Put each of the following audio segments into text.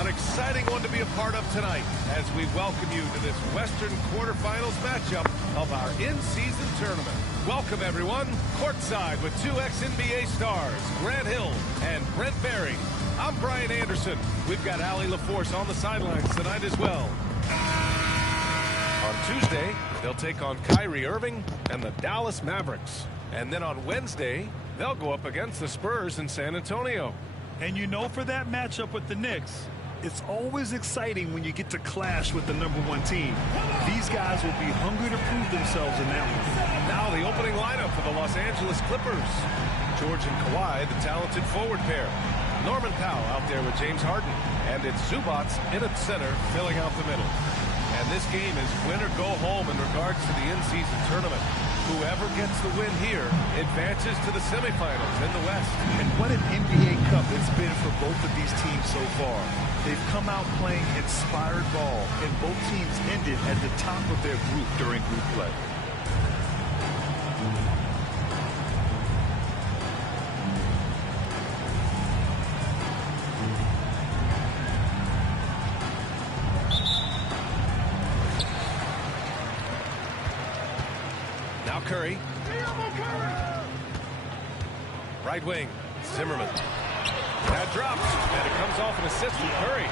An exciting one to be a part of tonight as we welcome you to this Western quarterfinals matchup of our in-season tournament. Welcome, everyone, courtside with two ex-NBA stars, Grant Hill and Brent Barry. I'm Brian Anderson. We've got Allie LaForce on the sidelines tonight as well. On Tuesday, they'll take on Kyrie Irving and the Dallas Mavericks. And then on Wednesday, they'll go up against the Spurs in San Antonio. And you know, for that matchup with the Knicks, it's always exciting when you get to clash with the #1 team. These guys will be hungry to prove themselves in that one. Now the opening lineup for the Los Angeles Clippers. George and Kawhi, the talented forward pair. Norman Powell out there with James Harden. And it's Zubac in at center, filling out the middle. And this game is win or go home in regards to the in-season tournament. Whoever gets the win here advances to the semifinals in the West. And what an NBA Cup it's been for both of these teams so far. They've come out playing inspired ball, and both teams ended at the top of their group during group play. Now Curry. Right wing, Zimmerman. That drops, and it comes off an assist from Curry.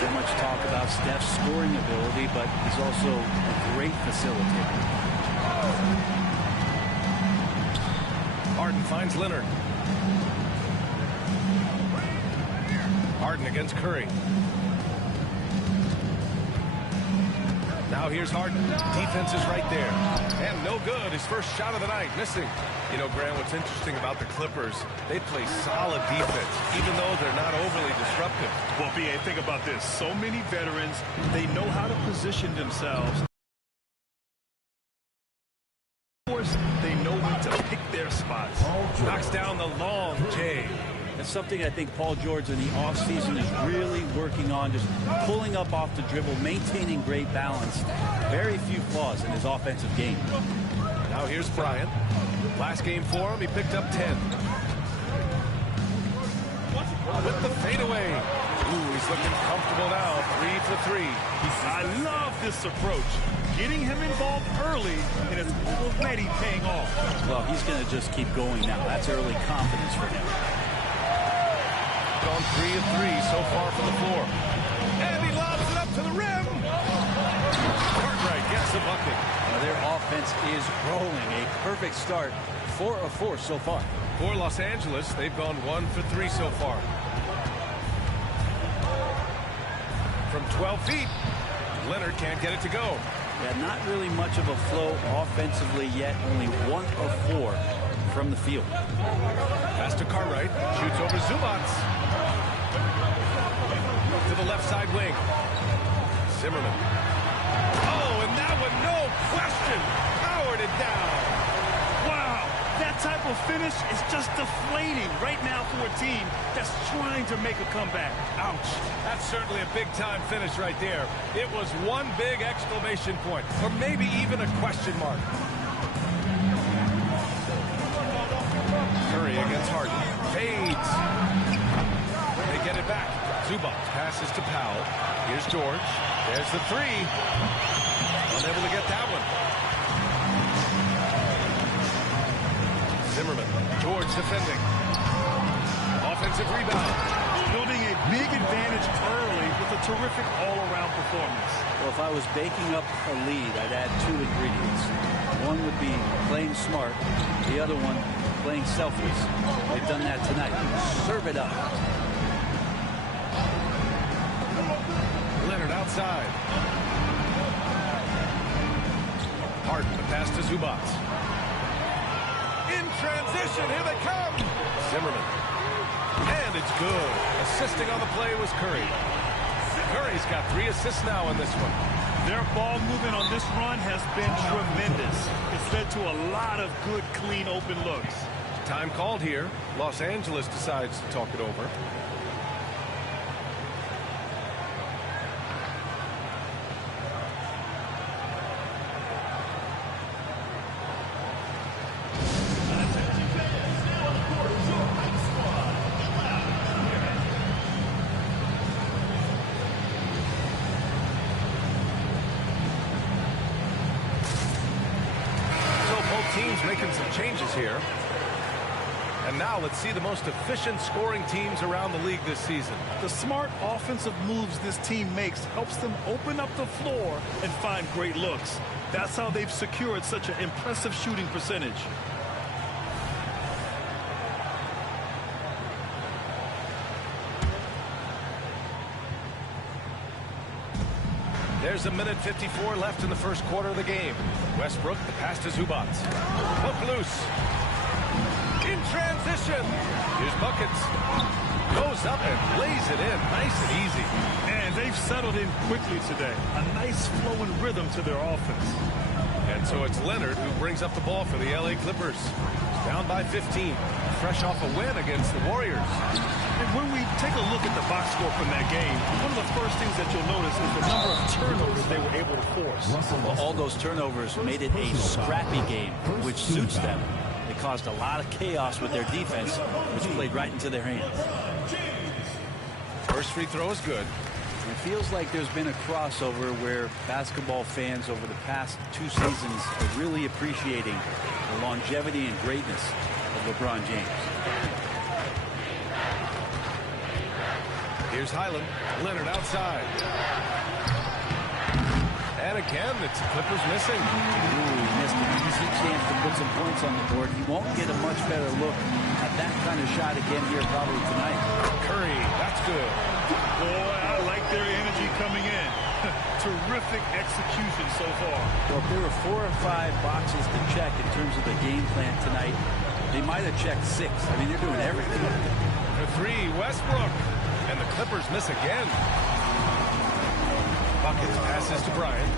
So much talk about Steph's scoring ability, but he's also a great facilitator. Harden finds Leonard. Harden against Curry. Now here's Harden. Defense is right there. And no good. His first shot of the night, missing. You know, Grant, what's interesting about the Clippers, they play solid defense, even though they're not overly disruptive. Well, B.A., think about this. So many veterans, they know how to position themselves. Of course, they know when to pick their spots. Knocks down the long J. That's something I think Paul George in the offseason is really working on, just pulling up off the dribble, maintaining great balance. Very few flaws in his offensive game. Now here's Bryant. Last game for him, he picked up 10. With the fadeaway. Ooh, he's looking comfortable now. 3 for 3. I love this approach. Getting him involved early, and it's already paying off. Well, he's going to just keep going now. That's early confidence for him. On 3 of 3 so far from the floor. And he lobs it up to the rim. Cartwright gets the bucket. Their offense is rolling. A perfect start. 4 of 4 so far. For Los Angeles, they've gone 1 for 3 so far. From 12 feet, Leonard can't get it to go. Yeah, not really much of a flow offensively yet. Only 1 of 4 from the field. Pass to Cartwright. Shoots over Zubac. To the left side wing. Zimmerman. Oh, and that one, no question, powered it down. Wow, that type of finish is just deflating right now for a team that's trying to make a comeback. Ouch. That's certainly a big-time finish right there. It was one big exclamation point, or maybe even a question mark. Curry against Harden. Fades. They get it back. Zubac passes to Powell. Here's George. There's the 3. Unable to get that one. Zimmerman. George defending. Offensive rebound. Building a big advantage early with a terrific all-around performance. Well, if I was baking up a lead, I'd add 2 ingredients. One would be playing smart. The other one, playing selfless. They've done that tonight. Serve it up. Leonard outside. Harden, the pass to Zubac. In transition, here they come. Zimmerman. And it's good. Assisting on the play was Curry. Curry's got 3 assists now in this one. Their ball movement on this run has been tremendous. It's led to a lot of good, clean, open looks. Time called here. Los Angeles decides to talk it over. making some changes here. And now let's see the most efficient scoring teams around the league this season. The smart offensive moves this team makes helps them open up the floor and find great looks. That's how they've secured such an impressive shooting percentage. There's a minute 54 left in the first quarter of the game. Westbrook, the pass to Zubats. Hook loose. In transition. Here's buckets. Goes up and lays it in. Nice and easy. And they've settled in quickly today. A nice flowing rhythm to their offense. And so it's Leonard who brings up the ball for the LA Clippers. Down by 15. Fresh off a win against the Warriors. And when we take a look at the box score from that game, one of the first things that you'll notice is the number of turnovers they were able to force. Well, all those turnovers made it a scrappy game, which suits them. They caused a lot of chaos with their defense, which played right into their hands. First free throw is good. It feels like there's been a crossover where basketball fans over the past 2 seasons are really appreciating the longevity and greatness of LeBron James. Here's Highland. Leonard outside. And again, it's Clippers missing. Ooh, he missed an easy chance to put some points on the board. He won't get a much better look at that kind of shot again here probably tonight. Curry, that's good. Boy, I like their energy coming in. Terrific execution so far. Well, if there were 4 or 5 boxes to check in terms of the game plan tonight, they might have checked 6. I mean, they're doing everything. For 3, Westbrook. And the Clippers miss again. Buckets passes to Bryant.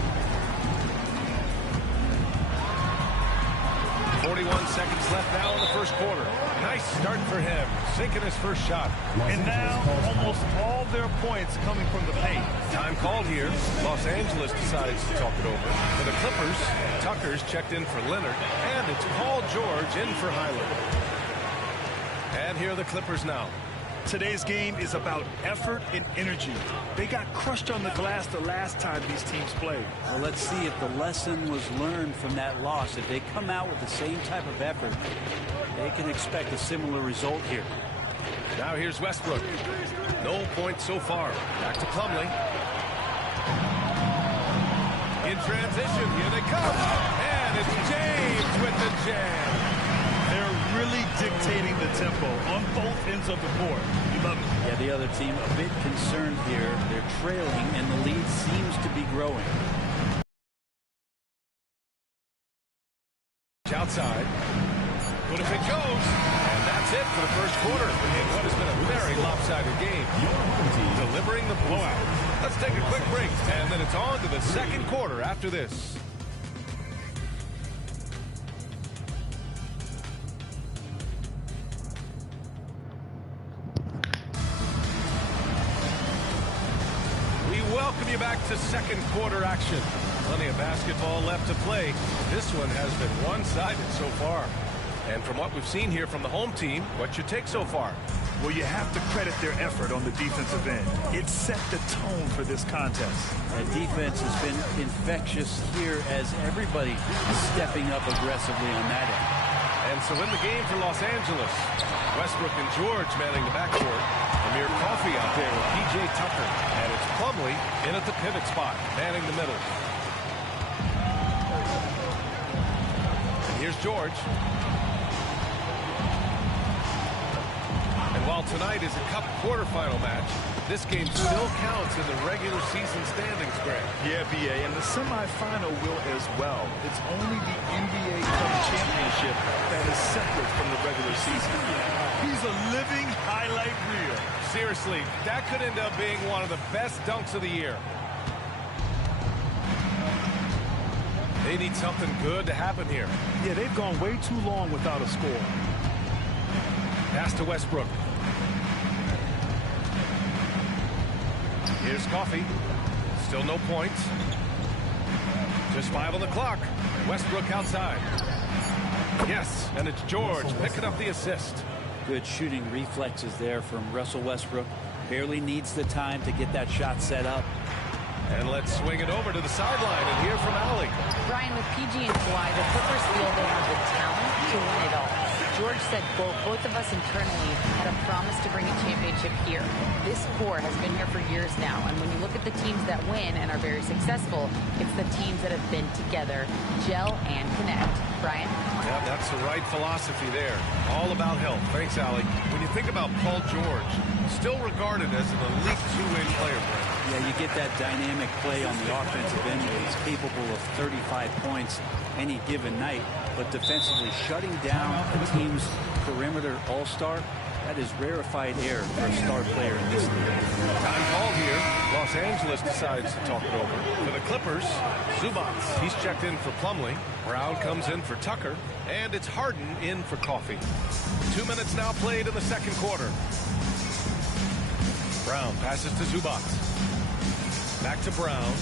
41 seconds left now in the first quarter. Nice start for him. Sinking his first shot. And now almost all their points coming from the paint. Time called here. Los Angeles decides to talk it over. For the Clippers, Tucker's checked in for Leonard. And it's Paul George in for Highland. And here are the Clippers now. Today's game is about effort and energy. They got crushed on the glass the last time these teams played. Well, let's see if the lesson was learned from that loss. If they come out with the same type of effort, they can expect a similar result here. Now here's Westbrook. No points so far. Back to Plumlee. In transition, here they come. And it's James with the jam. They're really dictating the tempo on both ends of the court. You love it. Yeah, the other team a bit concerned here. They're trailing, and the lead seems to be growing. Outside. What if it goes? And that's it for the first quarter in what has been a very lopsided game. Delivering the blowout. Let's take a quick break, and then it's on to the second quarter after this. Welcome you back to second quarter action. Plenty of basketball left to play. This one has been one-sided so far. And from what we've seen here from the home team, what's your take so far? Well, you have to credit their effort on the defensive end. It set the tone for this contest. The defense has been infectious here as everybody is stepping up aggressively on that end. And so in the game for Los Angeles, Westbrook and George manning the backcourt. Amir Coffey out there with P.J. Tucker. And it's Plumlee in at the pivot spot, manning the middle. And here's George. And while tonight is a Cup quarterfinal match, this game still counts in the regular season standings, Grant. Yeah, B.A., and the semifinal will as well. It's only the NBA Cup championship that is separate from the regular season. He's a living highlight reel. Seriously, that could end up being one of the best dunks of the year. They need something good to happen here. Yeah, they've gone way too long without a score. Pass to Westbrook. Here's Coffey. Still no points. Just 5 on the clock. Westbrook outside. Yes, and it's George picking up the assist. Good shooting reflexes there from Russell Westbrook. Barely needs the time to get that shot set up. And let's swing it over to the sideline and hear from Allie. Brian, with PG and Kawhi, the Clippers feel they have the talent to win it all. George said both of us internally had a promise to bring a championship here. This core has been here for years now, and when you look at the teams that win and are very successful, it's the teams that have been together, gel and connect. Brian? Yeah, that's the right philosophy there. All about health. Thanks, Allie. When you think about Paul George, still regarded as an elite two-way player. Yeah, you get that dynamic play on the offensive end where he's capable of 35 points any given night, but defensively shutting down a team's perimeter all-star, that is rarefied air for a star player in this league. Time call here. Los Angeles decides to talk it over. For the Clippers, Zubac. He's checked in for Plumlee. Brown comes in for Tucker. And it's Harden in for Coffee. 2 minutes now played in the second quarter. Brown passes to Zubac. Back to Brown.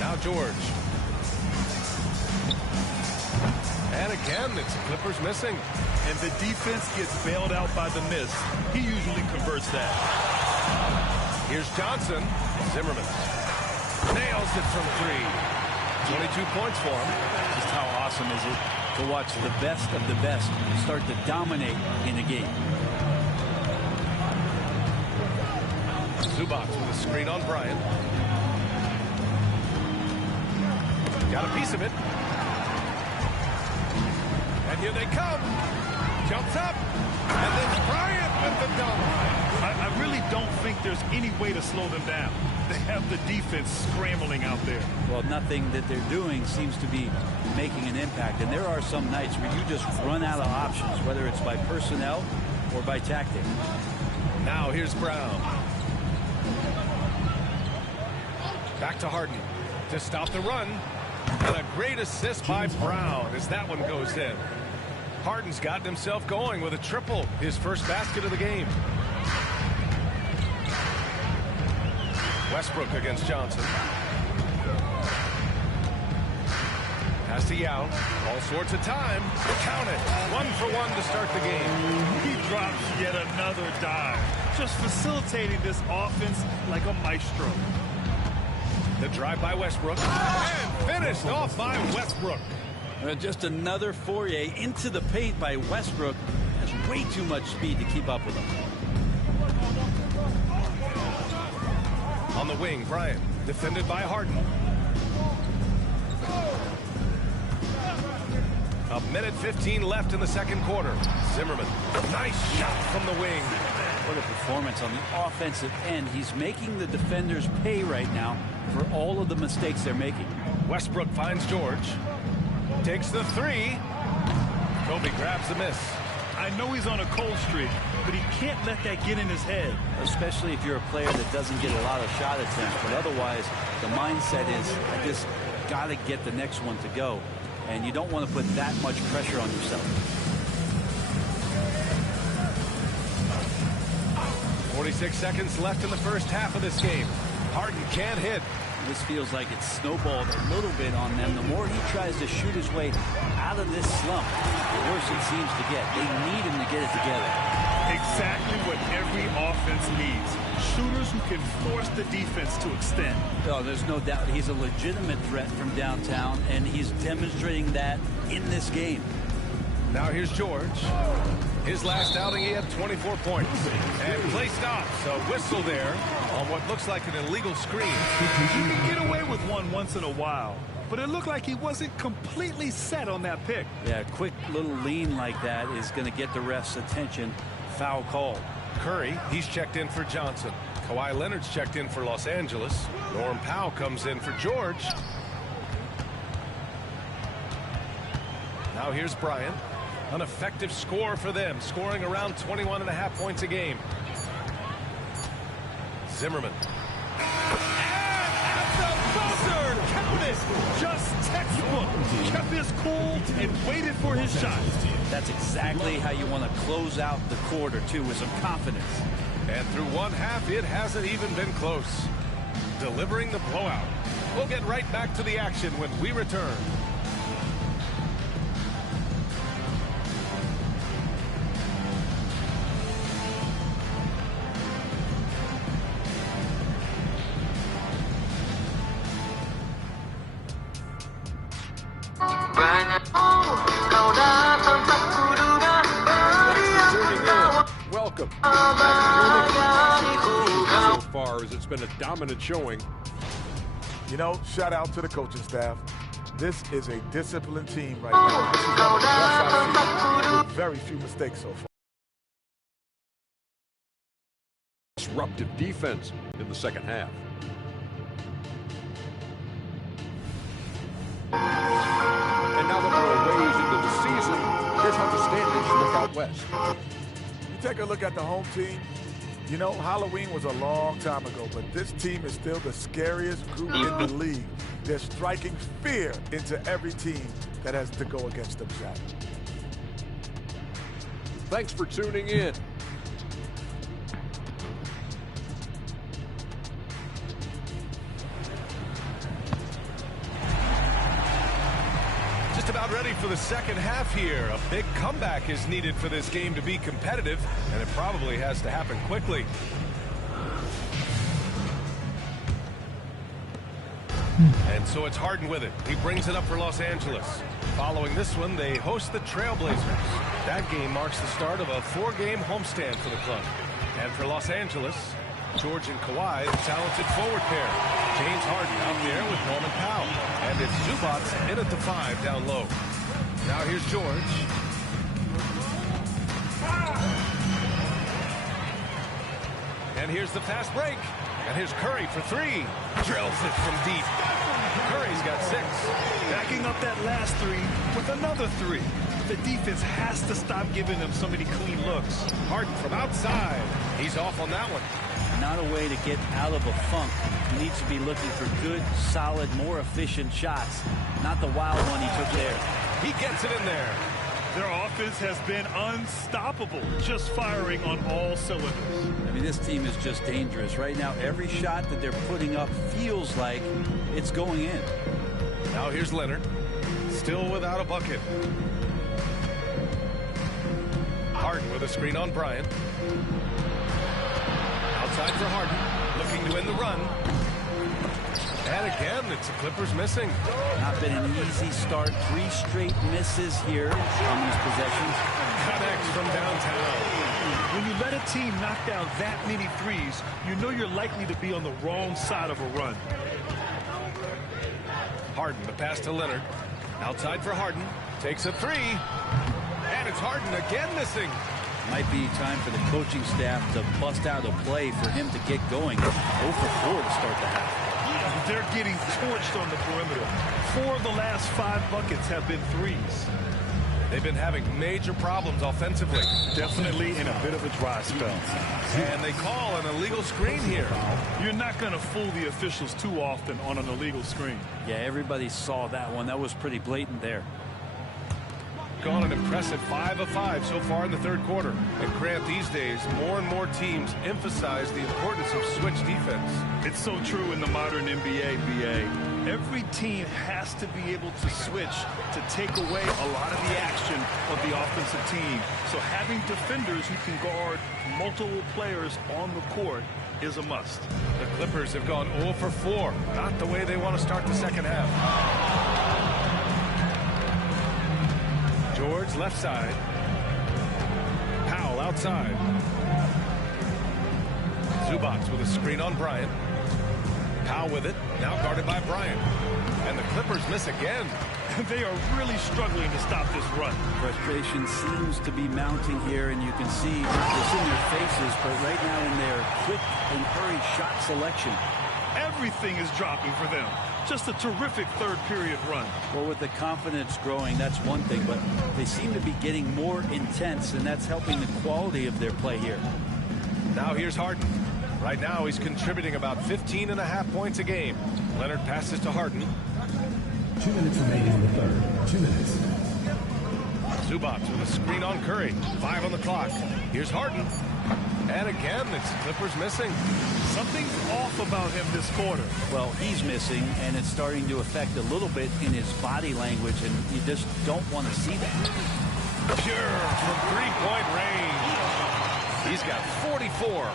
Now George. And again, it's the Clippers missing. And the defense gets bailed out by the miss. He usually converts that. Here's Johnson. Zimmerman nails it from three. 22 points for him. Just how awesome is it to watch the best of the best start to dominate in a game. Zubac with a screen on Bryant. Got a piece of it. And here they come. Jumps up. And then Bryant with the dunk. I really don't think there's any way to slow them down. They have the defense scrambling out there. Well, nothing that they're doing seems to be making an impact. And there are some nights where you just run out of options, whether it's by personnel or by tactic. Now here's Brown. Back to Harden to stop the run. And a great assist by Brown as that one goes in. Harden's gotten himself going with a triple, his first basket of the game. Westbrook against Johnson. Pass to Yao. All sorts of time. Count it. 1 for 1 to start the game. He drops yet another dive. Just facilitating this offense like a maestro. The drive by Westbrook. And finished off by Westbrook. Just another foray into the paint by Westbrook. Has way too much speed to keep up with him. On the wing, Bryant. Defended by Harden. A minute 15 left in the second quarter. Zimmerman. Nice shot from the wing. What a performance on the offensive end. He's making the defenders pay right now for all of the mistakes they're making. Westbrook finds George. Takes the three. Kobe grabs the miss. I know he's on a cold streak, but he can't let that get in his head. Especially if you're a player that doesn't get a lot of shot attempts. But otherwise, the mindset is, I just got to get the next one to go. And you don't want to put that much pressure on yourself. 46 seconds left in the first half of this game. Harden can't hit. This feels like it's snowballed a little bit on them. The more he tries to shoot his way out of this slump, the worse it seems to get. They need him to get it together. Exactly what every offense needs. Shooters who can force the defense to extend. Oh, there's no doubt he's a legitimate threat from downtown, and he's demonstrating that in this game. Now here's George. His last outing, he had 24 points. And play stops. A whistle there on what looks like an illegal screen. You can get away with one once in a while, but it looked like he wasn't completely set on that pick. Yeah, a quick little lean like that is going to get the ref's attention. Foul called. Curry, he's checked in for Johnson. Kawhi Leonard's checked in for Los Angeles. Norm Powell comes in for George. Now here's Bryant. An effective score for them, scoring around 21.5 points a game. Zimmerman. And at the buzzer, count it. Just textbook. Kept his cool and waited for his shot. That's exactly how you want to close out the quarter, too, with some confidence. And through one half, it hasn't even been close. Delivering the blowout. We'll get right back to the action when we return. So far as it's been a dominant showing. You know, shout out to the coaching staff. This is a disciplined team right now. This is one of the best I've seen with very few mistakes so far. Disruptive defense in the second half. And now that we're a ways into the season, here's how the standings look out west. You take a look at the home team. You know, Halloween was a long time ago, but this team is still the scariest group in the league. They're striking fear into every team that has to go against them, Zach. Thanks for tuning in. Just about ready for the second half here. A big comeback is needed for this game to be competitive, and it probably has to happen quickly. And so it's Harden with it. He brings it up for Los Angeles. Following this one, they host the Trailblazers. That game marks the start of a 4-game homestand for the club. And for Los Angeles, George and Kawhi, the talented forward pair. James Harden out there with Norman Powell. And it's Zubac in at the 5 down low. Now here's George. And here's the fast break. And here's Curry for 3. Drills it from deep. Curry's got 6. Backing up that last 3 with another 3. The defense has to stop giving them so many clean looks. Harden from outside. He's off on that one. Not a way to get out of a funk. He needs to be looking for good, solid, more efficient shots. Not the wild one he took there. He gets it in there. Their offense has been unstoppable, just firing on all cylinders. I mean, this team is just dangerous. Right now, every shot that they're putting up feels like it's going in. Now here's Leonard. Still without a bucket. Harden with a screen on Bryant. Outside for Harden. Looking to win the run. And again, it's the Clippers missing. Not been an easy start. 3 straight misses here on these possessions. Connects from downtown. When you let a team knock down that many threes, you know you're likely to be on the wrong side of a run. Harden, the pass to Leonard. Outside for Harden. Takes a 3. And it's Harden again missing. Might be time for the coaching staff to bust out a play for him to get going. 0 for 4 to start the half. They're getting torched on the perimeter. 4 of the last 5 buckets have been threes. They've been having major problems offensively. Definitely in a bit of a dry spell. And they call an illegal screen here. You're not going to fool the officials too often on an illegal screen. Yeah, everybody saw that one. That was pretty blatant there. Gone an impressive 5 of 5 so far in the third quarter. And Grant, these days, more and more teams emphasize the importance of switch defense. It's so true in the modern NBA, BA. Every team has to be able to switch to take away a lot of the action of the offensive team. So having defenders who can guard multiple players on the court is a must. The Clippers have gone 0 for 4. Not the way they want to start the second half. George left side. Powell outside. Zubac with a screen on Bryant. Powell with it. Now guarded by Bryant. And the Clippers miss again. They are really struggling to stop this run. Frustration seems to be mounting here, and you can see this in their faces, but right now in their quick and hurried shot selection. Everything is dropping for them. Just a terrific third period run. Well, with the confidence growing, that's one thing, but they seem to be getting more intense, and that's helping the quality of their play here. Now here's Harden. Right now he's contributing about 15.5 points a game. Leonard passes to Harden. 2 minutes remaining in the third. 2 minutes. Zubac with a screen on Curry. 5 on the clock. Here's Harden. And again, it's Clippers missing. Something's off about him this quarter. Well, he's missing, and it's starting to affect a little bit in his body language, and you just don't want to see that. Pure from three-point range. He's got 44.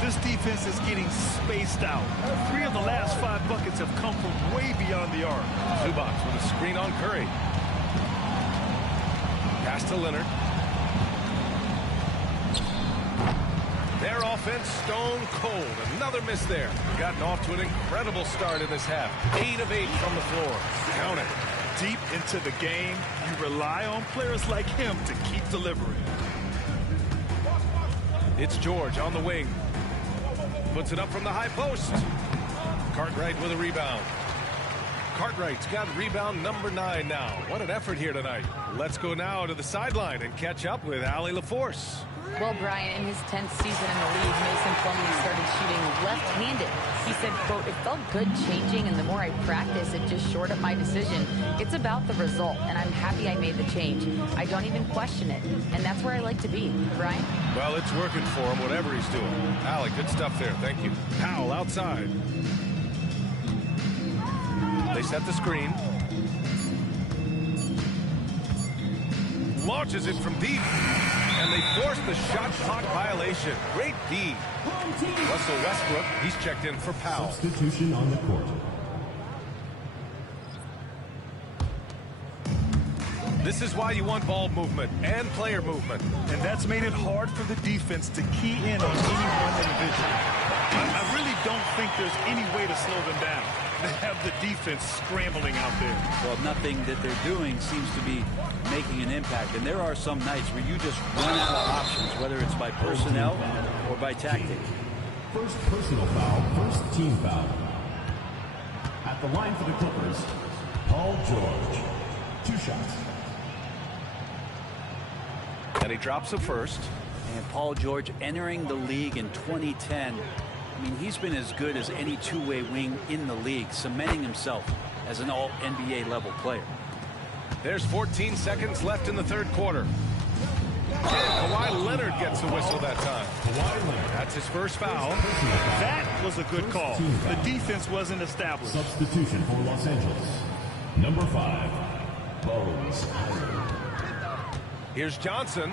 This defense is getting spaced out. 3 of the last 5 buckets have come from way beyond the arc. Zubac with a screen on Curry. Pass to Leonard. Their offense stone cold. Another miss there. Gotten off to an incredible start in this half. 8 of 8 from the floor. Count it. Deep into the game, you rely on players like him to keep delivering. It's George on the wing. Puts it up from the high post. Cartwright with a rebound. Cartwright's got rebound number 9 now. What an effort here tonight. Let's go now to the sideline and catch up with Allie LaForce. Well, Brian, in his 10th season in the league, Mason Plumlee started shooting left-handed. He said, quote, "It felt good changing, and the more I practice, it just shored up my decision. It's about the result, and I'm happy I made the change. I don't even question it, and that's where I like to be." Brian? Well, it's working for him, whatever he's doing. Allie, good stuff there. Thank you. Powell outside. They set the screen. Launches it from deep. And they force the shot clock violation. Great D. Russell Westbrook, he's checked in for Powell. Substitution on the court. This is why you want ball movement and player movement. And that's made it hard for the defense to key in on any one individual. I really don't think there's any way to slow them down. They have the defense scrambling out there. Well, nothing that they're doing seems to be making an impact. And there are some nights where you just run out of options, whether it's by personnel or by tactic. First personal foul, first team foul. At the line for the Clippers, Paul George. 2 shots. And he drops it first. And Paul George entering the league in 2010. I mean, he's been as good as any two-way wing in the league, cementing himself as an all-NBA level player. There's 14 seconds left in the third quarter. And Kawhi Leonard gets the whistle that time. That's his first foul. That was a good call. The defense wasn't established. Substitution for Los Angeles. Number 5, Bones Highland. Here's Johnson.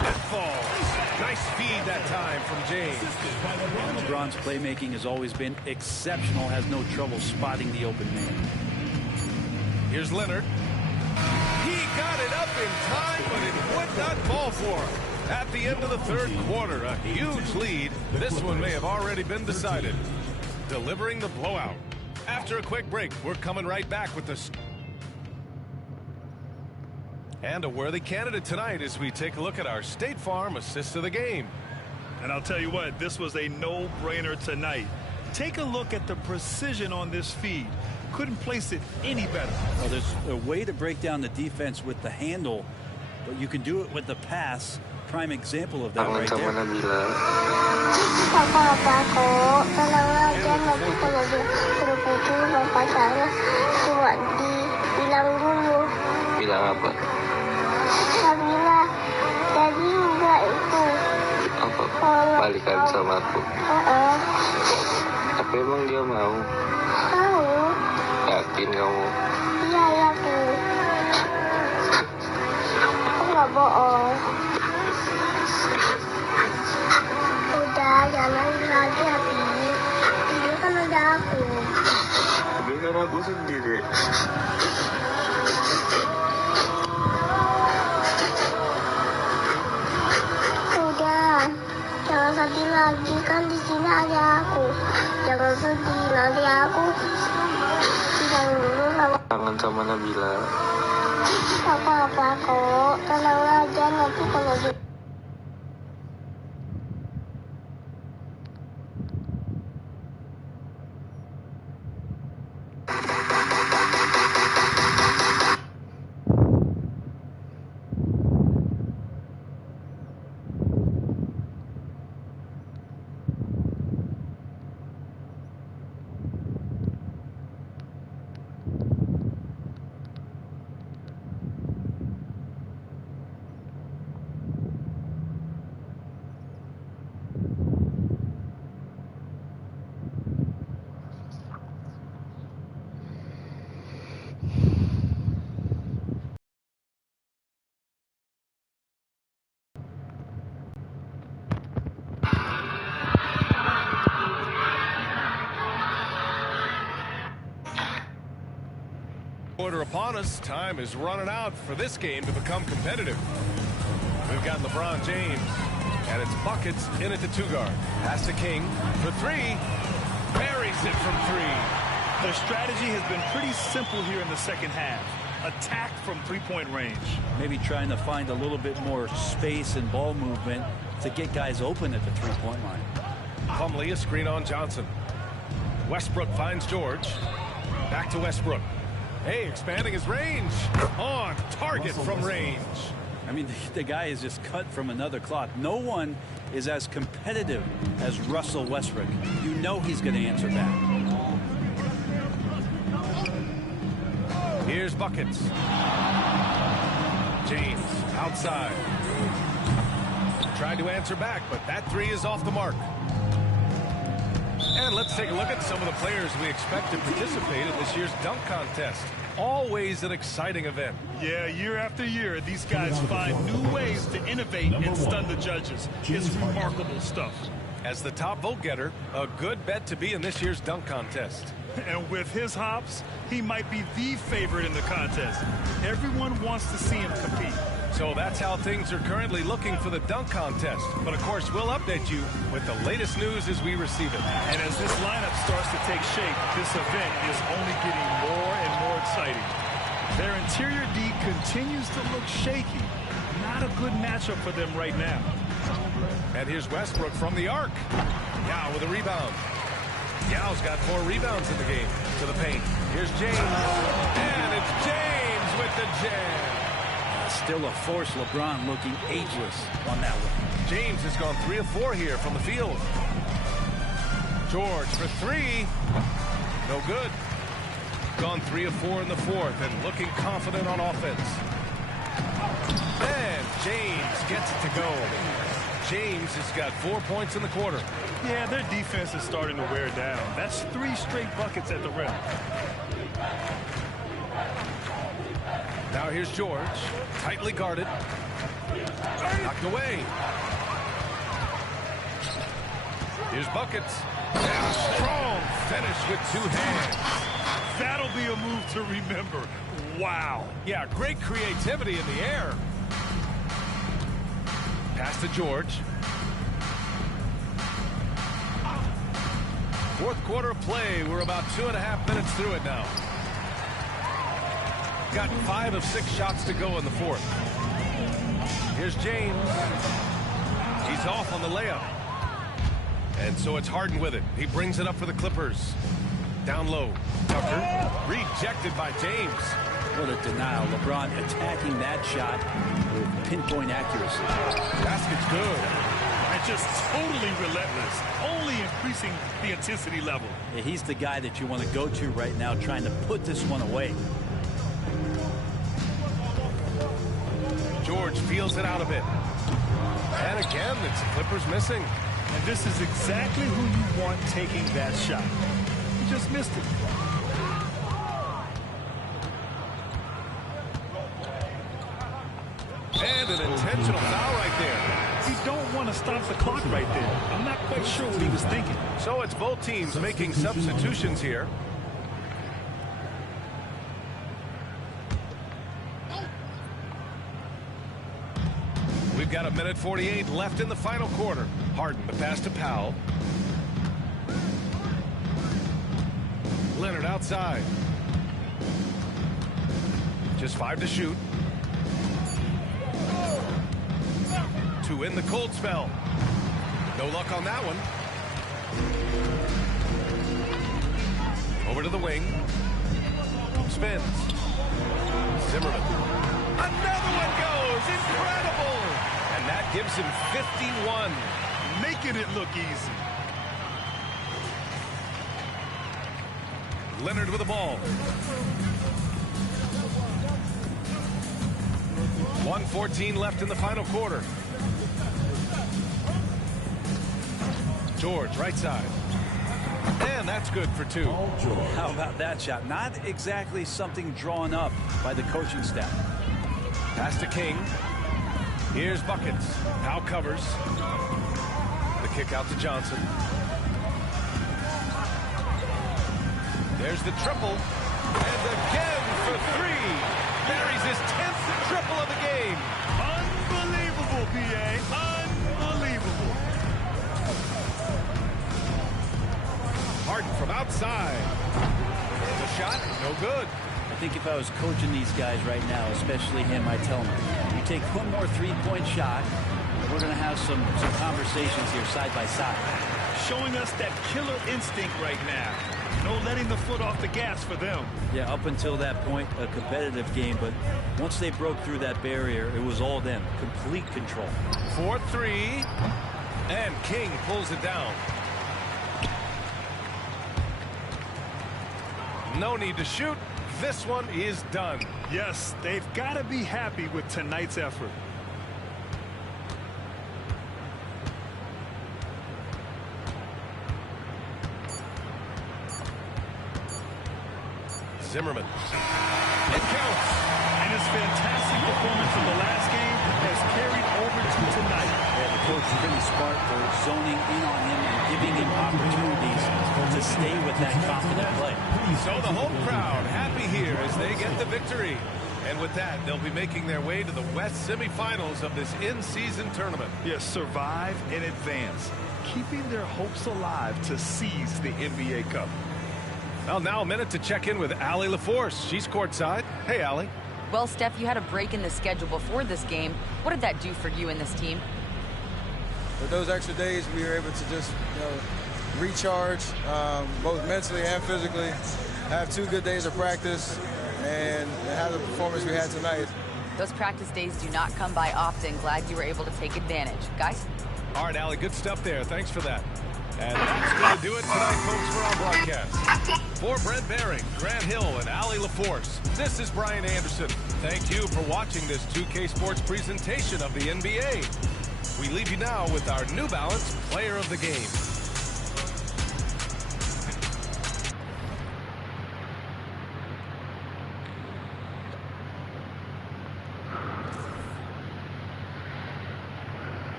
That falls. Nice feed that time from James. LeBron's playmaking has always been exceptional, has no trouble spotting the open man. Here's Leonard. He got it up in time, but it would not fall for him. At the end of the third quarter, a huge lead. This one may have already been decided. Delivering the blowout. After a quick break, we're coming right back with this. And a worthy candidate tonight as we take a look at our State Farm assist of the game. And I'll tell you what, this was a no-brainer tonight. Take a look at the precision on this feed. Couldn't place it any better. Well, there's a way to break down the defense with the handle, but you can do it with the pass. Prime example of that right there. Apa-apa kok, tenang aja, nanti kalau grup itu bapak saya cuma bilang dulu. Bilang apa? Saya bilang, jadi enggak itu. Apa? Balikan sama aku. Tapi emang dia mau? Tahu? Yakin kamu? Iya, yakin. Aku nggak bohong. Udah, jangan lagi hati. Ini kan udah aku. Ini kan aku sendiri. Udah, jangan sedih lagi, kan di sini ada aku. Jangan sedih, nanti aku bilang dulu sama Kangen sama Nabila. apa-apa kok, tenang aja, nanti kalau Quarter upon us. Time is running out for this game to become competitive. We've got LeBron James. And it's buckets in at the 2-guard. Pass to King for 3. Buries it from 3. Their strategy has been pretty simple here in the second half. Attack from three-point range. Maybe trying to find a little bit more space and ball movement to get guys open at the three-point line. Plumlee, a screen on Johnson. Westbrook finds George. Back to Westbrook. Hey, expanding his range. On target from range. I mean, the guy is just cut from another cloth. No one is as competitive as Russell Westbrook. You know he's going to answer back. Here's buckets. James outside. Tried to answer back, but that 3 is off the mark. And let's take a look at some of the players we expect to participate in this year's dunk contest. Always an exciting event. Yeah, year after year, these guys find new ways to innovate and stun the judges. It's remarkable stuff. As the top vote getter, a good bet to be in this year's dunk contest. And with his hops, he might be the favorite in the contest. Everyone wants to see him compete. So that's how things are currently looking for the dunk contest. But of course, we'll update you with the latest news as we receive it. And as this lineup starts to take shape, this event is only getting more and more exciting. Their interior D continues to look shaky. Not a good matchup for them right now. And here's Westbrook from the arc. Yao with a rebound. Yao's got 4 rebounds in the game. To the paint. Here's James. And it's James with the jam. Still a force. LeBron looking ageless on that one. James has gone 3 of 4 here from the field. George for 3. No good. Gone 3 of 4 in the 4th and looking confident on offense. And James gets it to go. James has got 4 points in the quarter. Yeah, their defense is starting to wear down. That's 3 straight buckets at the rim. Now here's George. Tightly guarded. Knocked away. Here's buckets. And a strong finish with 2 hands. That'll be a move to remember. Wow. Yeah, great creativity in the air. Pass to George. 4th quarter of play. We're about 2.5 minutes through it now. Got 5 of 6 shots to go in the 4th. Here's James. He's off on the layup. And so it's Harden with it. He brings it up for the Clippers. Down low. Tucker. Rejected by James. What a denial. LeBron attacking that shot with pinpoint accuracy. Basket's good. And just totally relentless. Only increasing the intensity level. Yeah, he's the guy that you want to go to right now trying to put this one away. George feels it out a bit. And again, it's the Clippers missing. And this is exactly who you want taking that shot. He just missed it. And an intentional foul right there. You don't want to stop the clock right there. I'm not quite sure what he was thinking. So it's both teams making substitutions here. We've got 1:48 left in the final quarter. Harden, the pass to Powell. Leonard outside. Just 5 to shoot. 2 in the cold spell. No luck on that one. Over to the wing. Spins. Zimmerman. Another one goes. Incredible. And that gives him 51. Making it look easy. Leonard with the ball. 1:14 left in the final quarter. George, right side. And that's good for 2. How about that shot? Not exactly something drawn up by the coaching staff. Pass to King. Here's buckets. Powell covers. The kick out to Johnson. There's the triple. And again for 3. Buries his 10th triple of the game. Unbelievable, PA. Unbelievable. Harden from outside. The shot, no good. I think if I was coaching these guys right now, especially him, I'd tell him, you take one more three-point shot, and we're going to have some conversations here side by side. Showing us that killer instinct right now. No letting the foot off the gas for them. Yeah, up until that point, a competitive game, but once they broke through that barrier, it was all them. Complete control. 4-3, and King pulls it down. No need to shoot. This one is done. Yes, they've got to be happy with tonight's effort. Zimmerman. It counts. And his fantastic performance from the last game has carried over to tonight. Yeah, the coach is really smart for zoning in on him and giving him opportunities to stay with that confident play. So the home crowd happy here as they get the victory. And with that, they'll be making their way to the West semifinals of this in-season tournament. Yes, survive and advance, keeping their hopes alive to seize the NBA Cup. Well, now a minute to check in with Allie LaForce. She's courtside. Hey, Allie. Well, Steph, you had a break in the schedule before this game. What did that do for you and this team? With those extra days, we were able to just, recharge, both mentally and physically, have 2 good days of practice, and have the performance we had tonight. Those practice days do not come by often. Glad you were able to take advantage. Guys? All right, Allie, good stuff there. Thanks for that. And that's going to do it tonight, folks, for our broadcast. For Brent Behring, Grant Hill, and Allie LaForce, this is Brian Anderson. Thank you for watching this 2K Sports presentation of the NBA. We leave you now with our New Balance Player of the Game.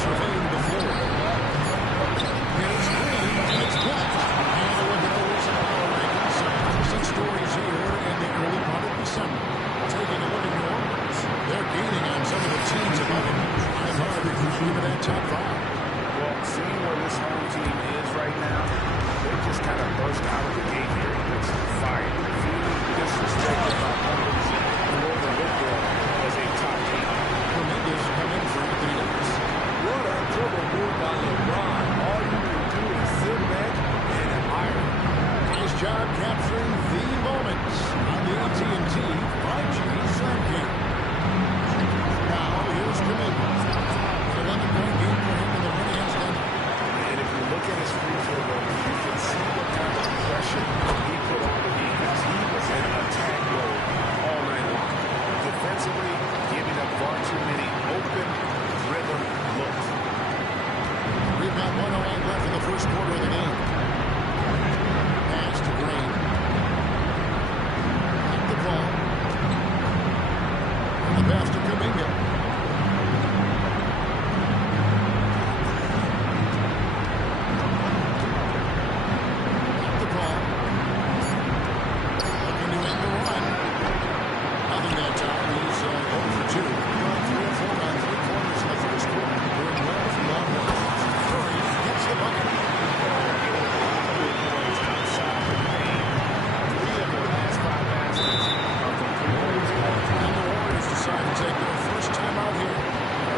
surveying the floor. Here's Green, and it's blocked. And the Wiggins and power rankings. Some stories here in the early part of December. Taking a look at New Orleans. They're gaining on some of the teams above them. Trying hard to climb into that top 5. Well, seeing where this home team is right now, they just kind of burst out of the gate here with some fire. Feeling disrespected by others who overlook them as a top team. Tremendous coming from Anthony Davis. What a dribble move by LeBron. All you can do is sit back and admire. Nice job capturing the moments on the AT&T 5G Slam Cam. Now here's Kuminga. 11-point game for him in the run against Denver. And if you look at his free throw goal, you can see what kind of pressure he put on the defense. He was in attack mode all night long. Defensively, giving up far too many open, driven looks. We've got 1:08 left in the first quarter of the game. Pass to Green. At the ball. And the pass to Kuminga. At the ball. Looking to end the run. Nothing that time. He's 0 for 2. 3 or 4 on 3 quarters in the first quarter. Doing well from long range. Curry gets the bucket. Outside the paint. 3 of the last 5 baskets are from 3 points. And the Warriors decide to take their first time out here.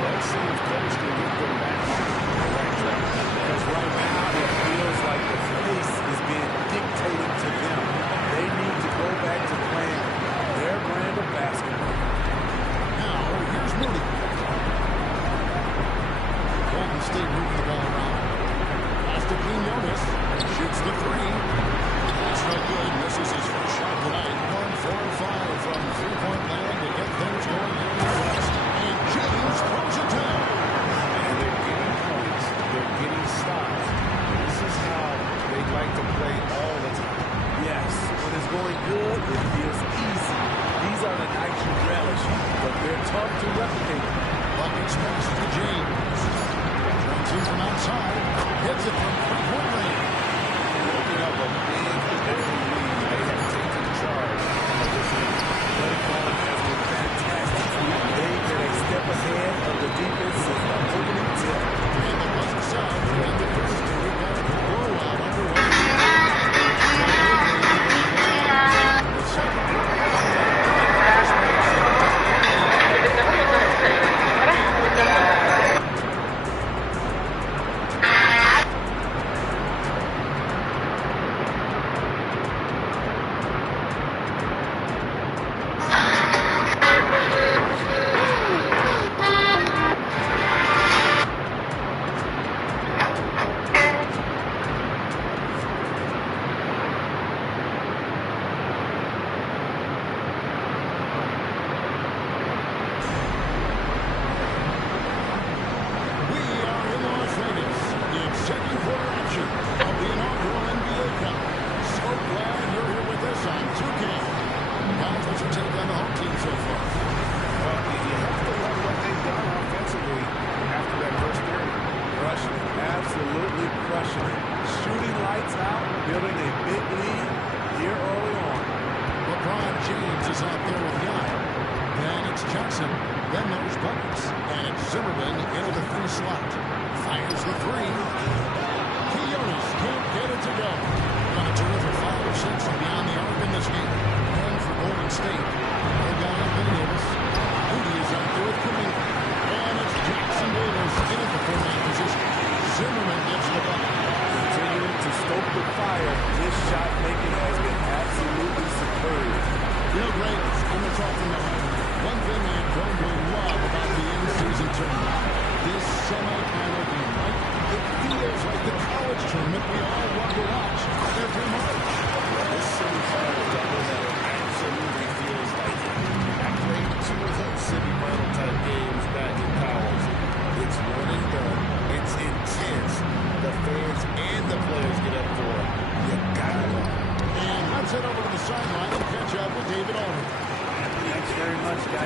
Let's see if Coach can get them back on the right track. Because right now it feels like the pace is being dictated to them. They need to go back to playing their brand of basketball. Now, here's Moody. Golden State moving the ball around. Pass to Quinones. Shoots the 3. That's no good. Misses his first shot tonight. 1, 4, and 5 from three-point land to get things going here in the West. And James throws it down. And they're getting points. They're getting stops. This is how they like to play all the time. Yes, when it's going good, it feels easy. These are the nights you relish, but they're tough to replicate. Buckets pass to James. Turns in from outside. Hits it from three-point range. Looking up a big early lead. They have taken charge of this game. Play calling has been fantastic. They've been a step ahead of the defense since the opening tip. And the buzzer sounds to end the first. We've got a blowout underway. The second.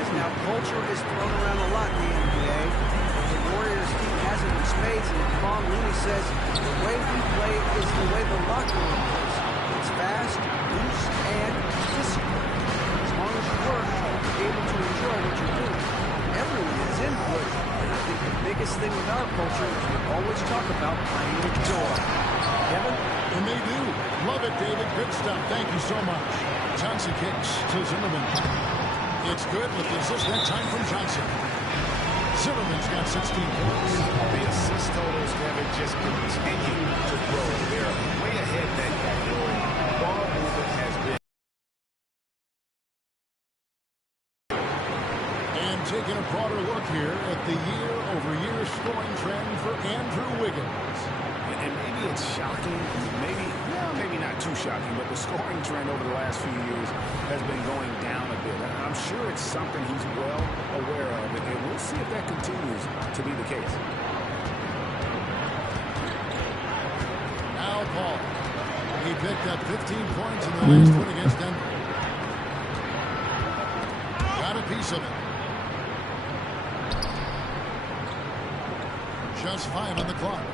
Now, culture is thrown around a lot in the NBA. The Warriors team hasn't defense, and Vaughn Looney says the way we play is the way the locker room plays. It's fast, loose, and disciplined. As long as you work, you're able to enjoy what you're doing. Everyone is input, and I think the biggest thing with our culture is we always talk about playing with joy. Kevin? And they do. Love it, David. Good stuff. Thank you so much. Johnson kicks to Zimmerman. It's good with the assist that time from Johnson. Zimmerman's got 16 points. The assist totals, Kevin, just continue to grow. They're way ahead that category. Ball movement has been. And taking a broader look here at the year-over-year scoring trend for Andrew Wiggins. And maybe it's shocking, maybe not too shocking, but the scoring trend over the last few years has been going down a bit. I'm sure it's something he's well aware of, and we'll see if that continues to be the case. Now Paul. He picked up 15 points in the last one against Denver. Got a piece of it. Just 5 on the clock.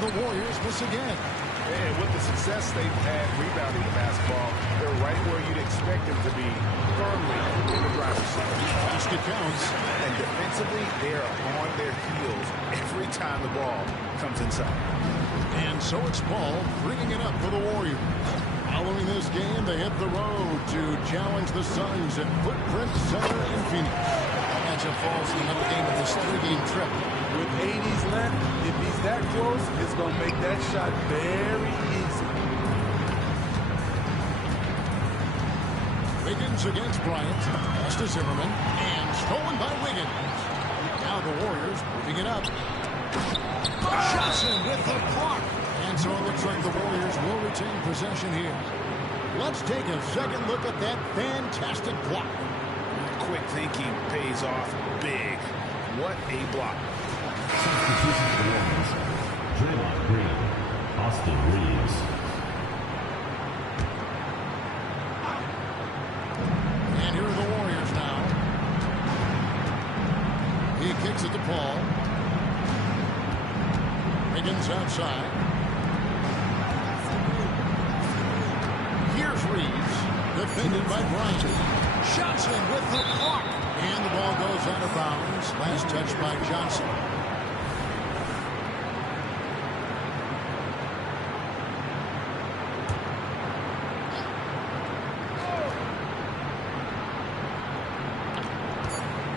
The Warriors miss again. And with the success they've had rebounding the basketball, they're right where you'd expect them to be, firmly in the driver's seat. Basket counts. And defensively, they're on their heels every time the ball comes inside. And so it's Paul bringing it up for the Warriors. Following this game, they hit the road to challenge the Suns at Footprint Center in Phoenix. That matchup falls in another game of the 7-game trip. With 80s left, if he's that close, it's going to make that shot very easy. Wiggins against Bryant. Pass to Zimmerman. And stolen by Wiggins. Now the Warriors moving it up. Johnson with the block. And so it looks like the Warriors will retain possession here. Let's take a second look at that fantastic block. Quick thinking pays off big. What a block. Substitution for the Warriors. Draymond Green, Austin Reeves. And here are the Warriors now. He kicks it to Paul. Wiggins outside. Here's Reeves. Defended by Bryant. Johnson with the block. And the ball goes out of bounds. Last touch by Johnson.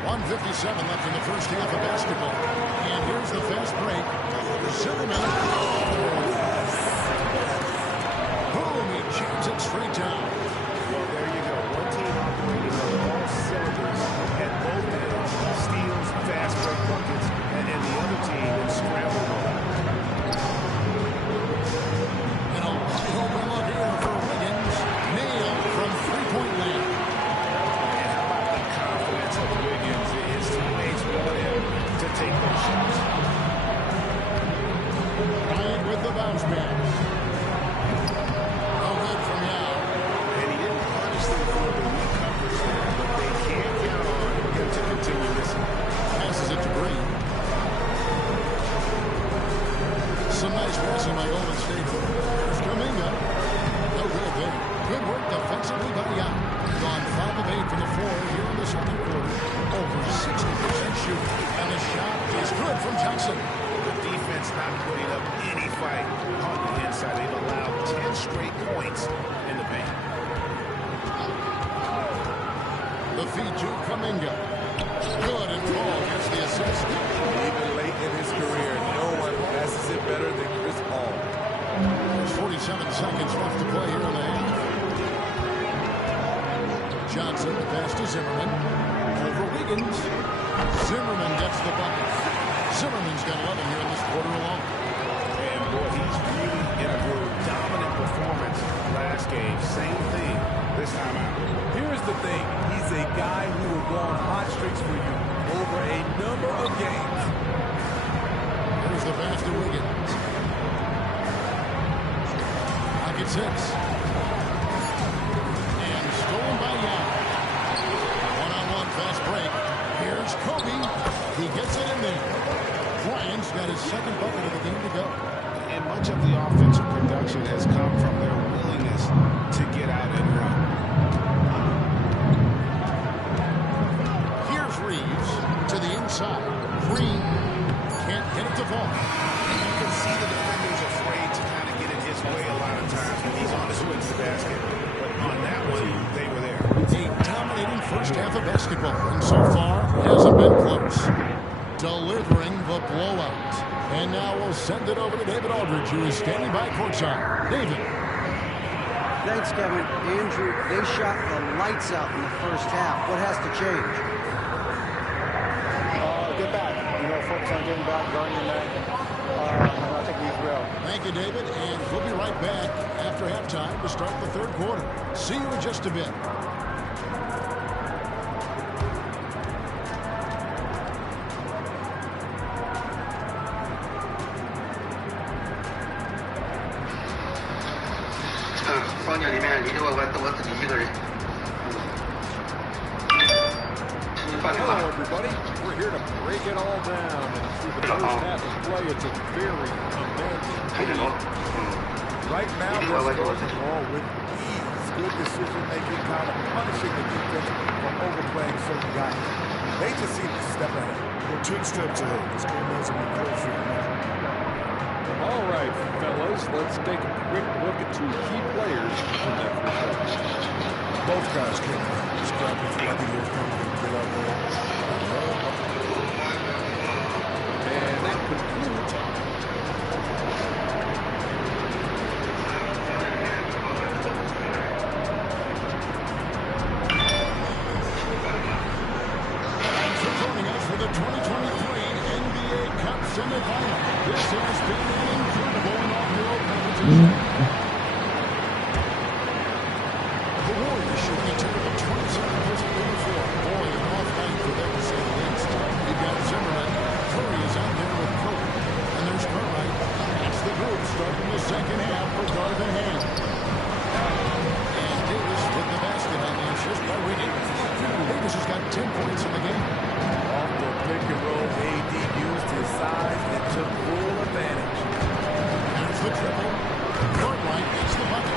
.157 left in the first half of basketball. And here's the fast break. Zimmerman. Boom, he jams it straight down. Well, there you go. One team operating on all cylinders at both ends. Steals, fast break buckets, and the other team in scramble mode. And a wide open look here for Wiggins. Nailed from three-point land. And how about the confidence of Wiggins? His teammates want him to take those shots. Bryant with the bounce pass. No good from Yao. And he didn't punish them for the weak coverage there, but they can't count on him to continue missing. Passes it to Green. Some nice passing by Golden State. There's Kuminga. No good there. Good work defensively by Yao. Gone 5 of 8 from the floor here in the second quarter. Over 60% shooting. And the shot is good from Johnson. The defense not putting up any fight on the inside. They've allowed 10 straight points in the paint. The feed to Kuminga. Good, and Paul gets the assist. Even late in his career, no one passes it better than Chris Paul. There's 47 seconds left to play here in the half. Johnson, the pass to Zimmerman. Over Wiggins. Zimmerman gets the bucket. Zimmerman's got 11 here in this quarter alone. And boy, he's really in a groove. Dominant performance last game. Same thing this time out. Here's the thing. He's a guy who will go on hot streaks for you over a number of games. Here's the pass to Wiggins. Pocket 6. And stolen by Yao. One-on-one fast break. Here's Kobe. He gets it in there. his second bucket of the game to go. And much of the offensive production has come from their willingness to get out and run. Here's Reeves to the inside. Green can't get it to fall. You can see the defender's afraid to kind of get in his way a lot of times when he's on his way to the basket. But on that one, they were there. A dominating first half of basketball, and so far hasn't been close. Delivering the blowout. And now we'll send it over to David Aldridge, who is standing by courtside. David. Thanks, Kevin. Andrew, they shot the lights out in the first half. What has to change? Get back. Focus on getting back, guarding the net. I think we will. Thank you, David. And we'll be right back after halftime to start the third quarter. See you in just a bit. Hello, everybody. We're here to break it all down. And through the first half of play, it's a very commanding game. Right now, they're scoring the ball with ease. Good decision-making, kind of punishing the defense for overplaying certain guys. They just seem to step ahead. They're 2 steps ahead. This game hasn't been close for them. All right, fellas, let's take a quick look at 2 key players from that first half. Both guys came in. Scrappy for I think he was coming to get up there. And that concludes. Thanks for joining us for the 2023 NBA Cup semifinal. This has been an incredible inaugural competition. The Warriors should be taking a 27 versus 84. Boy, an off night for them to say the least. You've got Zimmerman. Curry is out there with Kobe. And there's Cartwright. That's the group starting the second half for Darvin Ham. And Davis with the basket on the assist by Wiggins. Davis has got 10 points in the game. Off the pick and roll, AD used his size and took full advantage. There's the triple. Cartwright gets the bucket.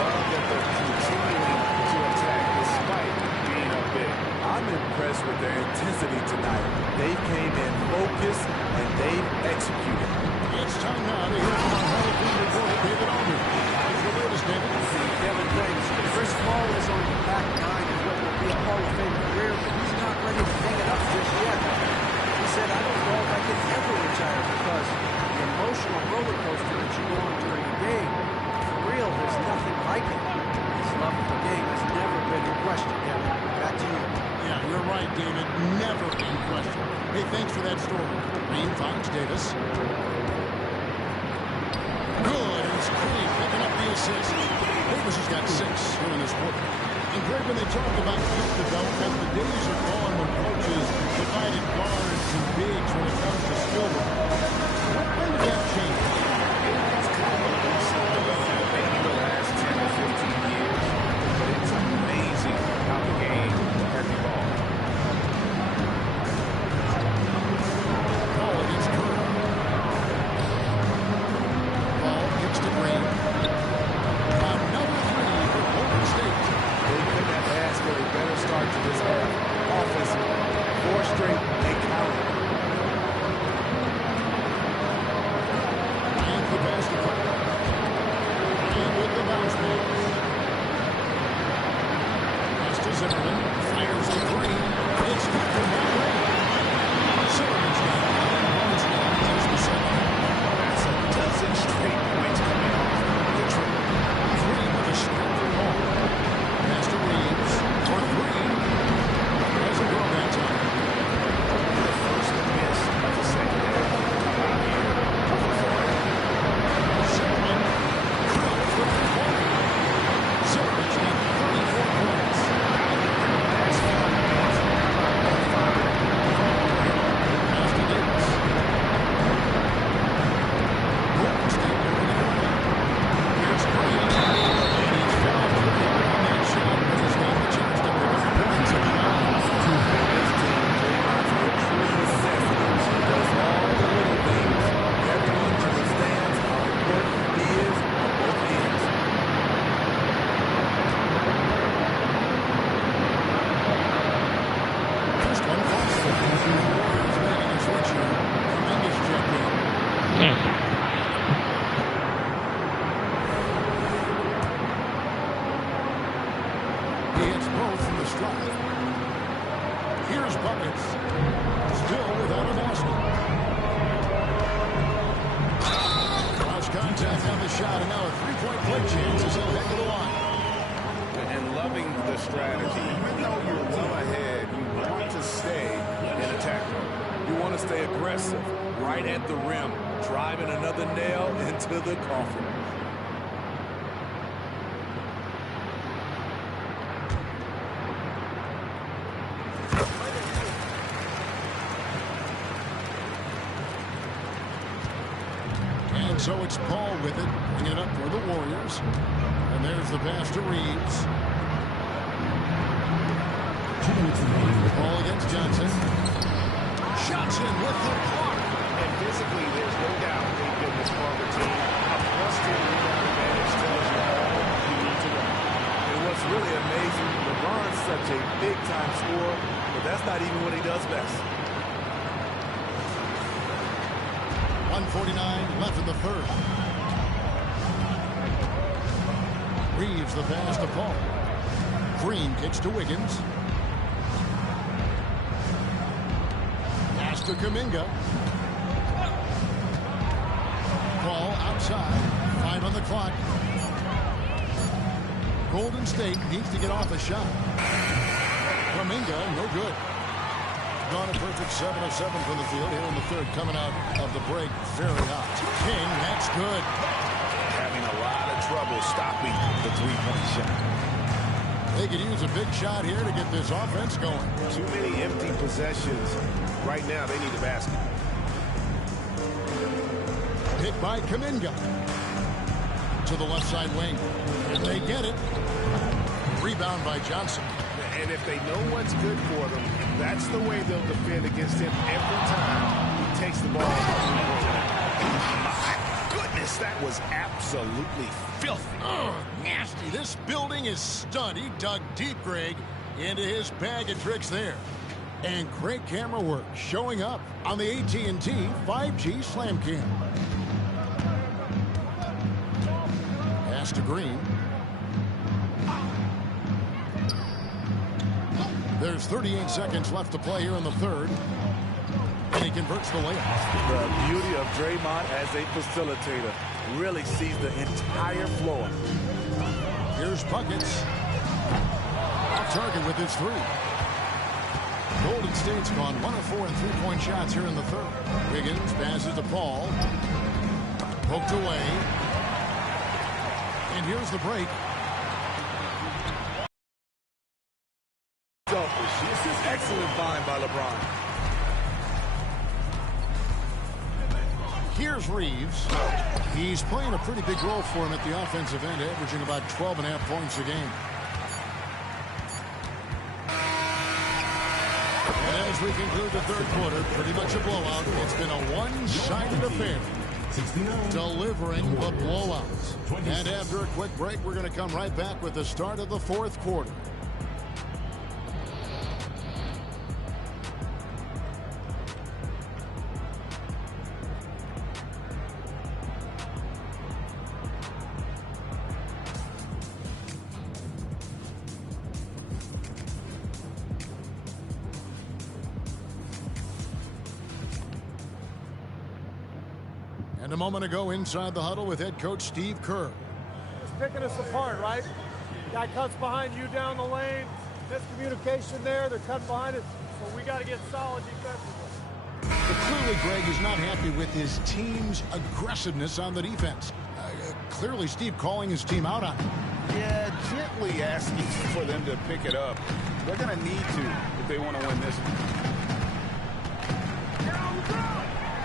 Love that they're continuing to attack despite being up big. I'm impressed with their intensity tonight. They came in focused and they executed. It's time now to hear from our Hall of Fame reporter, David Aldridge. What's the latest, David? Kevin, thanks. Chris Paul is on the back nine of what will be a Hall of Fame career, but he's not ready to hang it up just yet. He said, I don't know if I can ever retire because the emotional roller coaster that you go on during a game, for real, there's nothing like it. His love of the game has never been in question, Kevin. Back to you. Yeah, you're right, David. Never in question. Hey, thanks for that story. Reem finds Davis. Good, and it's Curry picking up the assist. Davis has got 6 here in this quarter. And Greg, when they talk about youth development, the days are gone when coaches divided guards and bigs when it comes to skill level. When did that change? It's kind of been something maybe the last 10 or 15 years, but it's amazing how the game has evolved. Paul against Curry. Paul gets to Green. Another 3 for Golden State. They couldn't have asked for a better start to this half. Offensively, 4 straight and counting. shot, and now a three-point play chance as they'll head to the line. And loving the strategy. Even though you're well ahead, you want to stay in attack mode. You want to stay aggressive, right at the rim, driving another nail into the coffin. And so it's Paul with it, bringing it up for the Warriors. And there's the pass to Reeves. Ball against Johnson. Johnson with the block. And physically, there's no doubt they've been the stronger team. A +2 rebound advantage tells you all you need to know. And what's really amazing, LeBron's such a big-time scorer, but that's not even what he does best. 1:49 left in the third. Reeves the pass to Paul. Green kicks to Wiggins. Pass to Kuminga. Paul outside. 5 on the clock. Golden State needs to get off a shot. Kuminga, no good. Gone a perfect 7 of 7 from the field here in the third, coming out of the break very hot. King, that's good. Having a lot of trouble stopping the three-point shot. They could use a big shot here to get this offense going. Too many empty possessions. Right now, they need a basket. Hit by Kuminga. To the left side wing. And they get it. Rebound by Johnson. And if they know what's good for them, that's the way they'll defend against him every time he takes the ball. My goodness, that was absolutely filthy. Oh, nasty. This building is stunned. He dug deep, Greg, into his bag of tricks there. And great camera work showing up on the AT&T 5G Slam Cam. Pass to Green. There's 38 seconds left to play here in the third. And he converts the layup. The beauty of Draymond as a facilitator. Really sees the entire floor. Here's Buckets. Off target with his three. Golden State's gone 1 of 4 in three-point shots here in the third. Wiggins passes to Paul. Poked away. And here's the break. This is excellent bind by LeBron. Here's Reeves. He's playing a pretty big role for him at the offensive end, averaging about 12.5 points a game. And as we conclude the third quarter, pretty much a blowout. It's been a one-sided affair. Delivering the blowout. And after a quick break, we're going to come right back with the start of the fourth quarter. And a moment ago inside the huddle with head coach Steve Kerr. It's picking us apart, right? Guy cuts behind you down the lane. Miscommunication there. They're cutting behind us. So we got to get solid defensively. But clearly Greg is not happy with his team's aggressiveness on the defense. Clearly Steve calling his team out on it. Yeah, gently asking for them to pick it up. They're going to need to if they want to win this one.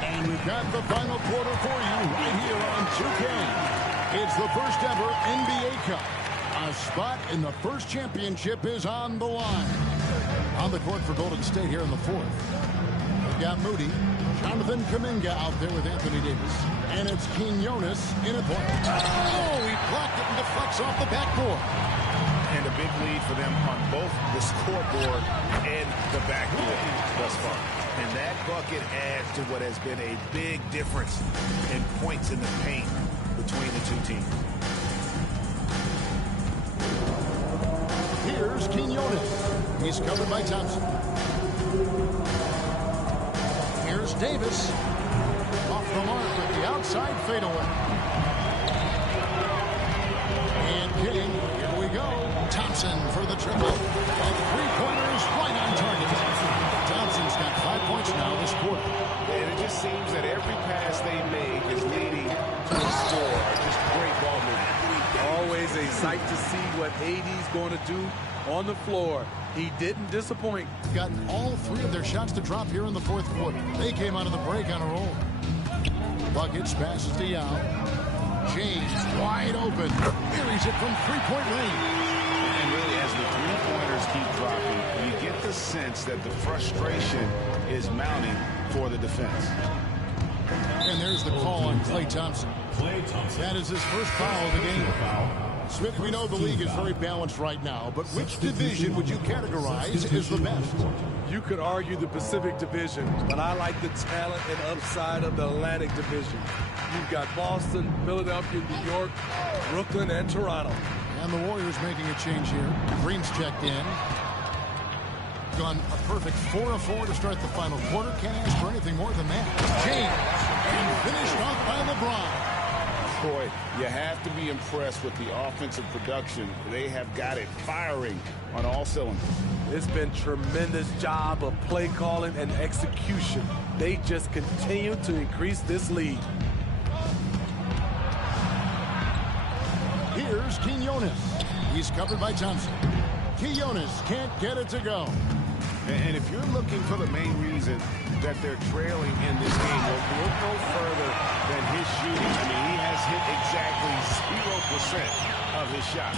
And we've got the final quarter for you right here on 2K. It's the first ever NBA Cup. A spot in the first championship is on the line. On the court for Golden State here in the fourth. We've got Moody, Jonathan Kuminga out there with Anthony Davis. And it's Quinones in at point. Oh, he blocked it and deflects off the backboard. And a big lead for them on both the scoreboard and the backboard thus far. And that bucket adds to what has been a big difference in points in the paint between the two teams. Here's Quinones. He's covered by Thompson. Here's Davis. Off the mark with the outside fadeaway. King. Here we go. Thompson for the triple. And three-pointers right on target. Thompson's got 5 points now this quarter. And it just seems that every pass they make is leading to a score. Just great ball movement. Always a sight to see what AD's going to do on the floor. He didn't disappoint. Gotten all three of their shots to drop here in the fourth quarter. They came out of the break on a roll. Buckets passes to Yao. James wide open. Buries it from three-point range. And really, as the three-pointers keep dropping, you get the sense that the frustration is mounting for the defense. And there's the call on Klay Thompson. That is his first foul of the game. Smith, we know the league is very balanced right now, but which division would you categorize as the best? You could argue the Pacific Division, but I like the talent and upside of the Atlantic Division. You've got Boston, Philadelphia, New York, Brooklyn, and Toronto. And the Warriors making a change here. Green's checked in. Gone a perfect 4 of 4 to start the final quarter. Can't ask for anything more than that. James, and finished off by LeBron. Boy, you have to be impressed with the offensive production. They have got it firing on all cylinders. It's been tremendous job of play calling and execution. They just continue to increase this lead. Here's Quinones. He's covered by Thompson. Quinones can't get it to go. And if you're looking for the main reason that they're trailing in this game, we'll go further than his shooting. I mean, he has hit exactly 0% of his shots.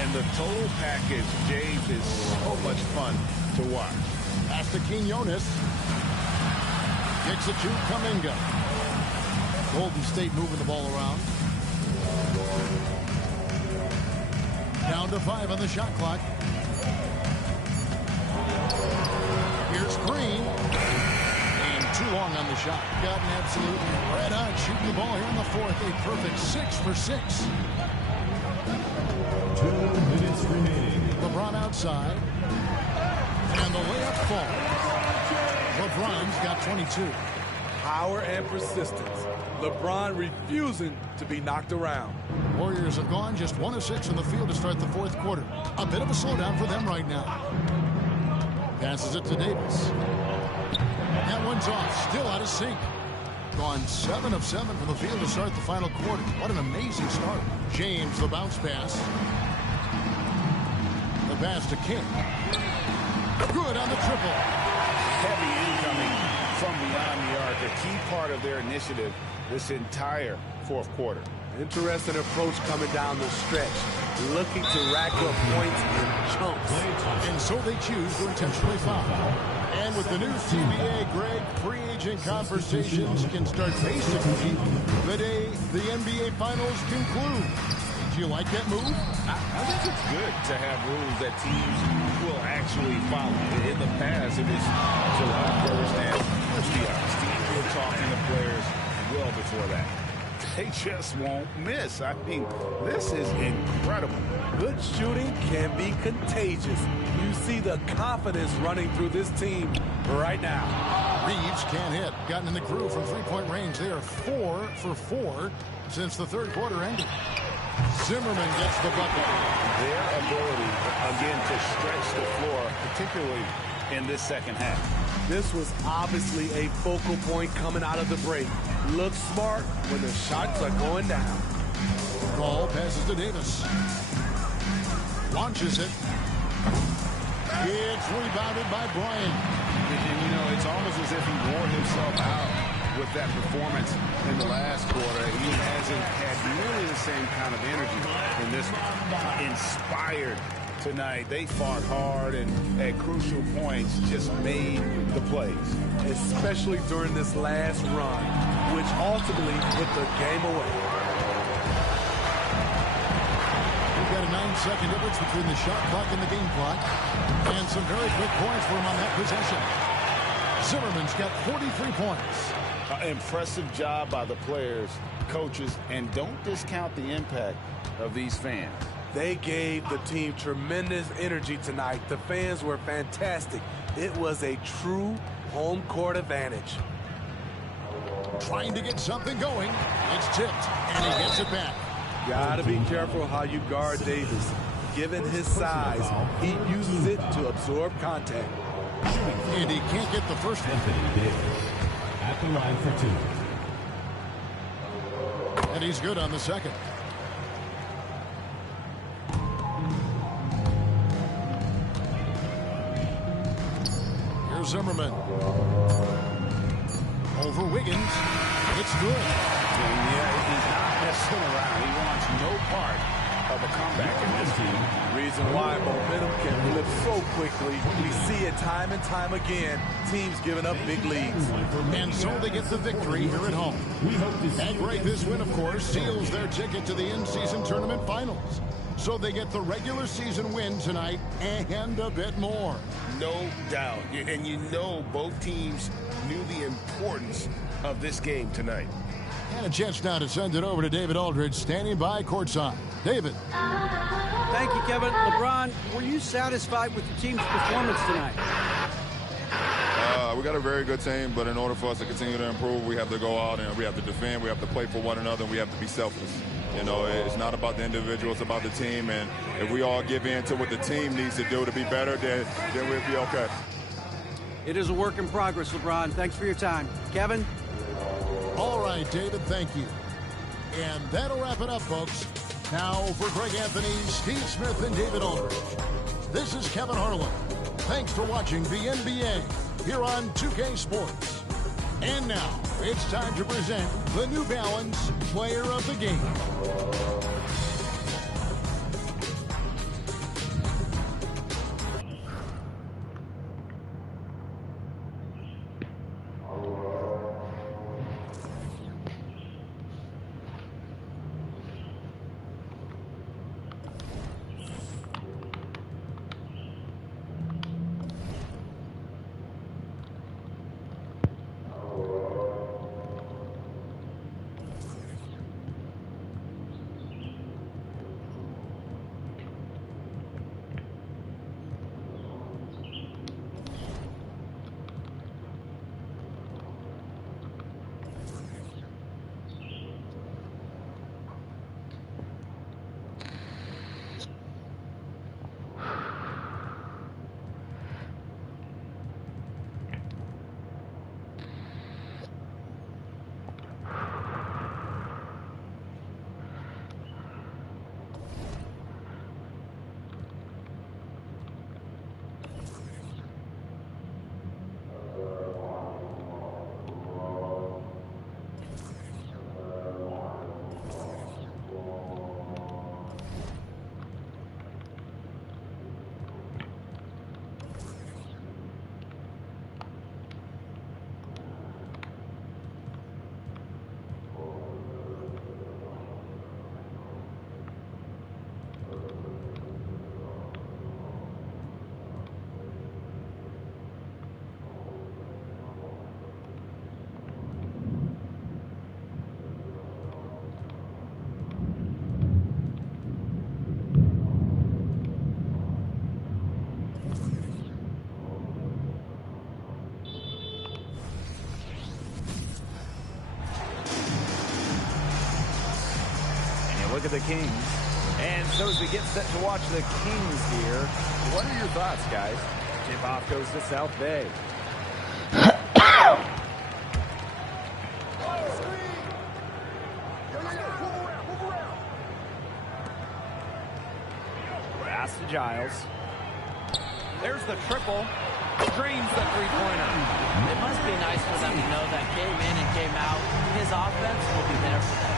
And the total package, James, is so much fun to watch. Pass to Quinones. Kicks it to Kuminga. Golden State moving the ball around. Down to 5 on the shot clock. Here's Green. And too long on the shot. Gotten absolutely red hot shooting the ball here in the fourth. A perfect 6 for 6. 2 minutes remaining. LeBron outside. And the layup falls. LeBron's got 22. Power and persistence. LeBron refusing to be knocked around. Warriors have gone just 1 of 6 in the field to start the fourth quarter. A bit of a slowdown for them right now. Passes it to Davis. That one's off. Still out of sync. Gone 7 of 7 from the field to start the final quarter. What an amazing start. James, the bounce pass. The pass to King. Good on the triple. Heavy incoming from beyond the arc. A key part of their initiative this entire fourth quarter. Interesting approach coming down the stretch. Looking to rack up points in chunks. And so they choose to intentionally foul. And with the new CBA, Greg, free agent conversations can start basically the day the NBA Finals conclude. Do you like that move? I think it's good to have rules that teams will actually follow. In the past, it was July 1st, and let's be honest, teams were talking to players well before that. They just won't miss. I mean, this is incredible. Good shooting can be contagious. You see the confidence running through this team right now. Reeves can't hit. Gotten in the groove from three-point range. They are 4 for 4 since the third quarter ended. Zimmerman gets the bucket. Their ability, again, to stretch the floor, particularly in this second half. This was obviously a focal point coming out of the break. Looks smart when the shots are going down. Ball passes to Davis. Launches it. It's rebounded by Bryant. And you know, it's almost as if he wore himself out with that performance in the last quarter. He hasn't had nearly the same kind of energy in this one. Inspired tonight. They fought hard and at crucial points just made the plays. Especially during this last run, which ultimately put the game away. We've got a 9-second difference between the shot clock and the game clock. And some very quick points for him on that possession. Zimmerman's got 43 points. Impressive job by the players, coaches, and don't discount the impact of these fans. They gave the team tremendous energy tonight. The fans were fantastic. It was a true home court advantage. Trying to get something going. It's tipped, and he gets it back. Got to be careful how you guard Davis. Given his size, he uses it to absorb contact. And he can't get the first one. Anthony Davis at the line for 2. And he's good on the second. Here's Zimmerman. Over Wiggins. It's good. Yeah, he's not messing around. He wants no part of a comeback in this team. Reason why momentum can flip so quickly. We see it time and time again. Teams giving up big leads. And so they get the victory here at home. And Greg, this win, of course, seals their ticket to the in-season tournament finals. So they get the regular season win tonight and a bit more. No doubt. And you know both teams knew the importance of this game tonight. And a chance now to send it over to David Aldridge, standing by courtside. David. Thank you, Kevin. LeBron, were you satisfied with the team's performance tonight? We got a very good team, but in order for us to continue to improve, we have to go out and we have to defend, we have to play for one another, and we have to be selfless. You know, it's not about the individual, it's about the team, and if we all give in to what the team needs to do to be better, then we'll be okay. It is a work in progress, LeBron. Thanks for your time. Kevin? All right, David, thank you. And that'll wrap it up, folks. Now for Greg Anthony, Steve Smith, and David Aldridge. This is Kevin Harlan. Thanks for watching the NBA here on 2K Sports. And now it's time to present the New Balance Player of the Game. Look at the Kings. And so as we get set to watch the Kings here, what are your thoughts, guys? Tip-off goes to South Bay. Pass to Giles. There's the triple. Screens the three-pointer. It must be nice for them to know that game in and game out, his offense will be there for them.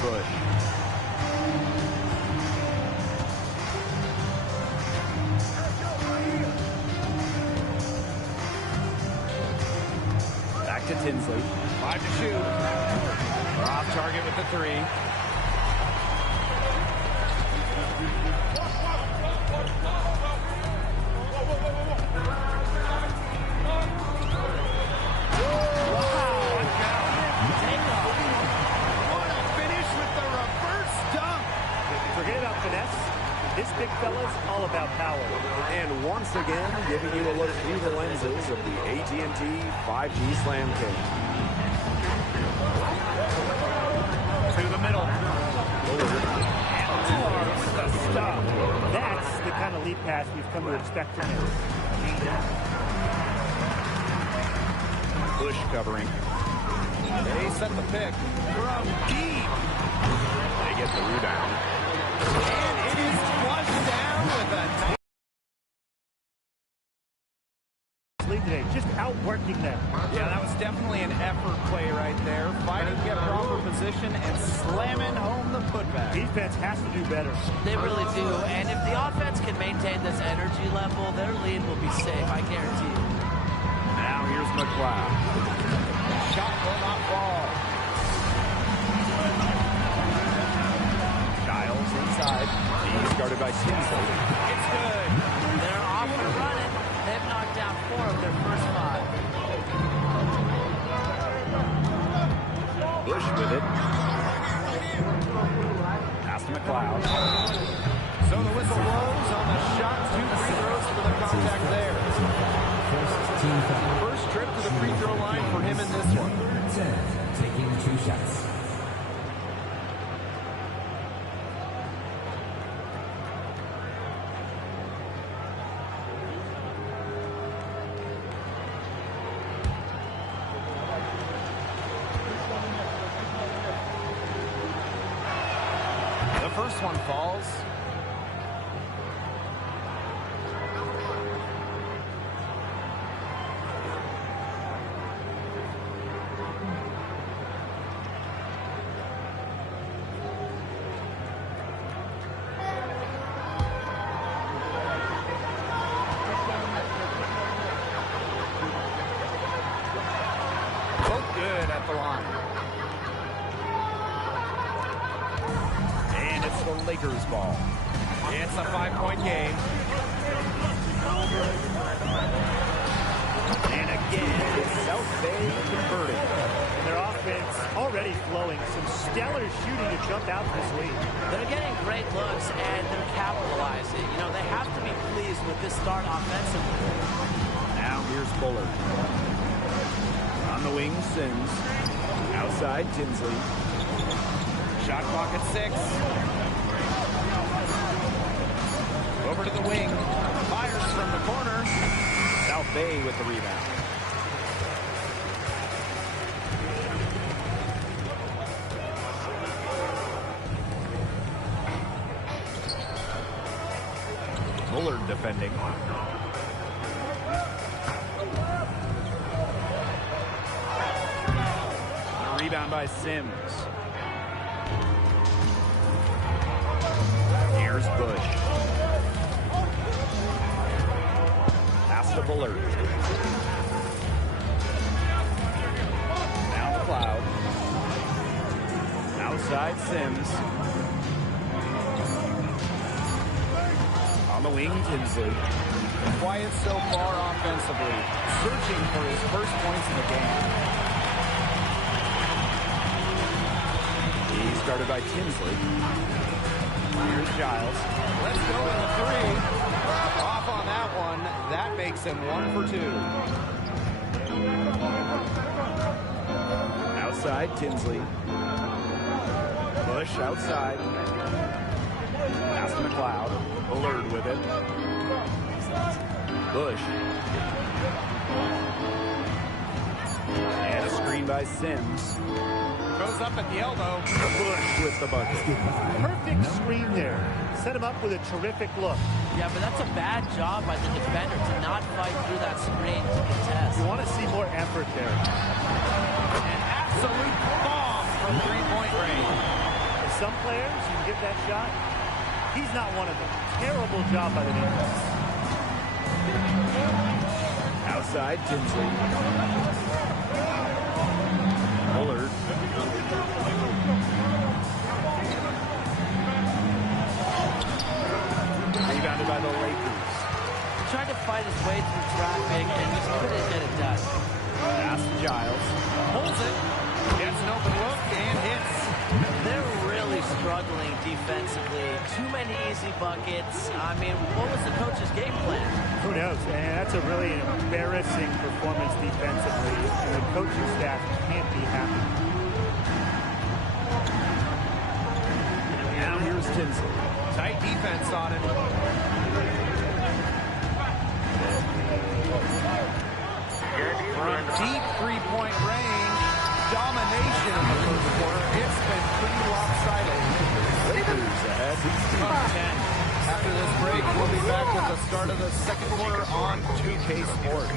Bush. Back to Tinsley. 5 to shoot. We're off target with the 3. This big fella's all about power. And once again, giving you a look through the lenses of the AT&T 5G Slam King. To the middle. With the stop. That's the kind of lead pass we've come to expect from him. Bush covering. They set the pick from deep. They get the rebound. And it is flushed down with a nice lead today, just outworking them. Yeah, that was definitely an effort play right there. Fighting to get proper position and slamming home the putback. Defense has to do better. They really do. And if the offense can maintain this energy level, their lead will be safe, I guarantee you. Now here's McLeod. Shot will not fall. Giles inside. He's guarded by Tinsley. It's good. They're off and running. They've knocked down 4 of their first 5. Bush with it. Pass to McLeod. So the whistle blows on the shot. 2 free throws for the contact there. First trip to the free throw line for him in this one. Taking 2 shots. The first one falls. Both good at the line. And it's the Lakers ball. It's a 5-point game. And again, South Bay converted. And their offense already flowing. Some stellar shooting to jump out this lead. They're getting great looks, and they're capitalizing. You know, they have to be pleased with this start offensively. Now here's Bullard. On the wing, Sims. Outside, Tinsley. Shot clock at 6. Over to the wing. Fires from the corner. South Bay with the rebound. Bullard defending. Rebound by Sims. Here's Bush. Pass to Bullard. Now McLeod. Outside Sims. On the wing, Tinsley. Quiet so far offensively. Searching for his first points in the game. He's guarded by Tinsley. Here's Giles. Let's go with the 3. Off on that one. That makes him 1 for 2. Outside, Tinsley. Bush outside. Pass to McLeod. Bullard with it. Bush. And a screen by Sims. Goes up at the elbow. Bush with the bucket. Perfect screen there. Set him up with a terrific look. Yeah, but that's a bad job by the defender to not fight through that screen to contest. You want to see more effort there. An absolute bomb from 3-point range. For some players, you can get that shot. He's not one of them. Terrible job by the defense. Outside, Tinsley. Bullard. Rebounded by the Lakers. He tried to fight his way through traffic and just couldn't get it done. Pass to Giles. Holds it. Gets an open look and hits. They're really struggling defensively. Too many easy buckets. I mean, what was the coach's game plan? Who knows? And that's a really embarrassing performance defensively. And the coaching staff can't be happy. Houston's tight defense on him. From deep three-point range, domination in the first quarter. It's been pretty lopsided. Lakers ahead. 10. After this break, we'll be back with the start of the second quarter on 2K Sports.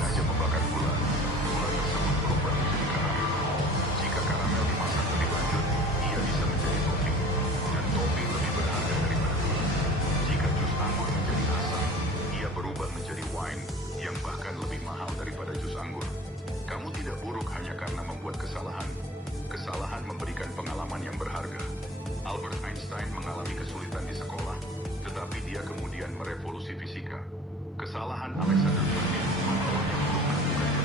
Kesalahan memberikan pengalaman yang berharga. Albert Einstein mengalami kesulitan di sekolah, tetapi dia kemudian merevolusi fisika. Kesalahan Alexander Fleming membawanya untuk menemukan.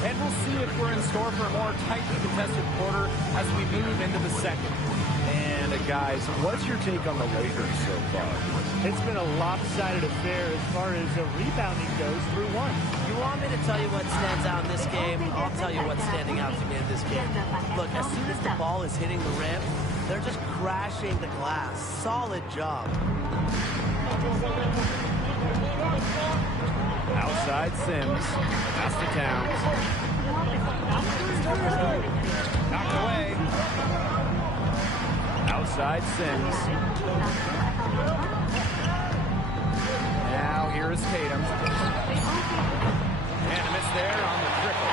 And we'll see if we're in store for a more tightly contested quarter as we move into the second. And guys, what's your take on the Lakers so far? It's been a lopsided affair as far as rebounding goes through one. You want me to tell you what stands out in this game? I'll tell you what's standing out to me in this game. Look, as soon as the ball is hitting the rim, they're just crashing the glass. Solid job. Outside Sims. Pass to Towns. Knocked away. Outside Sims. Now here is Tatum. And a miss there on the triple.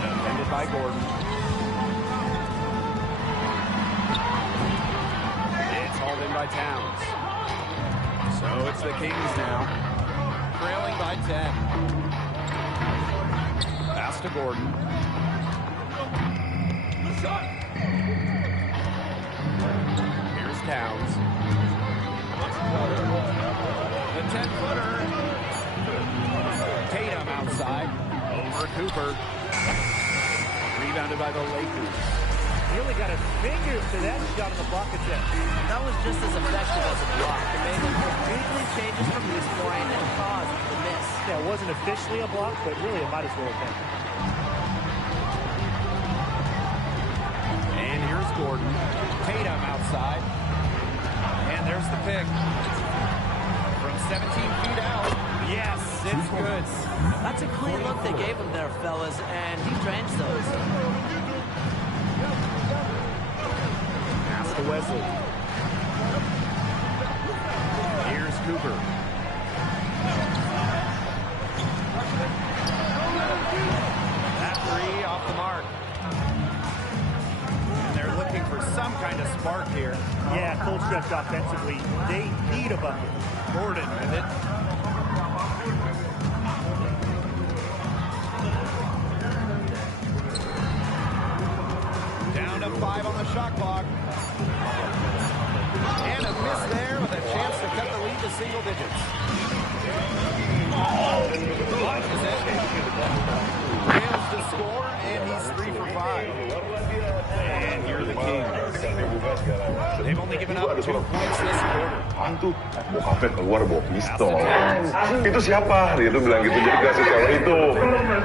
Defended by Gordon. It's hauled in by Towns. So it's the Kings now. Trailing by 10. Pass to Gordon. Here's Towns. The 10-footer. Tatum outside. Over Cooper. Rebounded by the Lakers. He only got his fingers to that shot on the block attempt. That was just as effective as a block. It made him completely changes from this point and caused the miss. Yeah, it wasn't officially a block, but really it might as well have been. And here's Gordon. Tatum outside. And there's the pick. From 17 feet out. Yes, it's good. That's a clean look they gave him there, fellas, and he drains those. Pass to Wesley. Here's Cooper. That three off the mark. And they're looking for some kind of spark here. Yeah, full stretch offensively. They need a bucket. Gordon with it. Down to 5 on the shot clock. And a miss there with a chance to cut the lead to single digits. Launches it. Fails to score, and he's 3 for 5. And here are the Kings. They've only given up 2 points this quarter. Hantu, bokapnya keluar bawa pistol. Itu siapa? Dia tuh bilang gitu, jadi kasih cewek itu.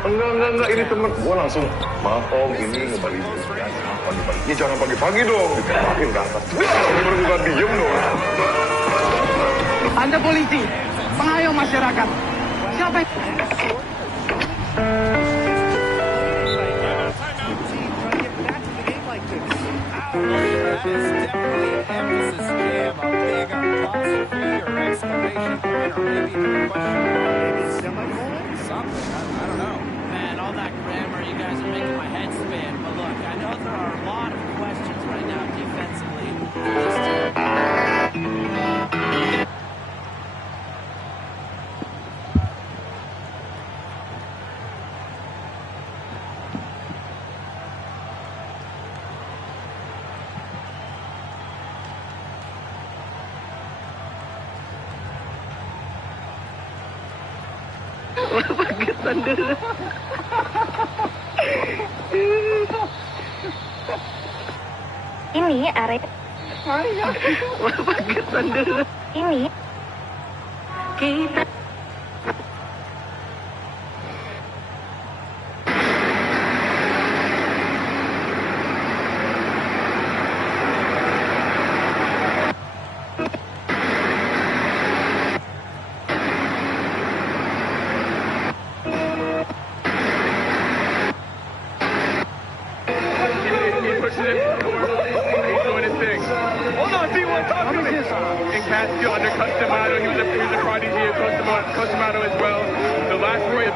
Enggak, ini temen. Gua langsung, maaf om, ini ngebalik. Pagi-pagi, ya jangan pagi-pagi dong. Ditembakin ke atas. Baru buka diem dong. Anda polisi, pengayom masyarakat. Siapa yang... That is definitely an emphasis jam, a big apostrophe or exclamation point, or maybe even a question mark. Maybe a semicolon? Something. I don't know. Man, all that grammar, you guys are making my head spin. But look, I know there are a lot of questions right now defensively for this team. Paketan dulu. Ini area. Paketan dulu. Ini kita.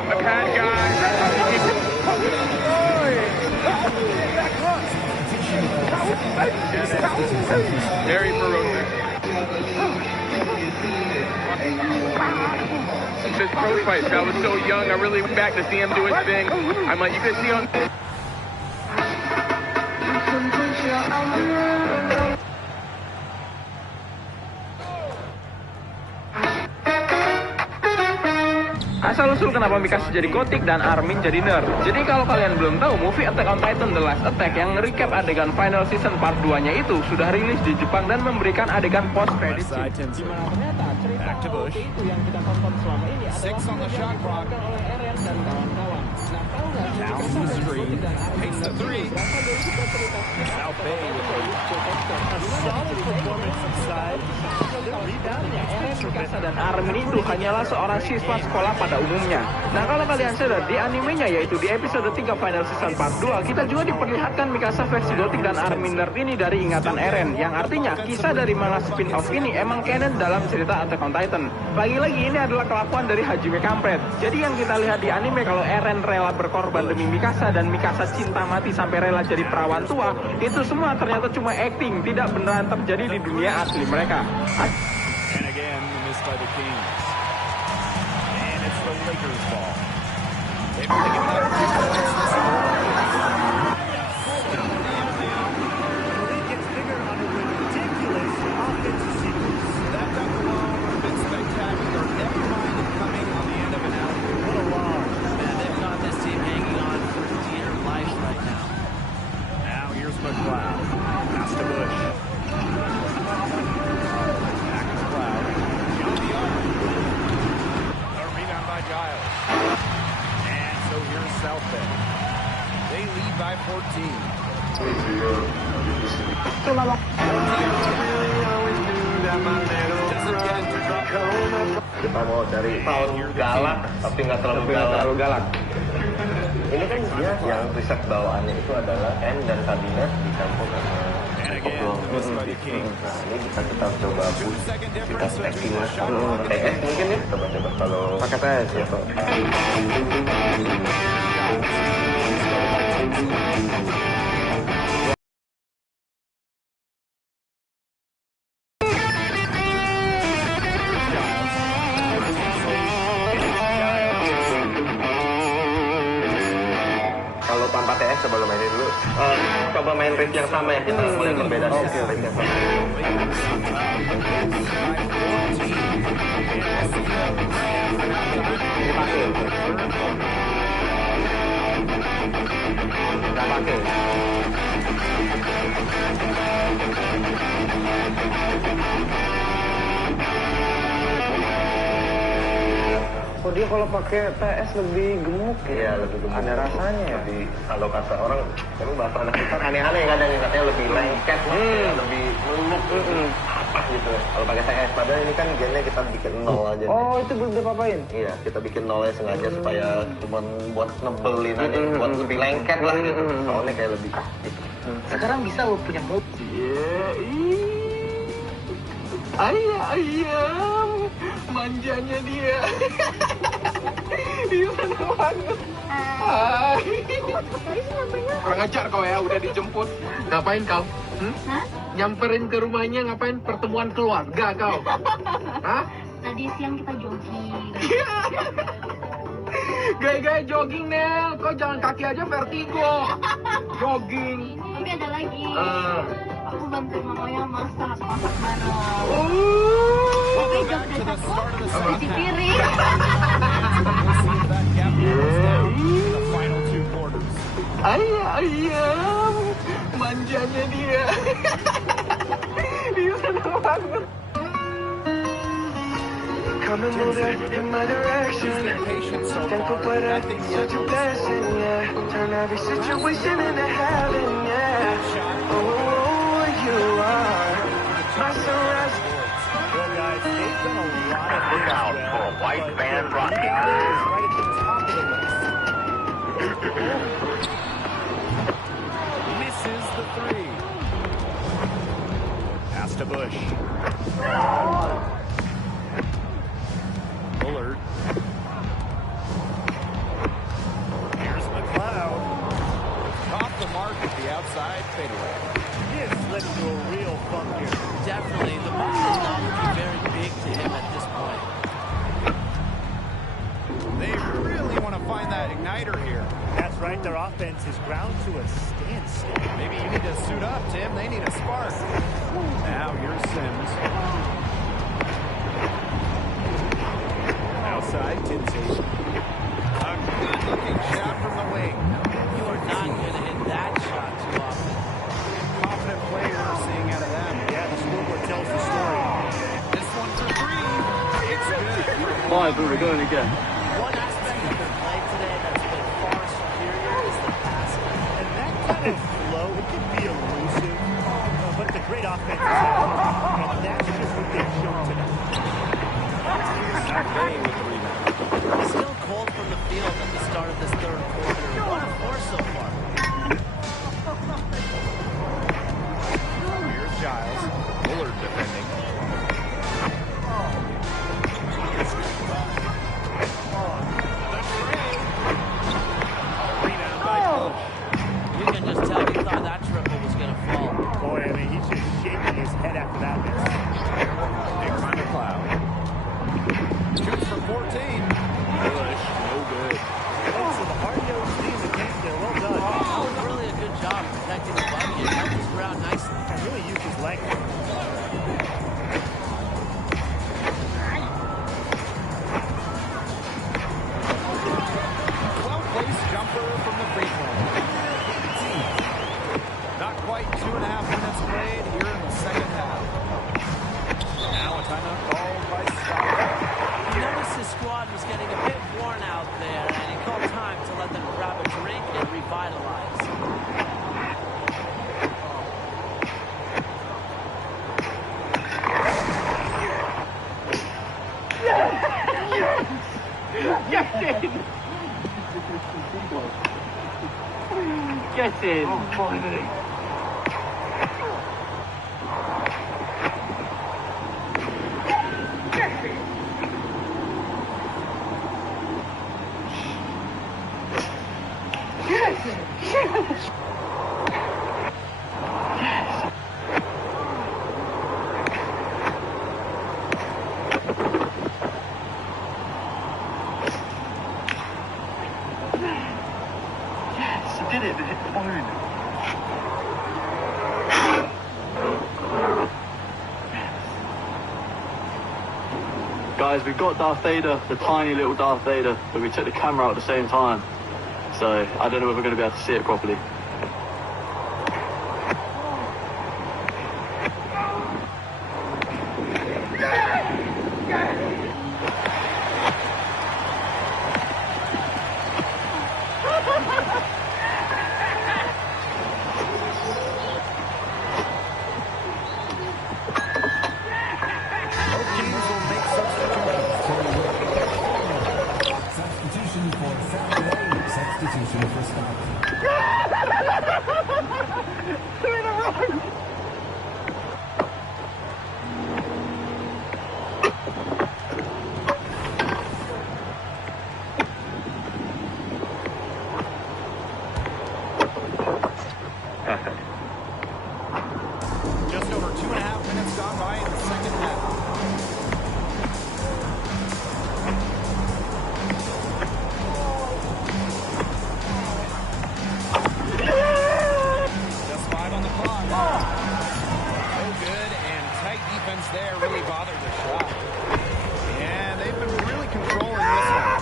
I've had guys. Very ferocious. This pro fight, I was so young. I really went back to see him do his thing. I'm like, you could see on. Asal-usul kenapa Mikasa jadi gotik dan Armin jadi nerd. Jadi kalau kalian belum tahu, movie Attack on Titan The Last Attack yang recap adegan final season part 2-nya itu sudah rilis di Jepang dan memberikan adegan post credit scene. Dimana ternyata cerita itu yang kita tonton selama ini adalah oleh Eren dan kawan-kawan. Nah, tahu nggak South Bay with a solid performance inside. Eren, Mikasa, dan Armin itu hanyalah seorang siswa sekolah pada umumnya. Nah, kalau kalian sadar, di animenya yaitu di episode 3 final season part 2, kita juga diperlihatkan Mikasa versi gotik dan Armin nerd ini dari ingatan Eren, yang artinya kisah dari manga spin-off ini emang canon dalam cerita Attack on Titan. Lagi-lagi ini adalah kelakuan dari Hajime kampret. Jadi yang kita lihat di anime kalau Eren rela berkorban demi Mikasa dan Mikasa cinta mati sampai rela jadi perawan tua, itu semua ternyata cuma acting, tidak beneran terjadi di dunia asli mereka. And again, missed by the Kings. And it's the Lakers' ball. They've been thinking about it. The lead gets bigger under ridiculous offensive sequence. That got the ball would have been spectacular. Never mind it coming on the end of an out. What a loss. Man, they've got this team hanging on for dear life right now. Now here's McLeod. Pass to Bush. Giles. And so here's South Bay. They lead by 14. Kita mau cari foul galak, tapi nggak terlalu galak. Ini kan dia yang riset bawaannya itu adalah M dan kabinet dicampur sama Oklahoma. Nah, ini bisa kita coba kita stacking lah. TS mungkin ya, coba kalau pakai TS ya Pak. Kalau tanpa TS coba lo mainin dulu. Coba main rate yang sama ya, kita mulai berbeda. Oke. Rate yang sama. Dipakai. Nggak pakai. Oh, dia kalau pakai PS lebih gemuk ya? Iya, lebih gemuk. Ada rasanya ya? Lebih, kalau kata orang, kan bahasa anak kita aneh-aneh kadang katanya lebih lengket, lebih meluk, apa gitu. Kalau pakai PS, padahal ini kan gennya kita bikin 0 aja. Oh, itu belum diapa-apain? Iya, kita bikin 0 aja sengaja supaya cuma buat nebelin aja, buat lebih lengket lah gitu. Soalnya kayak lebih gitu. Sekarang bisa lo punya mode. Ayam, manjanya dia. Gimana banget. Kurang ajar kau ya, udah dijemput. Ngapain kau? Nyamperin ke rumahnya ngapain? Pertemuan keluarga kau? Hah? Tadi siang kita jogging. Gaya-gaya jogging, Nel. Kau jalan kaki aja vertigo. Jogging. Tapi ada lagi. Aku bantu mamanya masak bareng. Tapi jam desaku di piring. Ayam, manjanya dia. Gimana banget. Come and move in my direction. Thankful for that, such a blessing, yeah. Turn every situation into heaven, yeah. Oh, you are my sunrise. Well, guys, they've done a lot of Look out for a white band rocking. right at the top of the list. Misses the three. Pass to Bush. Bullard. They really want to find that igniter here. That's right. Their offense is ground to a standstill. Maybe you need to suit up, Tim. They need a spark. Now here's Sims. Outside, Kinsey. A good-looking shot from the wing. You are not going to hit that shot too often. Confident play we're seeing out of them. Yeah, the scoreboard tells the story. This one for three. It's good. Five, we're going again. One aspect of their play today that's been far superior is the passing. And that kind of flow, it can be elusive, but the great offense is happening, and that's just what they've shown tonight. Still cold from the field at the start of this third quarter. 1-4 so far. Here's Giles. Bullard defending. Rebound by Bush. You can just tell he thought that triple was going to fall. Boy, I mean, he's just shaking his head after that miss. Big time to cloud. Shoots for 14. Bush, no good. Oh, so the hard-nosed team that came there, well done. That was really a good job protecting the bucket. Held his ground nicely. And really used his length. Well-placed jumper from the free throw. Not quite 2.5 minutes played here in the second half. Now a timeout called by Scott. He noticed his squad was getting a bit worn out there, and he called time to let them grab a drink and revitalize. Get in! Get in! Oh, finally. Did it hit the phone? Guys, we've got Darth Vader, the tiny little Darth Vader, but we took the camera out at the same time. So I don't know if we're going to be able to see it properly. Just over 2.5 minutes gone by in the second half. Just 5 on the clock. No good, and tight defense there really bothered the shot. And they've been really controlling this one.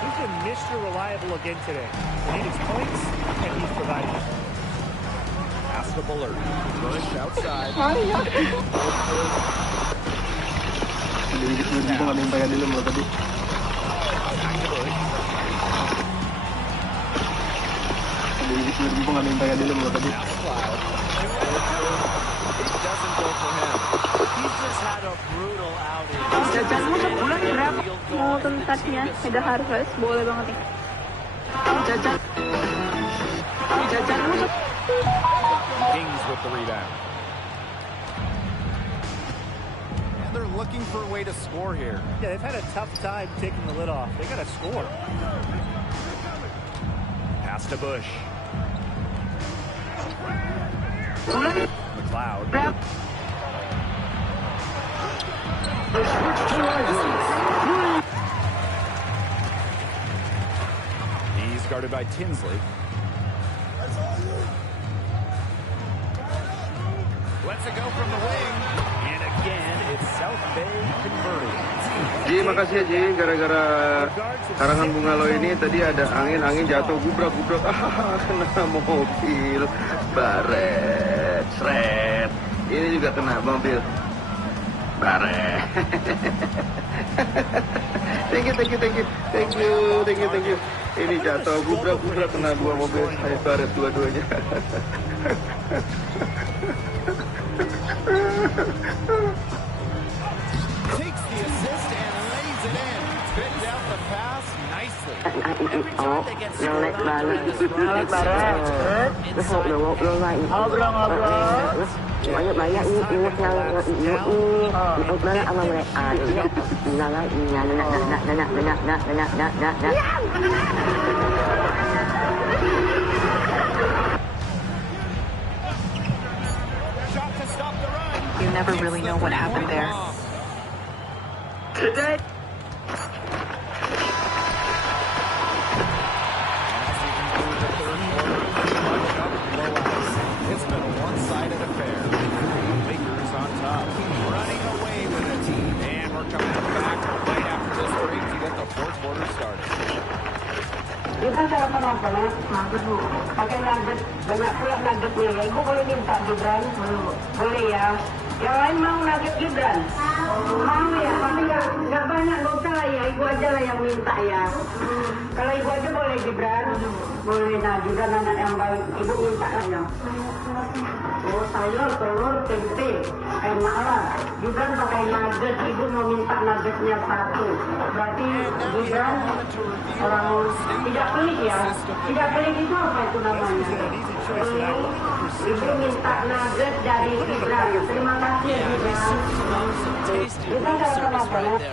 He's been Mr. Reliable again today. We need his points, and he's providing them. Pass to Bullard. Bush outside. He's just had a brutal outing. Jajanmu sebulan berapa? Mau tempatnya? Ada harvest, boleh banget nih. Jajanmu Kings with the rebound. And they're looking for a way to score here. Yeah, they've had a tough time taking the lid off. They got to score. Pass to Bush. McLeod. He's guarded by Tinsley. Lets it go from the wing. And again, it's South Bay converting. Ji, makasih ya Ji, gara-gara karangan bunga lo ini tadi ada angin jatuh gubrak-gubrak, kena mobil, baret, seret, ini juga kena mobil, baret. Thank you. Ini jatuh gubrak-gubrak kena dua mobil, saya baret dua-duanya. Takes the assist and lays it in. Spins out the pass nicely. Every time they get scored on during this run, it's inside. Ngobrol-ngobrol. Banyak-banyak ingat yang banyak sama mereka. You never really know what happened there. Today. It's been a one-sided affair. Lakers on top, running away with it. And we're coming back right after this break to get the fourth quarter started. Kita sama-sama banget, mampus Bu. Pakai nugget, banyak pula nuggetnya ya. Ibu boleh minta Gibran? Boleh ya. Yang lain mau nugget Gibran? Mau ya, tapi nggak banyak, nggak usah lah ya. Ibu aja lah yang minta ya. Kalau ibu aja boleh Gibran? Boleh, nah Gibran anak yang baik. Ibu minta lah ya. Oh sayur, telur, tempe, enak lah. Gibran pakai nugget, ibu mau minta nuggetnya satu. Berarti Gibran orang tidak pelik ya. Tidak pelik itu apa itu namanya? Ibu minta nugget dari Gibran. Terima kasih Gibran. Kita sama-sama ya.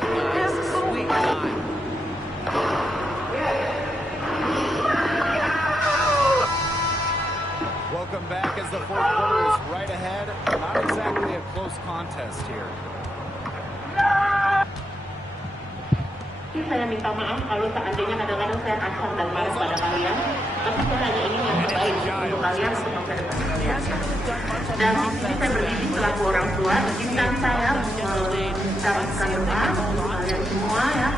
Welcome back as the fourth quarter is right ahead. Not exactly a close contest here. Saya minta maaf kalau seandainya kadang-kadang saya kasar dan marah pada kalian, tapi saya hanya ingin yang terbaik untuk kalian untuk masa depan kalian. Dan di sini saya berdiri selaku orang tua, izinkan saya mengucapkan doa untuk kalian semua ya.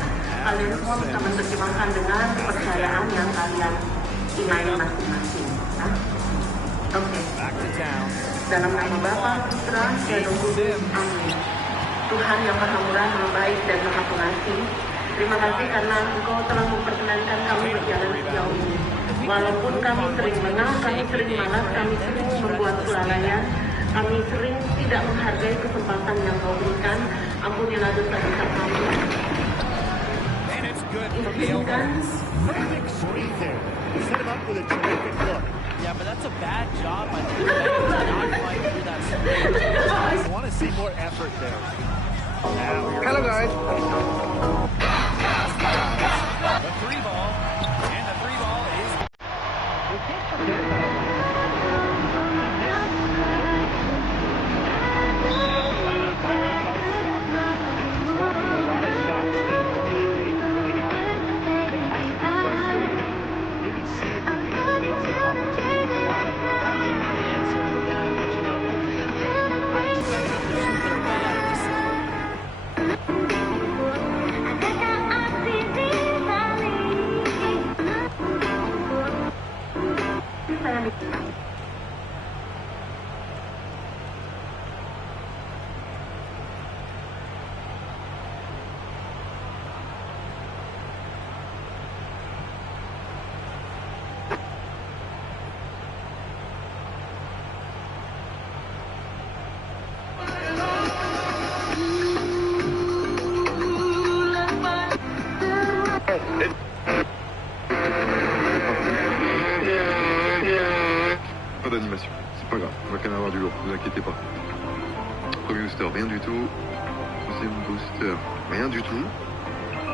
Kalian semua bisa menerjemahkan dengan kepercayaan yang kalian imani masing-masing. Oke. Dalam nama Bapa, Putra, dan Roh Kudus. Amin. Tuhan yang Maha Murah, Maha Baik dan Maha Pengasih, terima kasih karena Engkau telah memperkenankan kami berjalan sejauh ini. Walaupun kami sering menang, kami sering malas, kami sering membuat kelalaian, kami sering tidak menghargai kesempatan yang Kau berikan. Ampunilah dosa-dosa kami. Izinkan. Yeah, but that's a bad job by the defense not fighting through that screen. I want to see more effort there. Hello guys. The three ball, and the three ball is... Pas d'animation, c'est pas grave, on va quand même avoir du lourd, ne vous inquiétez pas. Premier booster, rien du tout. Deuxième booster, rien du tout.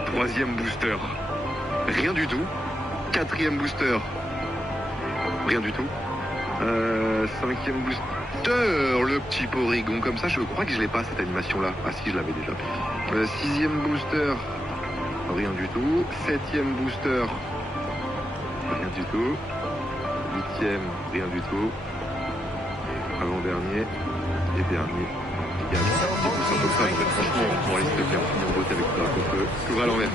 Troisième booster, rien du tout. Quatrième booster, rien du tout. Cinquième booster. Le petit Porygon comme ça, je crois que je l'ai pas cette animation-là. Ah si, je l'avais déjà. 6e booster, rien du tout. 7e booster, rien du tout. 8e, rien du tout. Avant-dernier et dernier. Il y a un petit booster comme ça. Donc, franchement, on va aller se faire finir en beauté avec ça. Donc, ouvre à l'envers.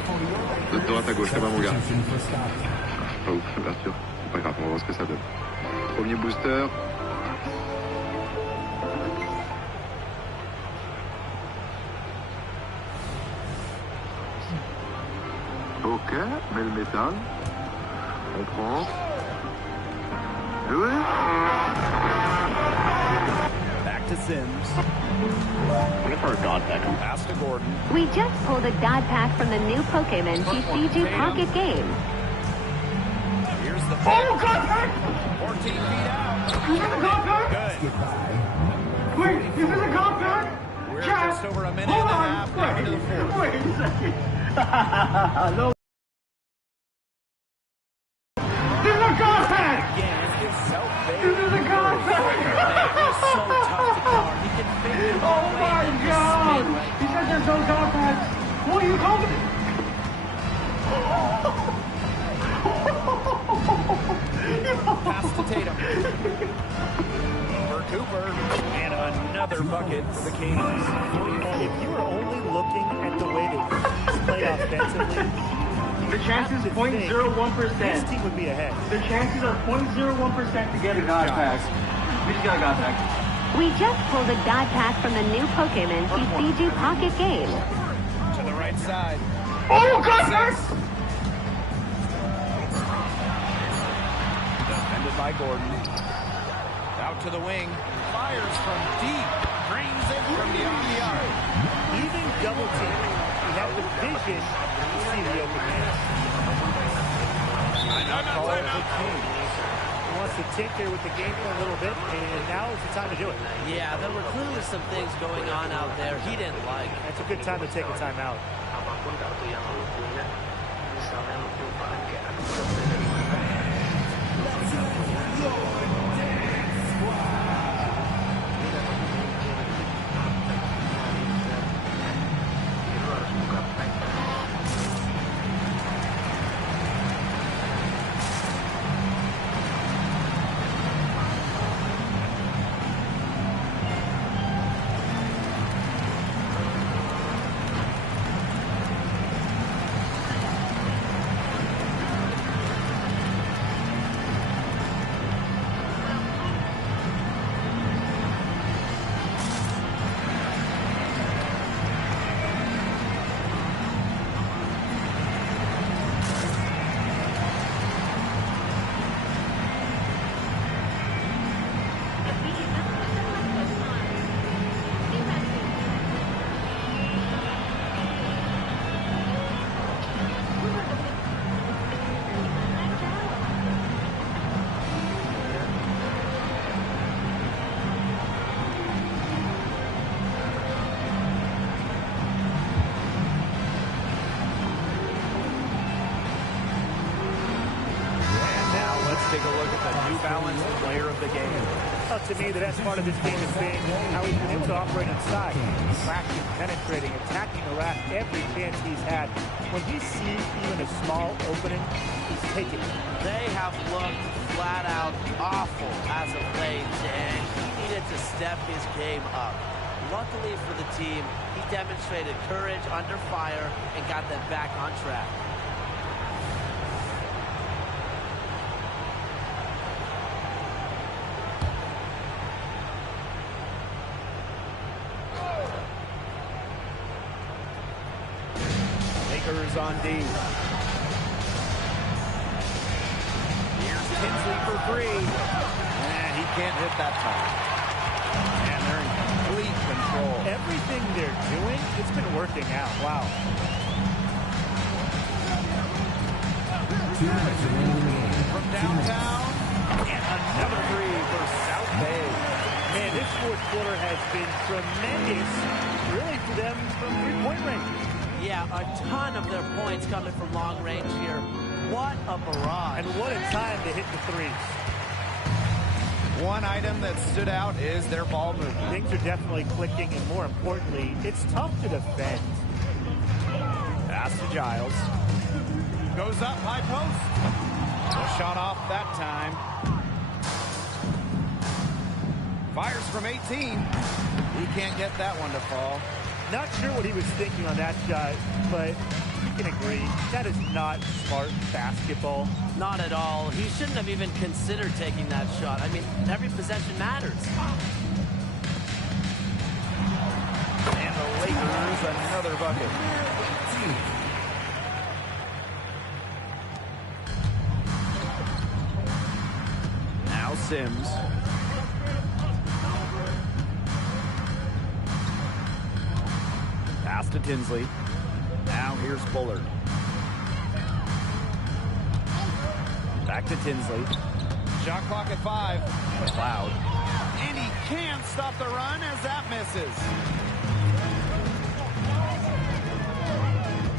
De droite à gauche, comme un mon gars. Pas ouf, l'ouverture. C'est pas grave, on va voir ce que ça donne. Premier booster. Ok, met le métal. On prend. Et oui. Back to Sims. Looking for a God Pack. Pass to Gordon. We just pulled a God Pack from the new Pokemon TCG Pocket game. Here's the Oh, God Pack! 14 feet out. Is this a God Pack? Good. Wait, is this a God Pack? We're Jack, just over a minute hold and a on. half left into the fourth. Wait a second. No. This is a God Pack! Again, it's self-bait. This is a God Pack! He's so tough to cover. He can fake it Oh my God! He said there's no God Packs. What are you talking about? Pass to Tatum. For Cooper. And another bucket for the Kings. And if you are only looking at the way that he's played offensively, The chances is 0.01%. this team would be ahead. The chances are 0.01% to get a God Pack. We just got a God Pack. We just pulled a God Pack from the new Pokemon TCG Pocket game. To the right side. Oh, God Pack! Defended by Gordon. Out to the wing. Fires from deep. Drains it from beyond the arc. Even double team, he has the vision to see the open man. He wants to tinker with the game plan a little bit, and now is the time to do it. Yeah, there were clearly some things going on out there he didn't like. That's a good time to take a timeout. Apapun kartu yang lu punya, misalnya lu kelupaan kayak aduh take a look at the New Balance player of the game. Well, to me, the best part of this game has been how he's been able to operate inside. Crashing, penetrating, attacking the rack every chance he's had. When he sees even a small opening, he's taking it. They have looked flat out awful as of late, and he needed to step his game up. Luckily for the team, he demonstrated courage under fire and got them back on track. Lakers on D. Here's Tinsley for three. And he can't hit that time. And they're in complete control. Everything they're doing, it's been working out. Wow. From downtown, and another three for South Bay. Man, this fourth quarter has been tremendous, really, for them from three-point range. Yeah, a ton of their points coming from long range here. What a barrage. And what a time to hit the threes. One item that stood out is their ball movement. Things are definitely clicking, and more importantly, it's tough to defend. Pass to Giles. Goes up, high post. No shot off that time. Fires from 18. He can't get that one to fall. Not sure what he was thinking on that shot, but you can agree, that is not smart basketball. Not at all. He shouldn't have even considered taking that shot. I mean, every possession matters. And the Lakers, another bucket. Now Sims. Pass to Tinsley. Now here's Bullard. Back to Tinsley. Shot clock at 5. McLeod. And he can't stop the run as that misses.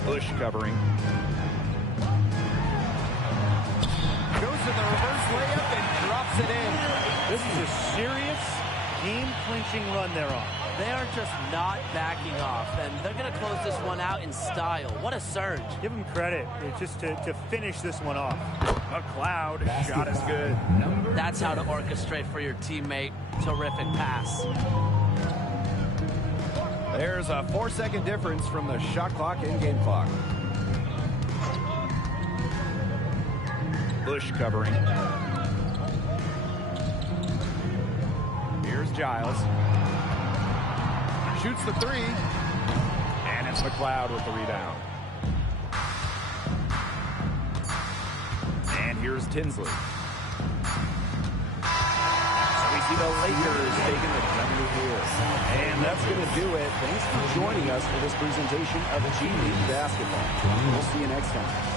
Bush covering. Goes to the reverse layup and drops it in. This is a serious game-clinching run they're on. They are just not backing off, and they're going to close this one out in style. What a surge. Give them credit just to finish this one off. McLeod, shot is good. That's how to orchestrate for your teammate. Terrific pass. There's a 4-second difference from the shot clock and game clock. Bush covering. Here's Giles. Shoots the 3. And it's McLeod with the rebound. And here's Tinsley. So we see the Lakers taking the W here. And that's going to do it. Thanks for joining us for this presentation of G League basketball. We'll see you next time.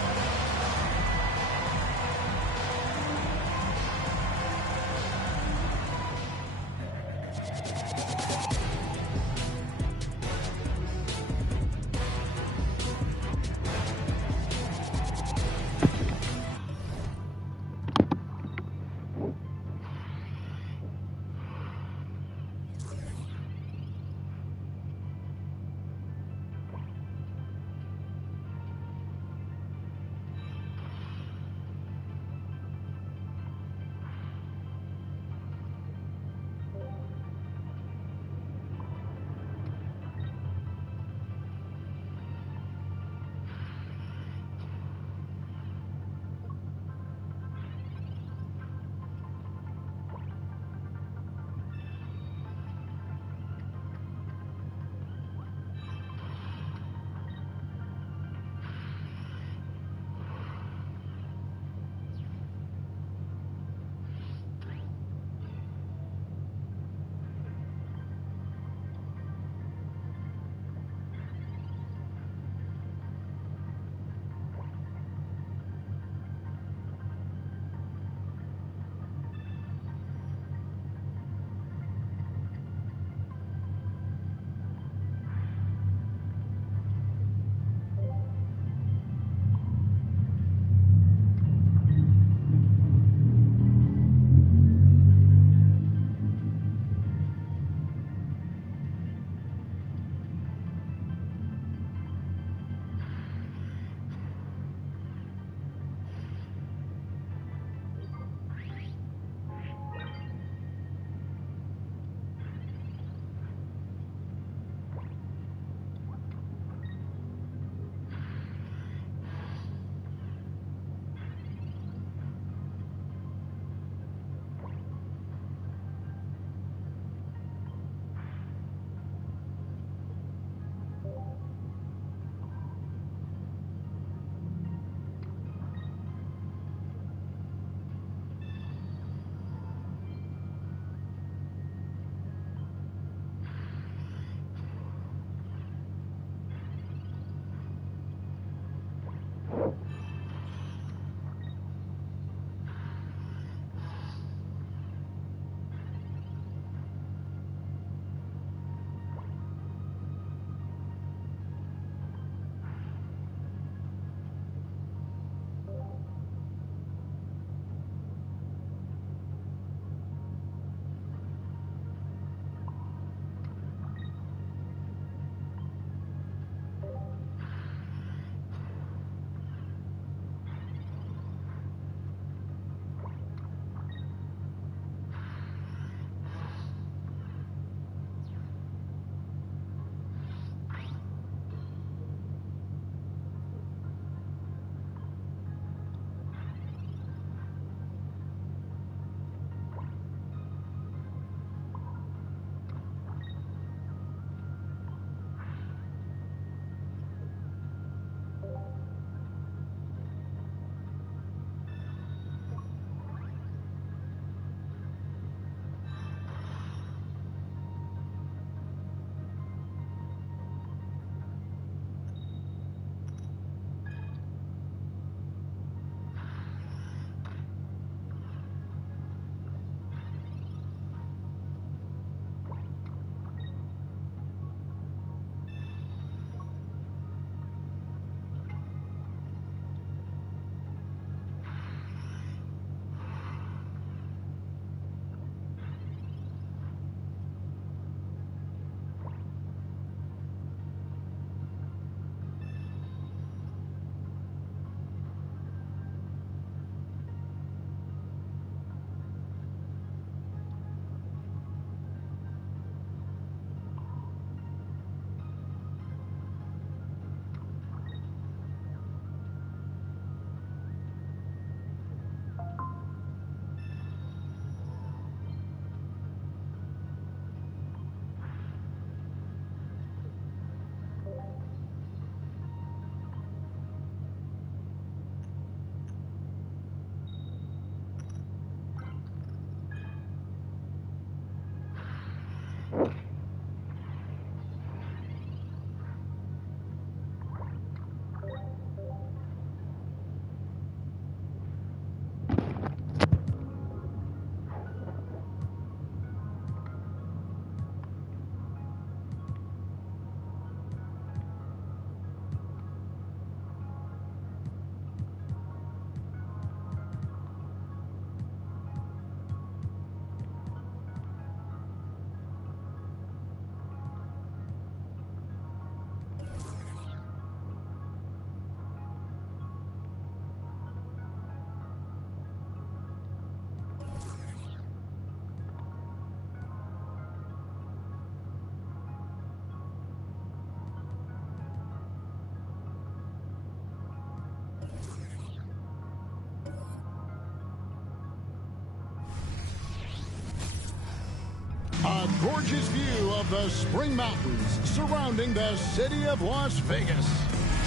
gorgeous view of the Spring Mountains surrounding the city of Las Vegas.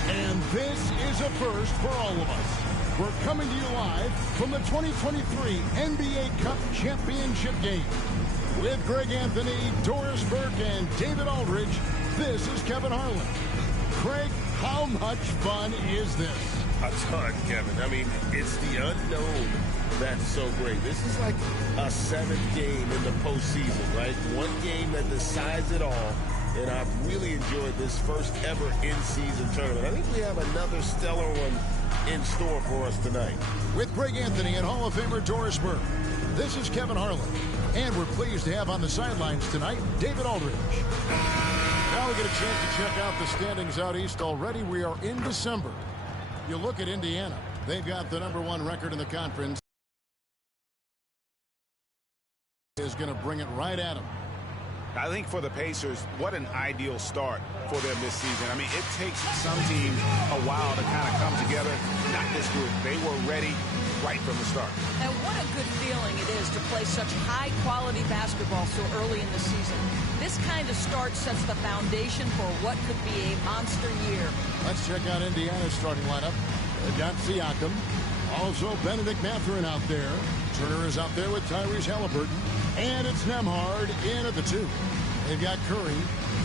And this is a first for all of us. We're coming to you live from the 2023 NBA Cup Championship game. With Greg Anthony, Doris Burke, and David Aldridge, this is Kevin Harlan. Craig, how much fun is this? A ton, Kevin. I mean, it's the unknown that's so great. This is like a seventh game in the postseason, right? One game that decides it all, and I've really enjoyed this first ever in-season tournament. I think we have another stellar one in store for us tonight. With Greg Anthony and Hall of Famer Doris Burke, this is Kevin Harlan. And we're pleased to have on the sidelines tonight, David Aldridge. Now we get a chance to check out the standings out east already. We are in December. You look at Indiana. They've got the #1 record in the conference. Is going to bring it right at them. I think for the Pacers, what an ideal start for them this season. I mean, it takes some teams a while to kind of come together. Not this group. They were ready right from the start. And what a good feeling it is to play such high-quality basketball so early in the season. This kind of start sets the foundation for what could be a monster year. Let's check out Indiana's starting lineup. They've got Siakam. Also, Benedict Mathurin out there. Turner is out there with Tyrese Halliburton. And it's Nembhard in at the 2. They've got Curry.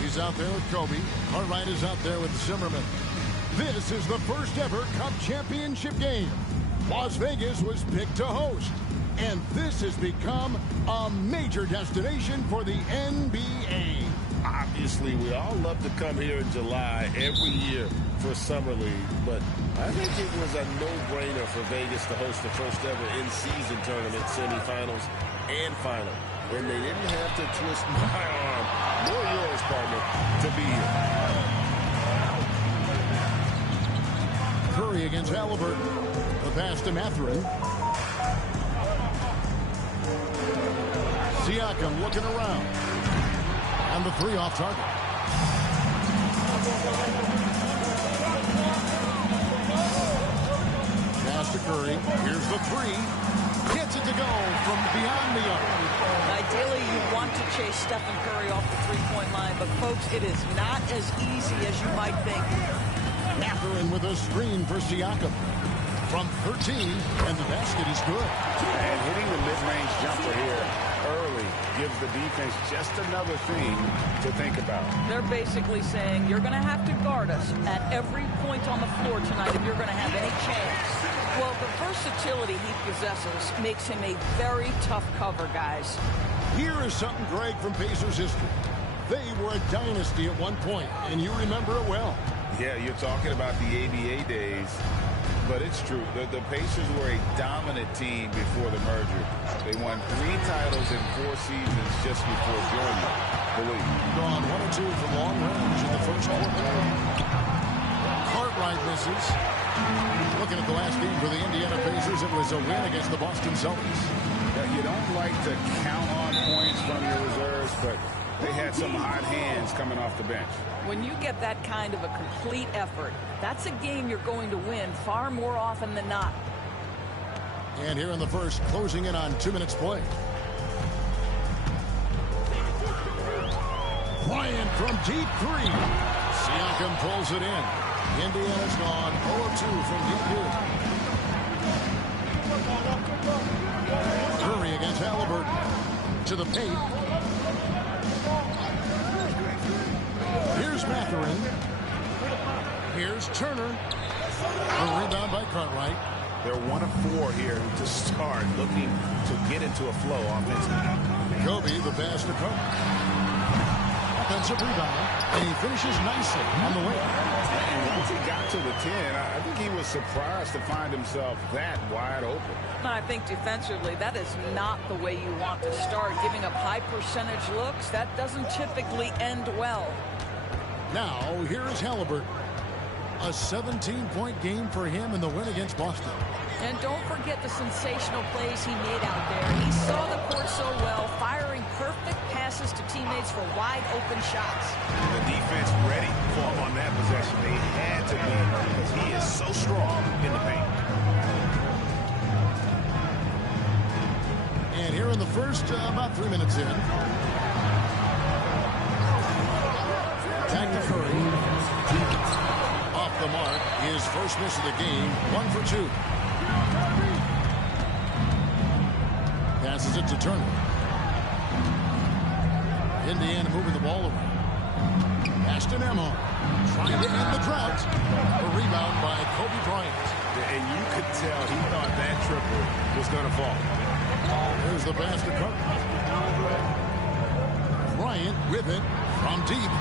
He's out there with Kobe. Cartwright is out there with Zimmerman. This is the first ever Cup Championship game. Las Vegas was picked to host. And this has become a major destination for the NBA. Obviously, we all love to come here in July every year for Summer League, but I think it was a no-brainer for Vegas to host the first ever in-season tournament, semifinals and final. And they didn't have to twist my arm, nor yours, partner, to be here. Curry against Halliburton. The pass to Mathurin. Siakam looking around. And the 3 off target. Pass to Curry. Here's the 3. Gets it to go from beyond the arc. Ideally, you want to chase Stephen Curry off the three-point line, but folks, it is not as easy as you might think. Mathurin with a screen for Siakam. From 13, and the basket is good. And hitting the mid-range jumper here early gives the defense just another thing to think about. They're basically saying you're going to have to guard us at every point on the floor tonight if you're going to have any chance. Well, the versatility he possesses makes him a very tough cover, guys. Here is something, Greg, from Pacers history. They were a dynasty at one point, and you remember it well. Yeah, you're talking about the ABA days. But it's true. The Pacers were a dominant team before the merger. They won 3 titles in 4 seasons just before joining the league. Gone 1 or 2 from long range in the first quarter. Cartwright misses. Looking at the last game for the Indiana Pacers, it was a win against the Boston Celtics. Now, you don't like to count on points from your reserves, but they had some hot hands coming off the bench. When you get that kind of a complete effort, that's a game you're going to win far more often than not. And here in the first, closing in on 2 minutes play. Bryant from deep 3. Siakam pulls it in. Indiana's gone 0-2 from deep here. Curry against Halliburton. To the paint. Here's Mathurin. Here's Turner. The rebound by Cartwright. They're 1 of 4 here to start, looking to get into a flow offensively. Kobe, the pass to Cook. Offensive rebound, and he finishes nicely on the way. And once he got to the 10, I think he was surprised to find himself that wide open. I think defensively, that is not the way you want to start. Giving up high percentage looks, that doesn't typically end well. Now, here is Halliburton. A 17-point game for him in the win against Boston. And don't forget the sensational plays he made out there. He saw the court so well, firing perfect passes to teammates for wide-open shots. The defense ready for him on that possession. They had to be because he is so strong in the paint. And here in the first, about 3 minutes in. the mark. His first miss of the game, 1 for 2. Passes it to Turner. Indiana moving the ball around. Ashton Emma trying to end the drought. A rebound by Kobe Bryant. And you could tell he thought that triple was going to fall. There's the pass to Cook. Bryant with it from deep.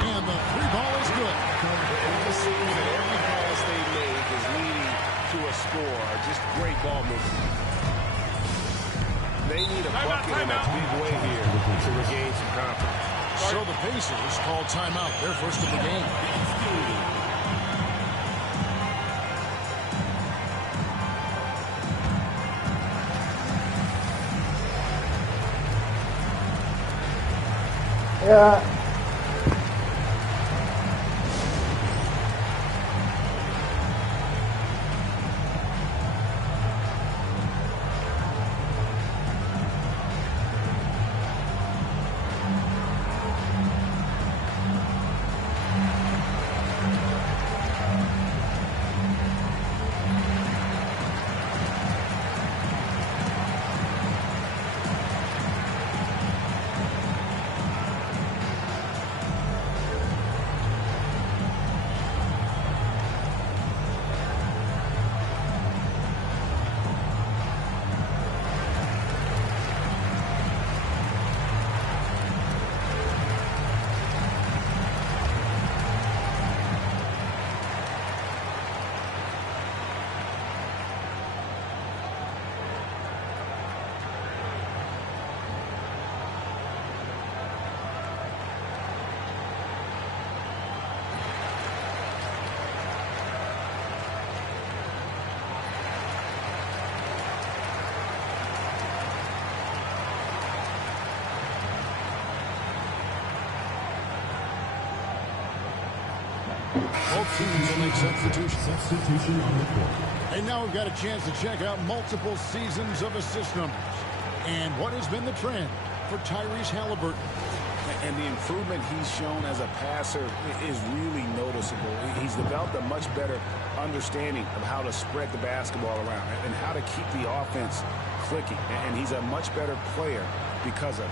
And the 3-ball is good. And you see that every pass they make is leading to a score. Just great ball movement. They need a bucket in a big way here to regain some confidence. So the Pacers call timeout, their first of the game. Yeah. Both teams will make substitution on the court. And now we've got a chance to check out multiple seasons of assist numbers. And what has been the trend for Tyrese Halliburton? And the improvement he's shown as a passer is really noticeable. He's developed a much better understanding of how to spread the basketball around and how to keep the offense clicking. And he's a much better player because of it.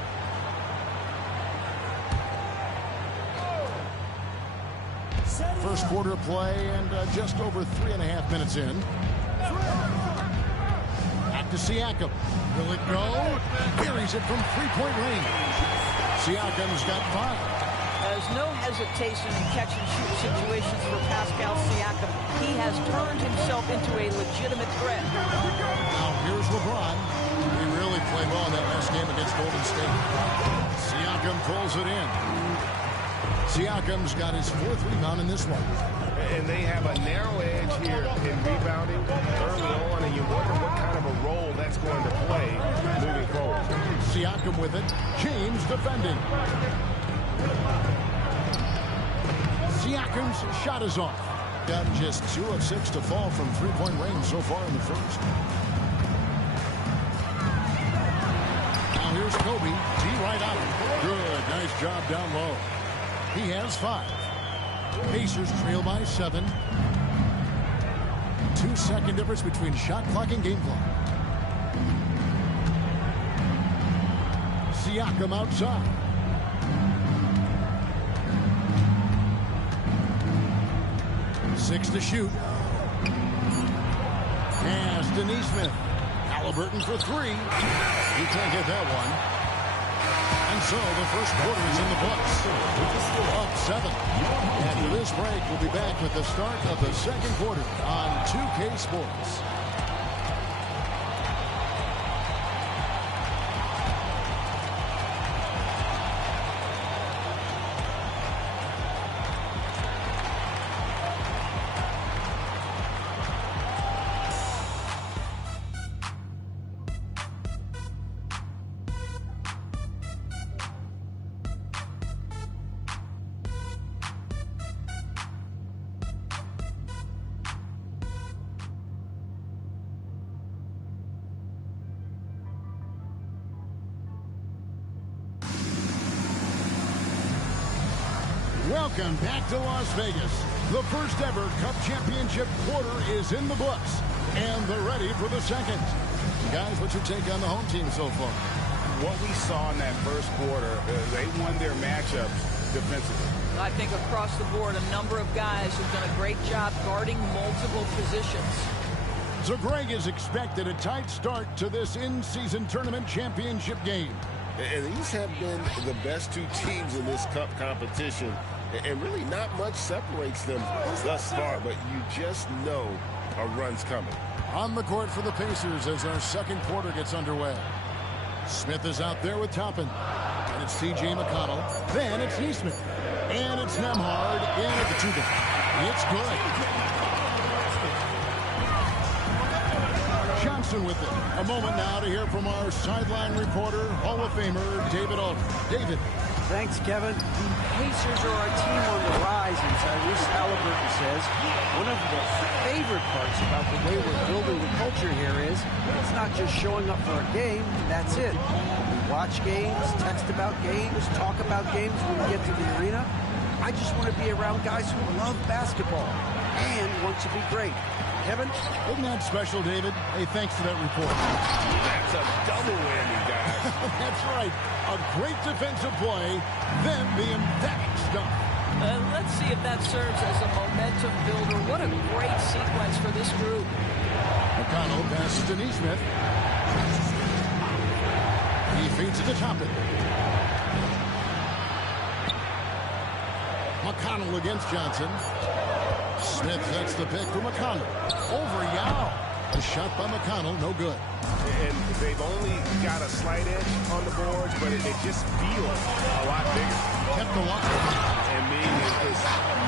First quarter play and just over 3.5 minutes in. Back to Siakam. Will it go? Carries it from three-point range. Siakam's got 5. There's no hesitation in catch-and-shoot situations for Pascal Siakam. He has turned himself into a legitimate threat. Now here's LeBron. He really played well in that last game against Golden State. Siakam pulls it in. Siakam's got his 4th rebound in this one. And they have a narrow edge here in rebounding early on, and you wonder what kind of a role that's going to play moving forward. Siakam with it. James defending. Siakam's shot is off. Gotten just 2 of 6 to fall from three-point range so far in the first. Now here's Kobe. D right out. Good. Nice job down low. He has 5. Pacers trail by 7. 2-second difference between shot clock and game clock. Siakam outside. Six to shoot. Pass to Nesmith. Halliburton for 3. He can't get that one. And so the first quarter is in the books. Up 7. After this break, we'll be back with the start of the second quarter on 2K Sports. Welcome back to Las Vegas. The first ever Cup Championship quarter is in the books, and they're ready for the second. Guys, what's your take on the home team so far? What we saw in that first quarter, they won their matchups defensively. I think across the board, a number of guys have done a great job guarding multiple positions. So Greg is expected a tight start to this in-season tournament championship game. And these have been the best two teams in this Cup competition. And really not much separates them thus far, but you just know a run's coming. On the court for the Pacers as our second quarter gets underway. Smith is out there with Toppin. And it's T.J. McConnell. Then it's Neesmith. And it's Nembhard in at the two-ball. It's good. Johnson with it. A moment now to hear from our sideline reporter, Hall of Famer David Aldridge. David. Thanks, Kevin. The Pacers are a team on the rise, and Tyrese Halliburton says one of the favorite parts about the way we're building the culture here is it's not just showing up for a game, that's it. We watch games, text about games, talk about games when we get to the arena. I just want to be around guys who love basketball and want to be great. Kevin? Isn't that special, David? Hey, thanks for that report. That's a double whammy, guys. That's right. A great defensive play, then the emphatic stuff. Let's see if that serves as a momentum builder. What a great sequence for this group. McConnell passes to Neesmith. He feeds it to Toppin. McConnell against Johnson. Smith sets the pick for McConnell. Over Yao. A shot by McConnell, no good. And they've only got a slight edge on the boards, but it just feels a lot bigger. Kept the lock. And Ming is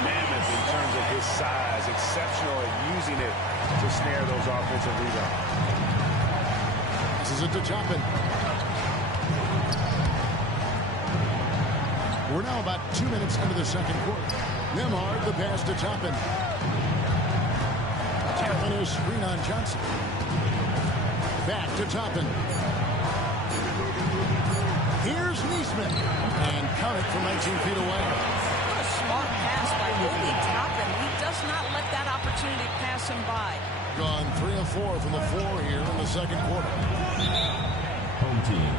mammoth in terms of his size, exceptional at using it to snare those offensive rebounds. This is it to Toppin. We're now about 2 minutes into the second quarter. Nembhard, the pass to Toppin. Toppin is screen on Johnson. Back to Toppin. Here's Neesmith. And count it from 19 feet away. What a smart pass by Obi Toppin. He does not let that opportunity pass him by. Gone 3 of 4 from the floor here in the second quarter. Home team.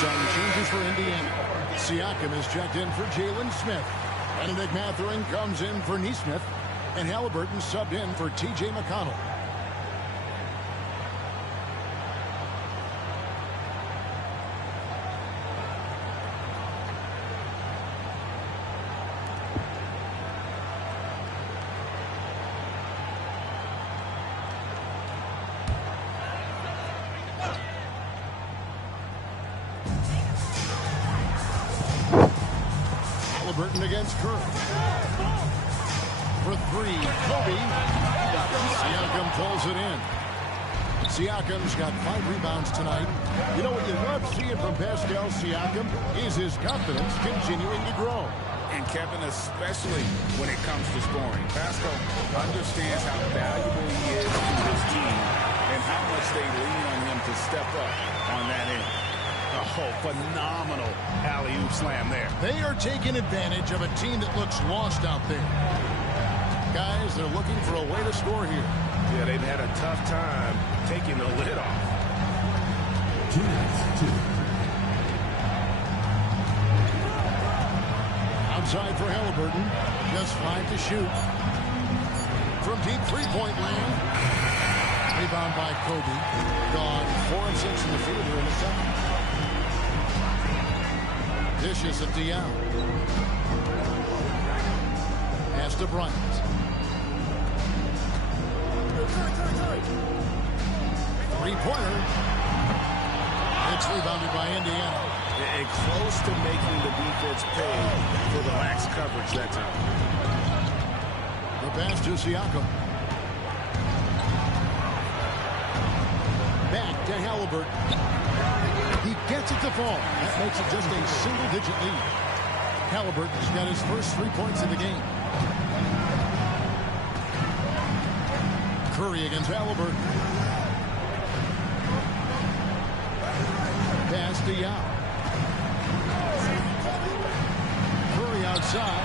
Some changes for Indiana. Siakam is checked in for Jalen Smith. Benedict Mathurin comes in for Neesmith. And Halliburton subbed in for T.J. McConnell. Halliburton against Kerr. For three, Kobe. Siakam pulls it in. Siakam's got 5 rebounds tonight. You know what you love from Pascal Siakam. Is his confidence continuing to grow? And Kevin, especially when it comes to scoring. Pascal understands how valuable he is to his team and how much they lean on him to step up on that end. Oh, phenomenal alley-oop slam there. They are taking advantage of a team that looks lost out there. Guys, they're looking for a way to score here. Yeah, they've had a tough time taking the lid off. Outside for Halliburton. Just 5 to shoot. From deep three-point land. Rebound by Kobe. Gone 4 and 6 in the field here in the second. Dishes at Diallo. Pass to Bryant. Three-pointer. It's rebounded by Indiana. And close to making the defense pay for the lax coverage that time. The pass to Siakam. Back to Halliburton. He gets it to fall. That makes it just a single-digit lead. Halliburton's got his first 3 points of the game. Curry against Halliburton. Pass to Yao. Curry outside.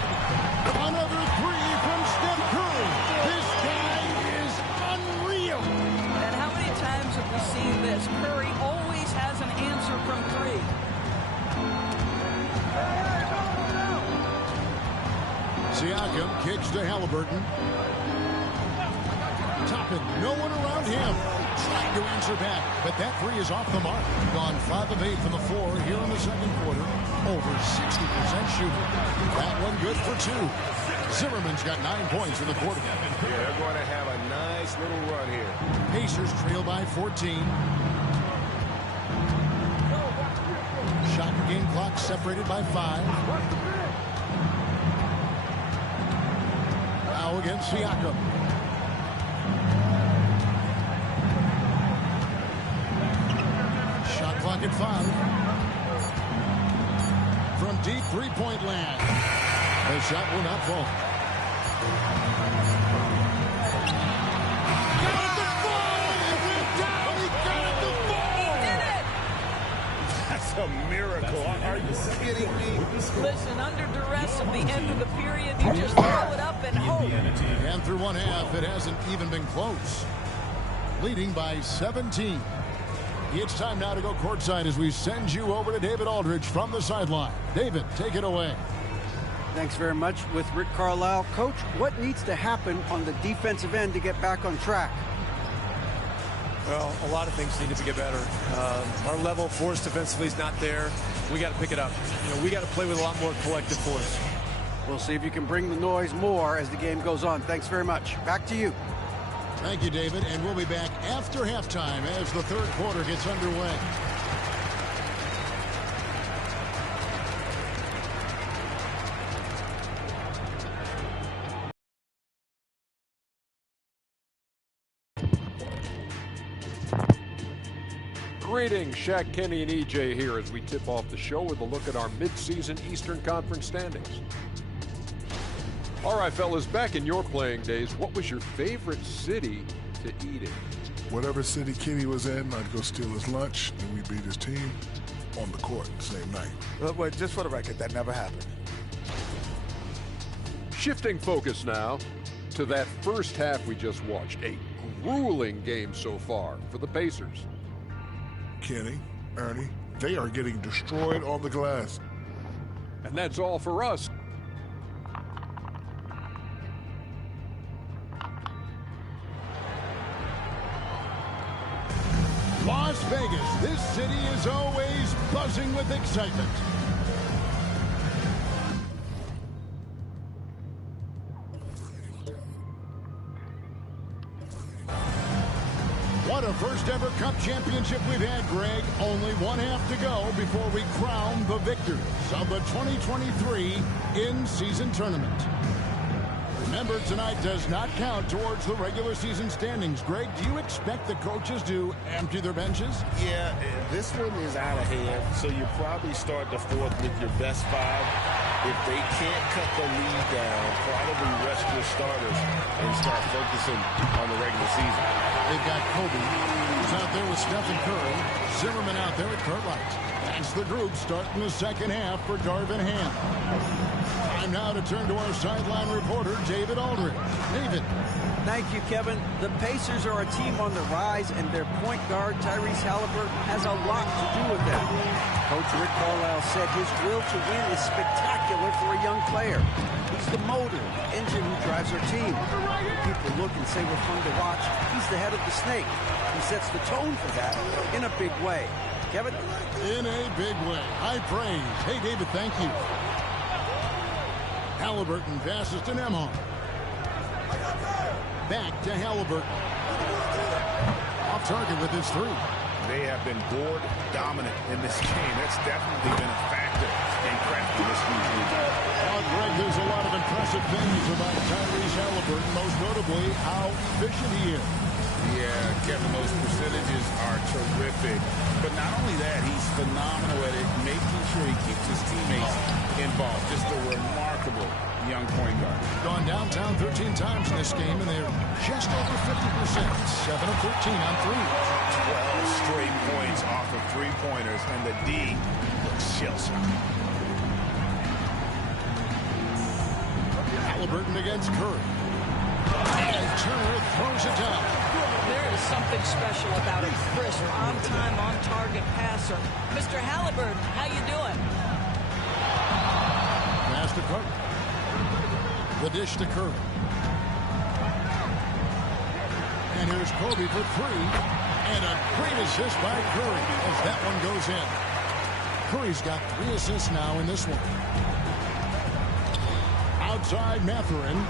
Another three from Steph Curry. This guy is unreal. And how many times have we seen this? Curry always has an answer from three. Siakam kicks to Halliburton. Toppin, no one around him. Trying to answer back, but that three is off the mark. Gone 5 of 8 from the floor here in the second quarter. Over 60% shooting. That one good for 2. Zimmerman's got 9 points in the quarter. Yeah, they're going to have a nice little run here. Pacers trail by 14. Shot and game clock separated by 5. Now against Siakam. Shot clock at 5. From deep three-point land. The shot will not fall. Got it to fall! It went down! He got it to fall! He did it! That's a miracle. Are you kidding me? Listen, under duress of the end of the period, you just throw it up and hope. And through one half, it hasn't even been close. Leading by 17. It's time now to go courtside as we send you over to David Aldridge from the sideline. David, take it away. Thanks very much with Rick Carlisle. Coach, what needs to happen on the defensive end to get back on track? Well, a lot of things need to get better. Our level of force defensively is not there. We got to pick it up. You know, we got to play with a lot more collective force. We'll see if you can bring the noise more as the game goes on. Thanks very much. Back to you. Thank you, David, and we'll be back after halftime as the third quarter gets underway. Greetings, Shaq, Kenny, and EJ here as we tip off the show with a look at our midseason Eastern Conference standings. All right, fellas, back in your playing days, what was your favorite city to eat in? Whatever city Kenny was in, I'd go steal his lunch, and we'd beat his team on the court the same night. Well, just for the record, that never happened. Shifting focus now to that first half we just watched. A grueling game so far for the Pacers. Kenny, Ernie, they are getting destroyed on the glass. And that's all for us. Las Vegas, this city is always buzzing with excitement. What a first ever Cup championship we've had, Greg. Only one half to go before we crown the victors of the 2023 in-season tournament. Remember, tonight does not count towards the regular season standings. Greg, do you expect the coaches to empty their benches? Yeah, this one is out of hand, so you probably start the fourth with your best five. If they can't cut the lead down, probably rest your starters and start focusing on the regular season. They've got Kobe, who's out there with Stephen Curry. Zimmerman out there at court right. That's the group starting the second half for Darvin Ham. Time now to turn to our sideline reporter, David Aldridge. David. Thank you, Kevin. The Pacers are a team on the rise, and their point guard, Tyrese Halliburton, has a lot to do with that. Coach Rick Carlisle said his will to win is spectacular for a young player. He's the motor, the engine who drives our team. When people look and say we're fun to watch, he's the head of the snake. He sets the tone for that in a big way. Kevin? In a big way. High praise. Hey, David, thank you. Halliburton passes to Nembhard. Back to Halliburton. Off target with his three. They have been board dominant in this game. That's definitely been a factor in crafting this huge lead. Well, Greg, there's a lot of impressive things about Tyrese Halliburton, most notably how efficient he is. Yeah, Kevin, those percentages are terrific. But not only that, he's phenomenal at it, making sure he keeps his teammates involved. Just a remarkable young point guard. Gone downtown 13 times in this game, and they're just over 50%. 7 of 13 on three. 12 straight points off of three-pointers, and the D looks shell-shocked. Halliburton against Curry. And Turner throws it down. There is something special about a crisp, on-time, on-target passer. Mr. Halliburton, how you doing? Pass to Curry. The dish to Curry. And here's Kobe for three. And a great assist by Curry as that one goes in. Curry's got 3 assists now in this one. Outside Mathurin.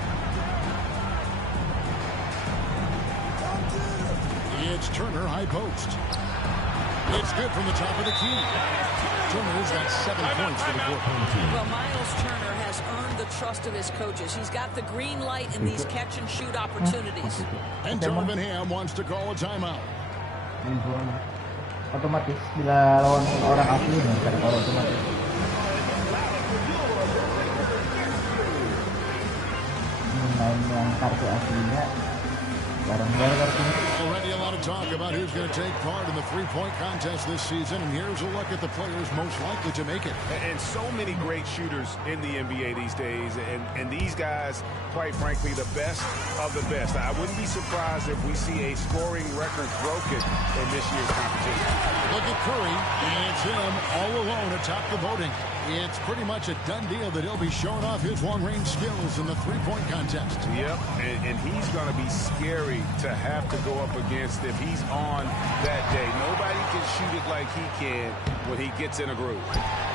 It's Turner, high post. It's good from the top of the key. Turner's got 7 points for the quarter. Well, Miles Turner has earned the trust of his coaches. He's got the green light in these catch-and-shoot opportunities. And Darvin Ham wants to call a timeout. Otomatis bila lawan orang asli bisa kalau otomatis. Main yang kartu aslinya. Already a lot of talk about who's going to take part in the three-point contest this season, and here's a look at the players most likely to make it. And so many great shooters in the NBA these days, and these guys, quite frankly, the best of the best. I wouldn't be surprised if we see a scoring record broken in this year's competition. Look at Curry, and it's him all alone atop the voting. It's pretty much a done deal that he'll be showing off his long-range skills in the three-point contest. Yep, and he's going to be scary to have to go up against if he's on that day. Nobody can shoot it like he can when he gets in a groove.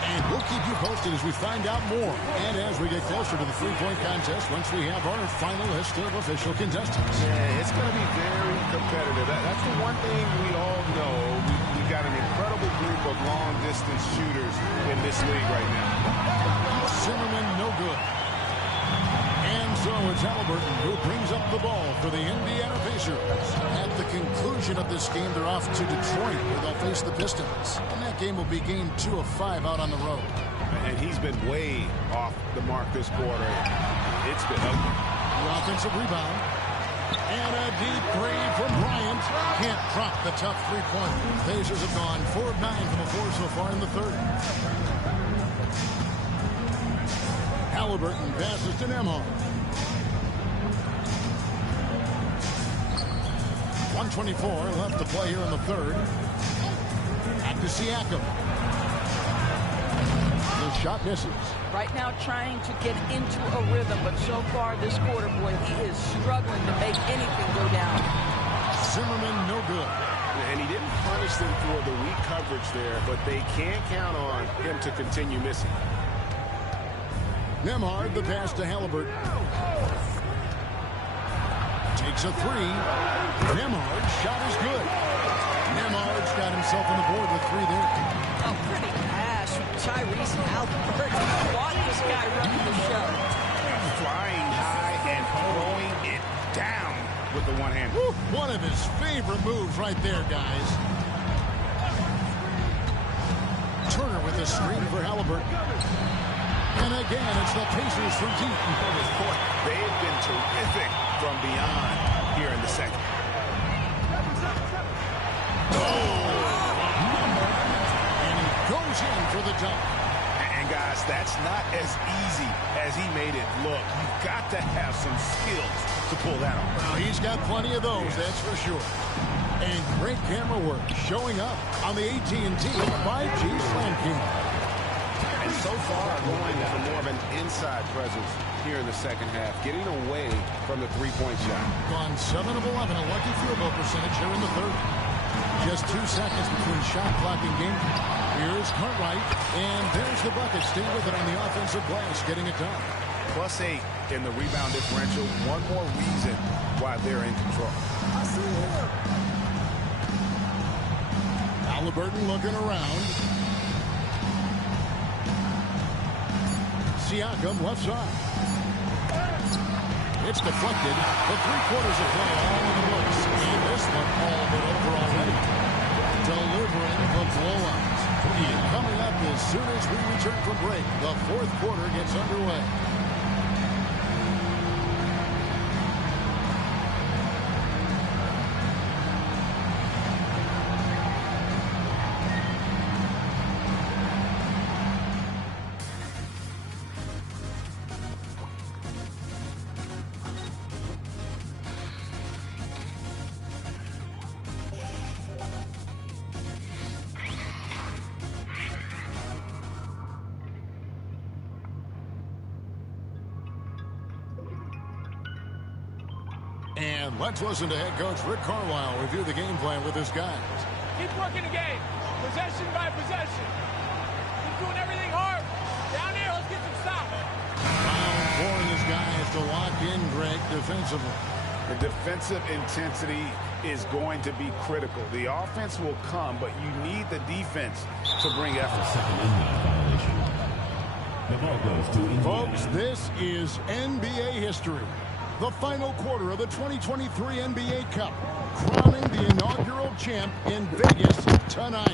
And we'll keep you posted as we find out more. And as we get closer to the three-point contest, once we have our final list of official contestants. Yeah, it's going to be very competitive. That's the one thing we all know. We've got an incredible group of long-distance shooters in this league right now. Zimmerman, no good. And so it's Halliburton who brings up the ball for the Indiana Pacers. At the conclusion of this game, they're off to Detroit, where they'll face the Pistons. And that game will be game 2 of 5 out on the road. And he's been way off the mark this quarter. It's been ugly. The offensive rebound. And a deep three from Bryant. Can't drop the tough three-pointer. Pacers have gone 4 of 9 from the floor so far in the third. Halliburton passes to Nembhard. 1:24 left to play here in the third. Back to Siakam. His shot misses. Right now trying to get into a rhythm, but so far this quarter, boy, he is struggling to make anything go down. Zimmerman, no good. And he didn't punish them for the weak coverage there, but they can't count on him to continue missing. Nembhard, the pass to Halliburton. Takes a three. Nembhard's shot is good. Nembhard's got himself on the board with 3 there. Oh, pretty pass from Tyrese Halliburton. Bought this guy running the show. Flying high and with the one-hand. One of his favorite moves right there, guys. Turner with a screen for Halliburton. And again, it's the Pacers from deep. They have been terrific from beyond here in the second. And he goes in for the dunk. And guys, that's not as easy as he made it look. You've got to have some skills to pull that off. Well, he's got plenty of those, that's for sure. And great camera work showing up on the AT&T 5G Slam King. And so far, going for more of an inside presence here in the second half, getting away from the three-point shot. Gone 7 of 11, a lucky field goal percentage here in the third. Just 2 seconds between shot clock and game. Here's Cartwright, and there's the bucket. Stay with it on the offensive glass, getting it done. +8 in the rebound differential. One more reason why they're in control. I see him. Halliburton looking around. Siakam left side. It's deflected. The 3 quarters of play all in the books. And this one all but over already. Delivering the blowout. Coming up as soon as we return from break, the 4th quarter gets underway. And let's listen to head coach Rick Carlisle review the game plan with his guys. Keep working the game, possession by possession. Keep doing everything hard. Down here, let's get some stops. Pouring his guys to lock in, Greg, defensively. The defensive intensity is going to be critical. The offense will come, but you need the defense to bring effort. The ball goes to Indiana. Folks, this is NBA history. The final quarter of the 2023 NBA Cup, crowning the inaugural champ in Vegas tonight.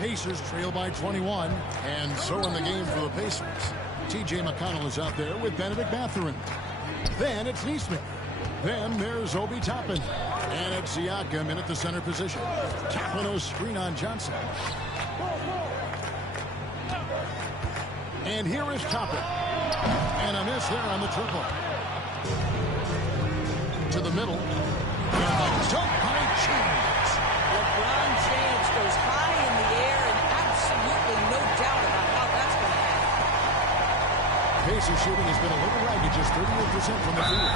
Pacers trail by 21, and so in the game for the Pacers. T.J. McConnell is out there with Benedict Mathurin. Then it's Neesmith. Then there's Obi Toppin. And it's Siakam in at the center position. Toppino's screen on Johnson. And here is Toppin. And a miss there on the triple. To the middle. And the dunk by James. LeBron James goes high in the air and absolutely no doubt about how that's going to happen. Pacers shooting has been a little ragged, just 38% from the field.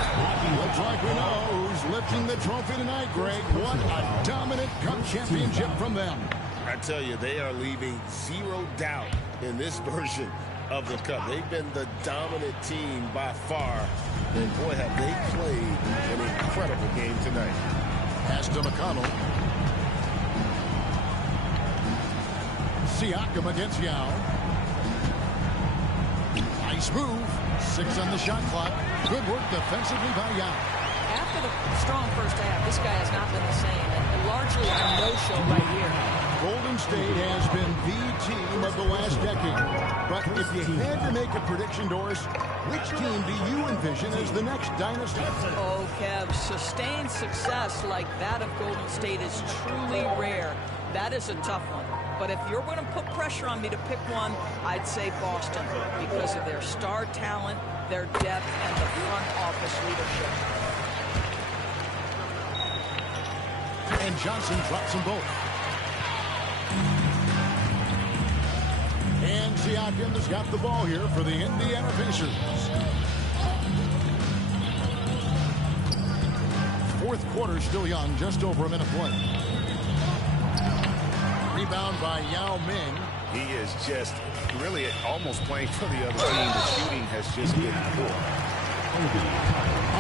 Looks like we know who's lifting the trophy tonight, Greg. What a dominant cup championship from them. I tell you, they are leaving zero doubt in this version of the cup. They've been the dominant team by far. And boy, have they played an incredible game tonight. Pass to McConnell. Siakam against Yao. Nice move. 6 on the shot clock. Good work defensively by Yao. After the strong first half, this guy has not been the same, and largely a no-show right here. Golden State has been the team of the last decade. But if you had to make a prediction, Doris, which team do you envision as the next dynasty? Oh, Kev, sustained success like that of Golden State is truly rare. That is a tough one. But if you're going to put pressure on me to pick one, I'd say Boston because of their star talent, their depth, and the front office leadership. And Johnson drops them both. And Siakam has got the ball here for the Indiana Pacers. 4th quarter still young, just over a minute play. Rebound by Yao Ming. He is just really almost playing for the other team. The shooting has just been poor.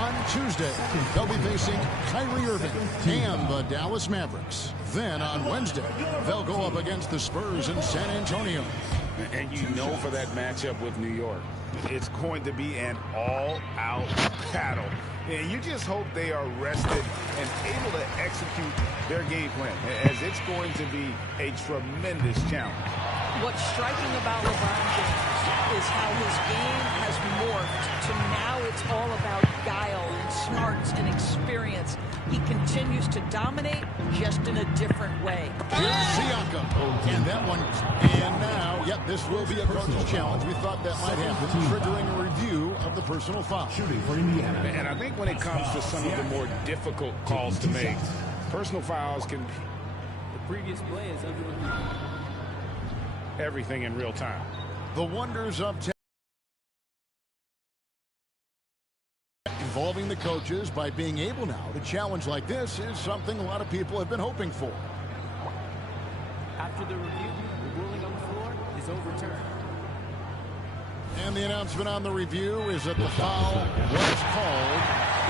On Thursday, they'll be facing Kyrie Irving and the Dallas Mavericks. Then on Wednesday, they'll go up against the Spurs in San Antonio. And you know for that matchup with New York, it's going to be an all-out battle. And you just hope they are rested and able to execute their game plan, as it's going to be a tremendous challenge. What's striking about LeBron James is how his game has morphed to now it's all about guile and smarts and experience. He continues to dominate, just in a different way. Here's Siakam. And that one. And now, yep, this will be a coach's challenge. We thought that might happen, triggering a review of the personal foul. Shooting for Indiana. And I think when it comes to some of the more difficult calls to make, personal fouls can be the previous play is under review. Everything in real time. The wonders of involving the coaches by being able now to challenge like this is something a lot of people have been hoping for. After the review, the ruling on the floor is overturned. And the announcement on the review is that the foul was called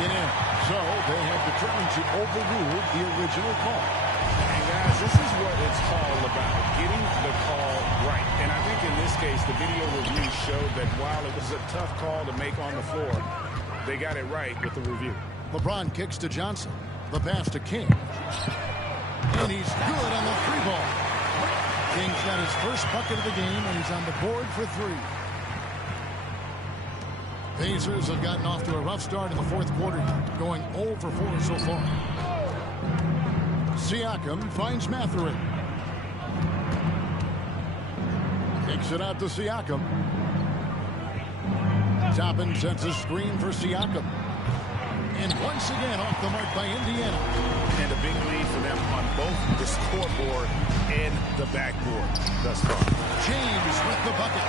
in end. So they have determined to overrule the original call. And guys, this is what it's all about, getting the call right. And I think in this case, the video review showed that while it was a tough call to make on the floor, they got it right with the review. LeBron kicks to Johnson. The pass to King. And he's good on the three ball. King's got his first bucket of the game, and he's on the board for three. Pacers have gotten off to a rough start in the fourth quarter, going 0 for 4 so far. Siakam finds Mathurin. Kicks it out to Siakam. Toppin sets a screen for Siakam. And once again off the mark by Indiana. And a big lead for them on both the scoreboard and the backboard thus far. James with the bucket.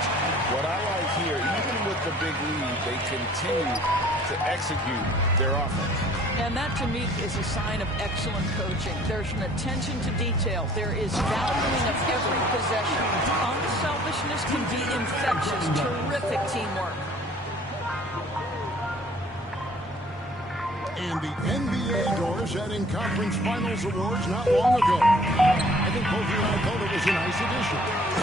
What I like here, even with the big lead, they continue to execute their offense. And that, to me, is a sign of excellent coaching. There's an attention to detail. There is valuing of every possession. Unselfishness can be infectious. Terrific teamwork. And the NBA Doors heading conference finals awards not long ago. I think both of you and I thought it was a nice addition.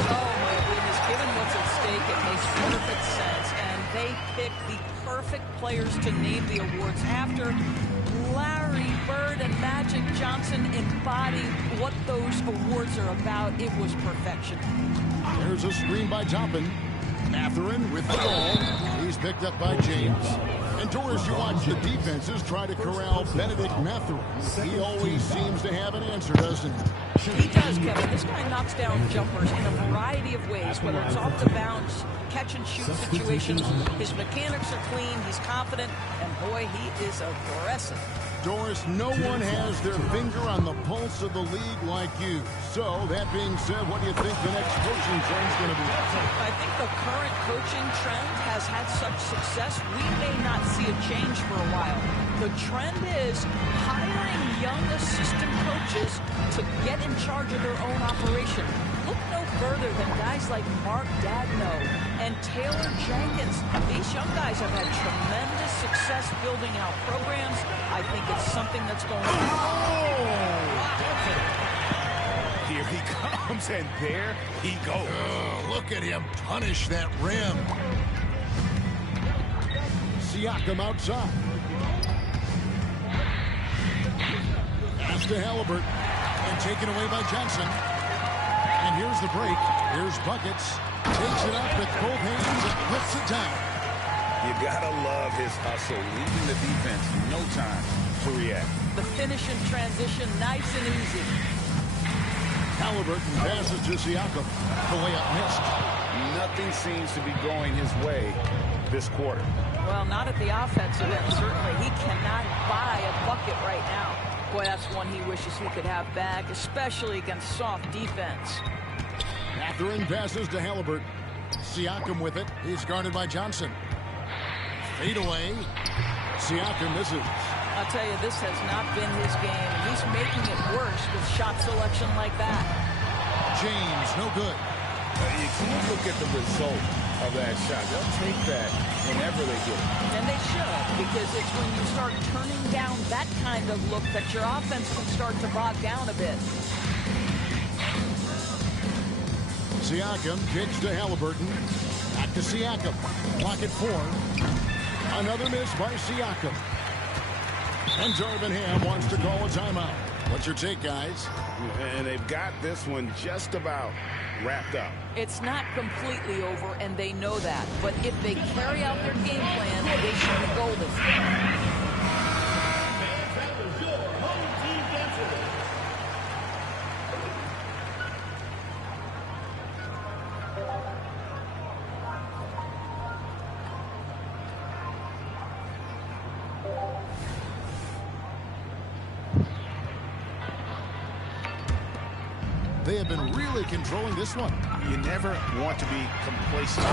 Oh my goodness, given what's at stake, it makes perfect sense. And they picked the perfect players to name the awards after. Larry Bird and Magic Johnson embody what those awards are about. It was perfection. There's a screen by Toppin. Mathurin with the ball. He's picked up by James. And Doris, you watch the defenses try to corral Benedict Mathurin. He always seems to have an answer, doesn't he? He does, Kevin. This guy knocks down jumpers in a variety of ways, whether it's off the bounce, catch and shoot situations. His mechanics are clean, he's confident, and boy, he is aggressive. Doris, no one has their finger on the pulse of the league like you. So, that being said, what do you think the next coaching trend is going to be? I think the current coaching trend has had such success, we may not see a change for a while. The trend is hiring young assistant coaches to get in charge of their own operation. Look no further than guys like Mark Dadno and Taylor Jenkins. These young guys have had tremendous success building out programs. I think it's something that's going to Here he comes, and there he goes. Oh, look at him punish that rim. Siakam outside. Pass to Halliburton. And taken away by Johnson. And here's the break. Here's Buckets. Takes it up with both hands and puts it down. You gotta love his hustle, leaving the defense no time to react. The finish and transition, nice and easy. Halliburton passes to Siakam. The layup missed. Nothing seems to be going his way this quarter. Well, not at the offensive end, certainly. He cannot buy a bucket right now. Boy, that's one he wishes he could have back, especially against soft defense. Mathurin passes to Halliburton. Siakam with it. He's guarded by Johnson. Fade away. Siakam misses. I'll tell you, this has not been his game. He's making it worse with shot selection like that. James, no good. You can't look at the result of that shot. They'll take that whenever they get it. And they should, because it's when you start turning down that kind of look that your offense can start to bog down a bit. Siakam kicks to Halliburton. Back to Siakam. Clock at 4. Another miss by Siakam. And Darvin Ham wants to call a timeout. What's your take, guys? And they've got this one just about wrapped up. It's not completely over, and they know that. But if they carry out their game plan, they should be golden. They have been really controlling this one. You never want to be complacent.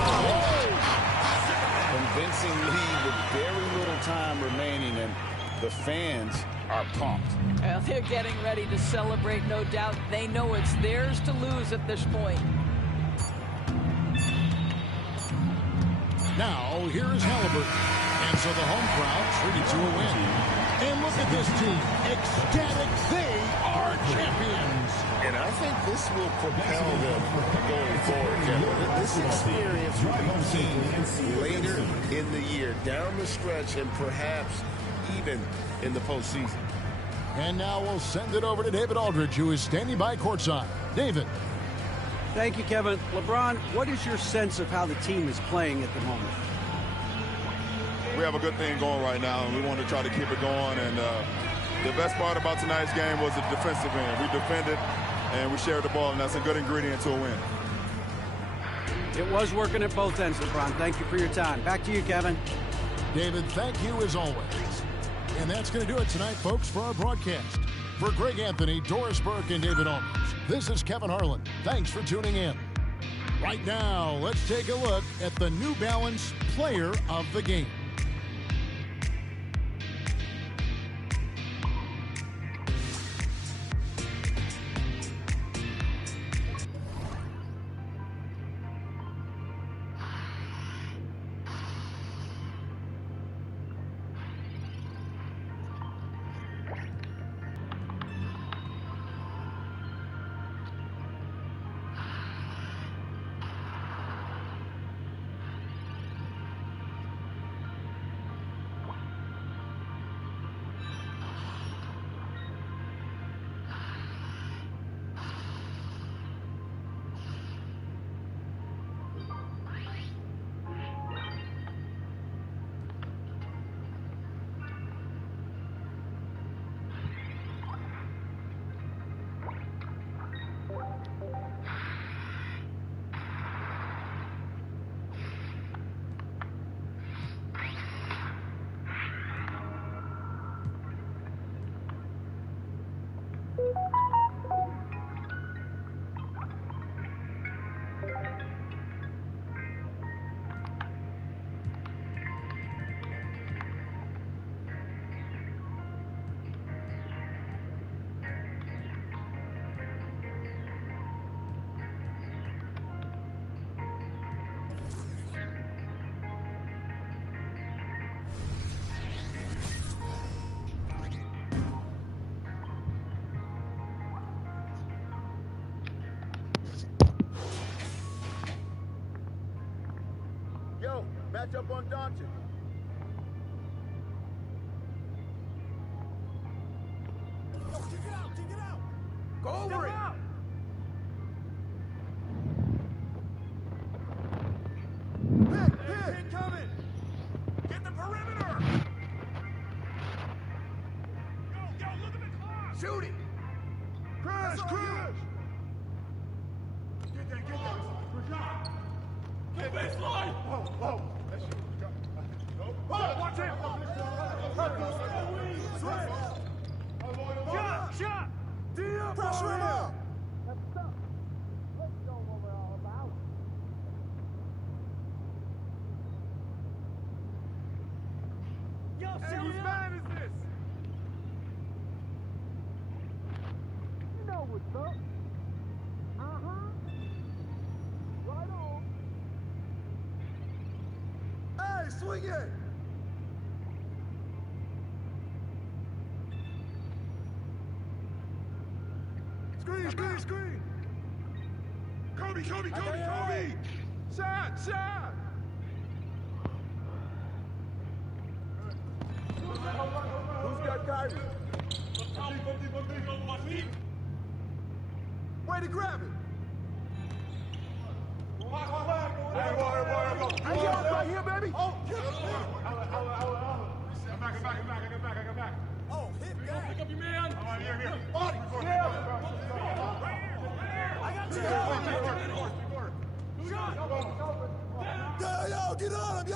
Convincing lead with very little time remaining, and the fans are pumped. Well, they're getting ready to celebrate, no doubt. They know it's theirs to lose at this point. Now, here is Halliburton. And so the home crowd treated to a win. And look at this team. Ecstatic. They are champions. And I think this will propel them going forward, Kevin. This experience will be key later in the year, down the stretch, and perhaps even in the postseason. And now we'll send it over to David Aldridge, who is standing by courtside. David. Thank you, Kevin. LeBron, what is your sense of how the team is playing at the moment? We have a good thing going right now, and we want to try to keep it going. And the best part about tonight's game was the defensive end. We defended, and we shared the ball, and that's a good ingredient to a win. It was working at both ends, LeBron. Thank you for your time. Back to you, Kevin. David, thank you as always. And that's going to do it tonight, folks, for our broadcast. For Greg Anthony, Doris Burke, and David Aldridge, this is Kevin Harlan. Thanks for tuning in. Right now, let's take a look at the New Balance Player of the Game. Yo, match up on Doncic. Kick it out. Go over it. Pick coming. Get the perimeter. Yo, look at the clock. Shoot it. Crash. Get that. Rashad. Get baseline. Whoa. That shit was nope. Watch out. Shot. Pressure him out. Let's go what we're all about. Yo, hey, whose man is this? You know what's up. Right on. swing it. Screen. Kobe. Shot. Who's got Kyrie? Way to grab it. Right here, baby. Oh, I'm back. Oh, hit that. Pick up your man. Here. Body. I got you. Yo, get on him, yo.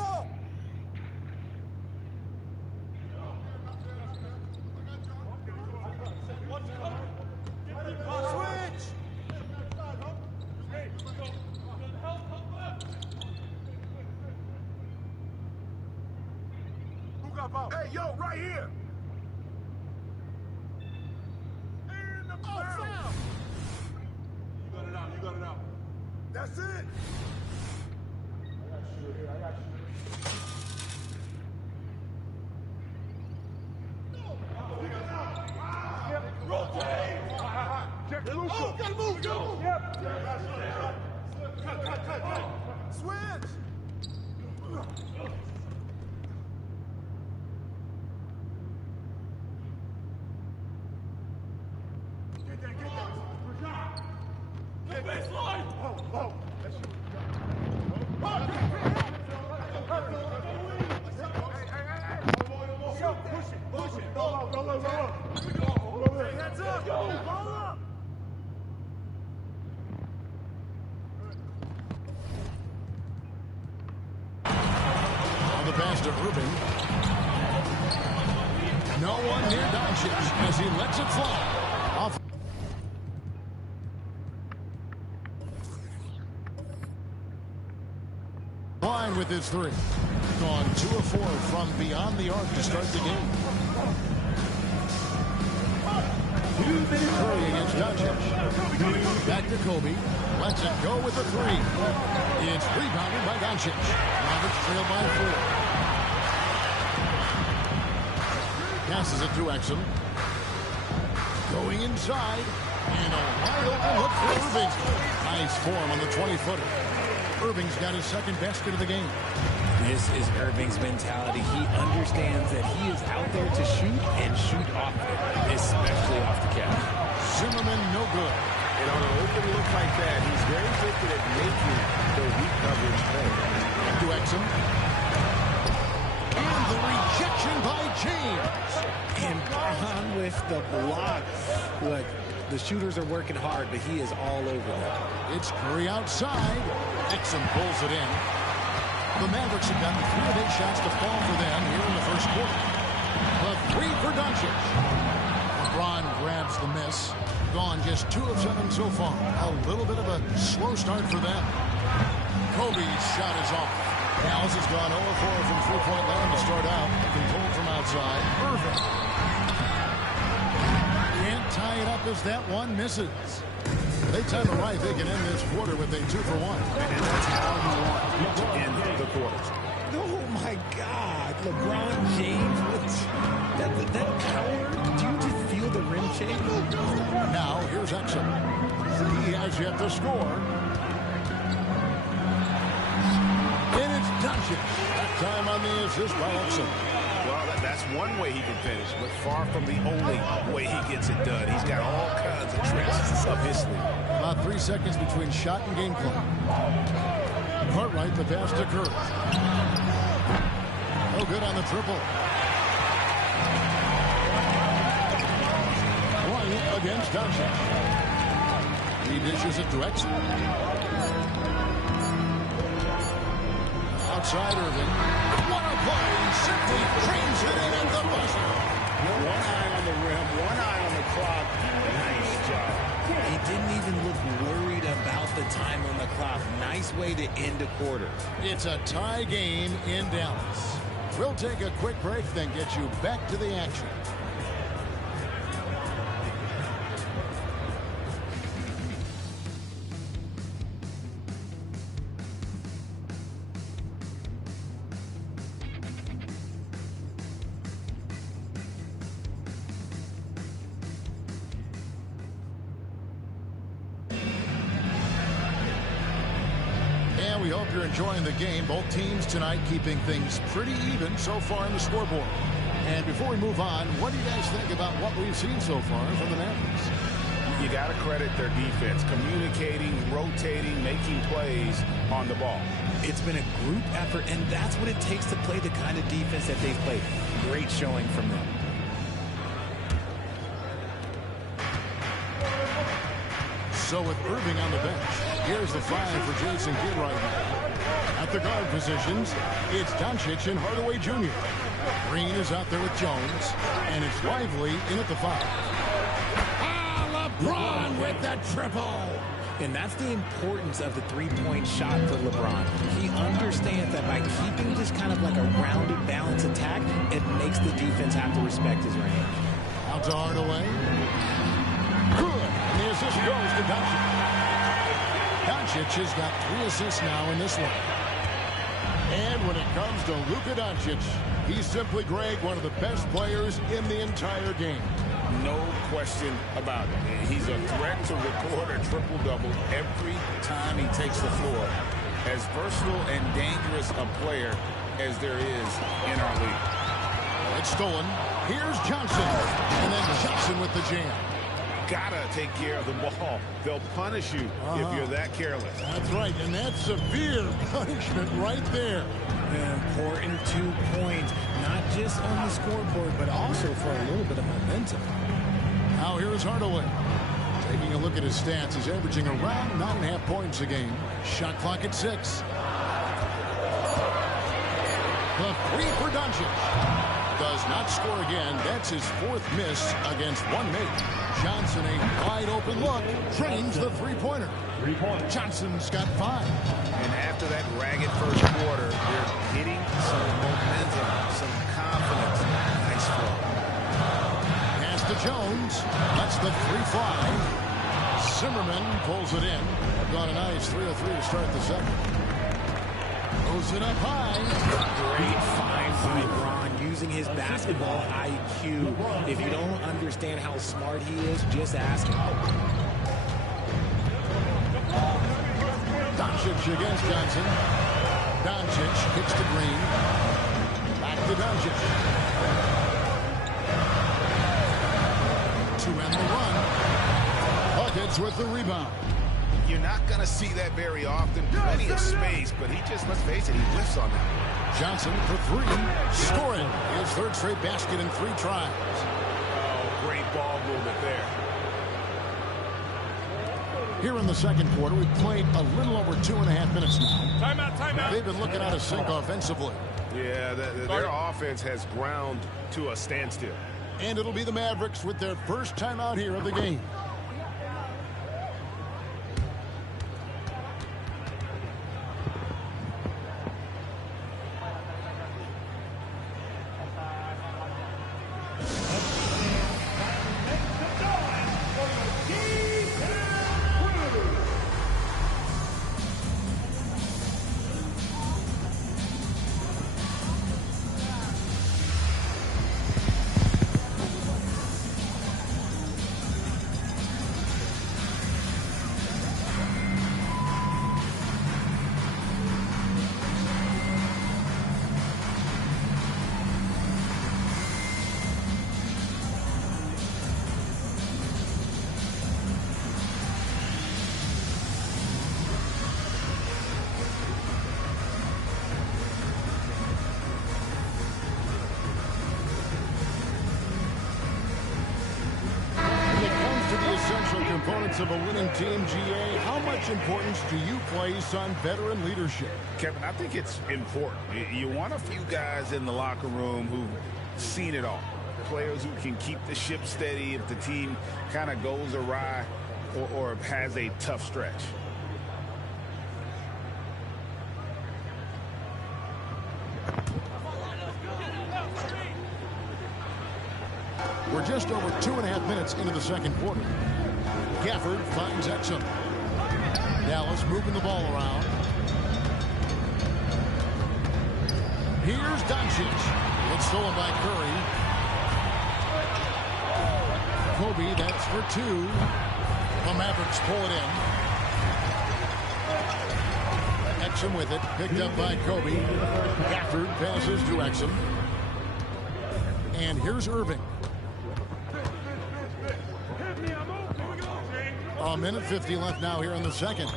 Switch. Who got ball? Hey, yo, right here. In the foul. You got it out. That's it. I got you. Rotate! Check the loose. Oh, gotta move. Yep. Cut. Switch! Get that. No baseline! Oh. That's you. Hey. Push it. Go low. Hands up. Roll up. On the pass to Irving. No one near Doncic as he lets it fly. Off. Line with his three. Gone 2 of 4 from beyond the arc to start the game. Curry against Doncic. Back to Kobe. Lets it go with the three. It's rebounded by Doncic. Mavericks trail by 4. Passes it to Exum. Going inside. And a wide open look for Irving. Nice form on the 20-footer. Irving's got his second basket of the game. This is Irving's mentality. He understands that he is out there to shoot and shoot often, especially off the catch. Zimmerman, no good. And on an open look like that, he's very gifted at making the weak coverage play. To Exum. And the rejection by James. And Braun with the block. Look, the shooters are working hard, but he is all over them. It's Curry outside. Exum pulls it in. The Mavericks have gotten 3 of 8 shots to fall for them here in the first quarter. The 3 for Doncic. LeBron grabs the miss. Gone just 2 of 7 so far. A little bit of a slow start for them. Kobe's shot is off. Dallas has gone 0 of 4 from three-point land to start out. Controlled from outside. Irving. Can't tie it up as that one misses. They time it right. They can end this quarter with a 2 for 1. And that's how you want to end the quarters. Oh, my God. LeBron James. That power. Do you just feel the rim shake? Now, here's Exum. He has yet to score. And it's Doncic. That time on the assist by Exum. Well, that's one way he can finish, but far from the only way he gets it done. He's got all kinds of tricks up his sleeve. About 3 seconds between shot and game clock. Cartwright, the pass to Curry. No good on the triple. One against Doncic. He dishes it to Exum. Outside Irving. What a play! Simply frames it in at the buzzer. One eye on the rim, one eye on the clock. Nice job. He didn't even look worried about the time on the clock. Nice way to end a quarter. It's a tie game in Dallas. We'll take a quick break, then get you back to the action. we hope you're enjoying the game. Both teams tonight keeping things pretty even so far in the scoreboard. And before we move on, what do you guys think about what we've seen so far from the Mavericks? You got to credit their defense, communicating, rotating, making plays on the ball. It's been a group effort, and that's what it takes to play the kind of defense that they've played. Great showing from them. So with Irving on the bench, here's the five for Jason Kidd right now. At the guard positions, it's Doncic and Hardaway Jr. Green is out there with Jones, and it's Lively in at the five. LeBron with the triple. And that's the importance of the three-point shot for LeBron. He understands that by keeping this kind of like a rounded, balanced attack, it makes the defense have to respect his range. Out to Hardaway. Good. And the assist goes to Doncic. Doncic has got 3 assists now in this one. And when it comes to Luka Doncic, he's simply, Greg, one of the best players in the entire game. No question about it. He's a threat to record a triple-double every time he takes the floor. As versatile and dangerous a player as there is in our league. It's stolen. Here's Johnson. And then Johnson with the jam. Gotta take care of the ball. They'll punish you if you're that careless. That's right, and that's severe punishment right there. An important 2 points, not just on the scoreboard, but also for a little bit of momentum. Now here's Hardaway. Taking a look at his stats, he's averaging around 9.5 points a game. Shot clock at 6. The 3 for Doncic. Does not score again. That's his 4th miss against one mate. Johnson, a wide open look, drains the three-pointer. Johnson's got 5. And after that ragged first quarter, they're getting some momentum, some confidence. Nice flow. Pass to Jones. That's the 3 fly. Zimmerman pulls it in. They've gone a nice 3 of 3 to start the second. Throws it up high. Great find by Bron, using his basketball IQ. If you don't understand how smart he is, just ask him. Doncic against Johnson. Doncic kicks to Green. Back to Doncic. To end the run. Buckets with the rebound. You're not going to see that very often. Plenty of space, but he just, let's face it, he whiffs on that. Johnson for 3. Scoring. His 3rd straight basket in 3 tries. Oh, great ball movement there. Here in the second quarter, we've played a little over 2.5 minutes now. Timeout, timeout. They've been looking out of sync offensively. Yeah, their offense has ground to a standstill. And it'll be the Mavericks with their first timeout here of the game. Components of a winning team, GA, how much importance do you place on veteran leadership? Kevin, I think it's important. You want a few guys in the locker room who've seen it all. Players who can keep the ship steady if the team kind of goes awry or has a tough stretch. We're just over 2.5 minutes into the second quarter. Gafford finds Exum. Dallas moving the ball around. Here's Doncic. It's stolen by Curry. Kobe, that's for 2. The Mavericks pull it in. Exum with it. Picked up by Kobe. Gafford passes to Exum. And here's Irving. A minute 50 left now here in the second.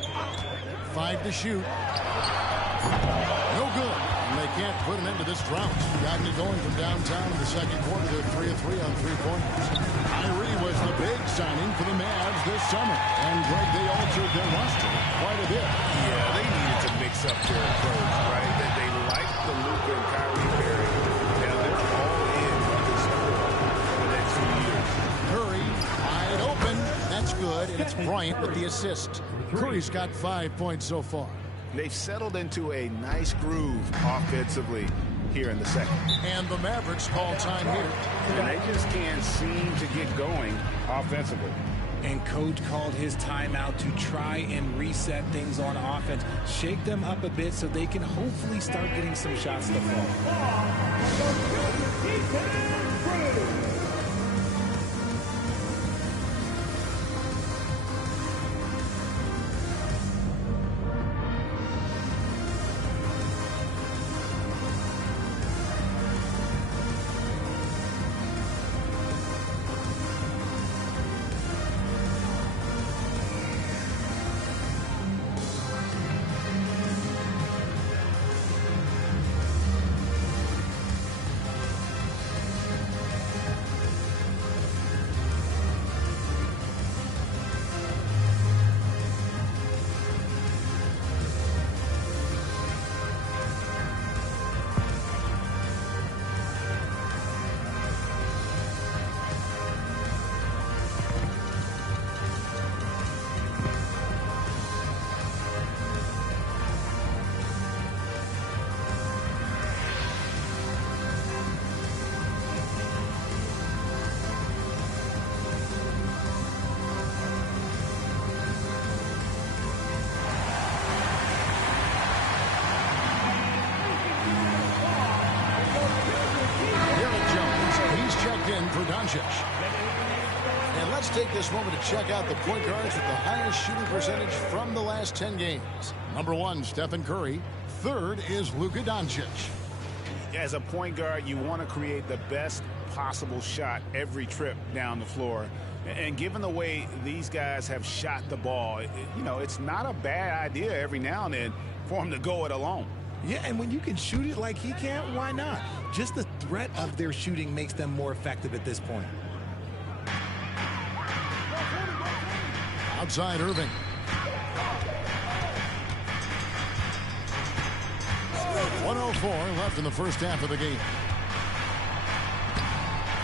5 to shoot. No good. And they can't put an end to this drought. Gotten it going from downtown in the second quarter. They're 3 of 3 on three-pointers. Kyrie was the big signing for the Mavs this summer. And, Greg, they altered their roster quite a bit. Yeah, they needed to mix up their approach, right? They like the Luka and Kyrie pairing. Now they're all in on this for the next few years. Curry, wide open. That's good. And it's Bryant with the assist. Curry's got 5 points so far. They've settled into a nice groove offensively here in the second. And the Mavericks call time here. And they just can't seem to get going offensively. And coach called his timeout to try and reset things on offense, shake them up a bit so they can hopefully start getting some shots to fall. For Doncic. And let's take this moment to check out the point guards with the highest shooting percentage from the last 10 games. Number 1, Stephen Curry. Third is Luka Doncic. As a point guard, you want to create the best possible shot every trip down the floor. And given the way these guys have shot the ball, it's not a bad idea every now and then for him to go it alone. Yeah, and when you can shoot it like he can, why not? Just the threat of their shooting makes them more effective at this point. Outside Irving. .104 left in the first half of the game.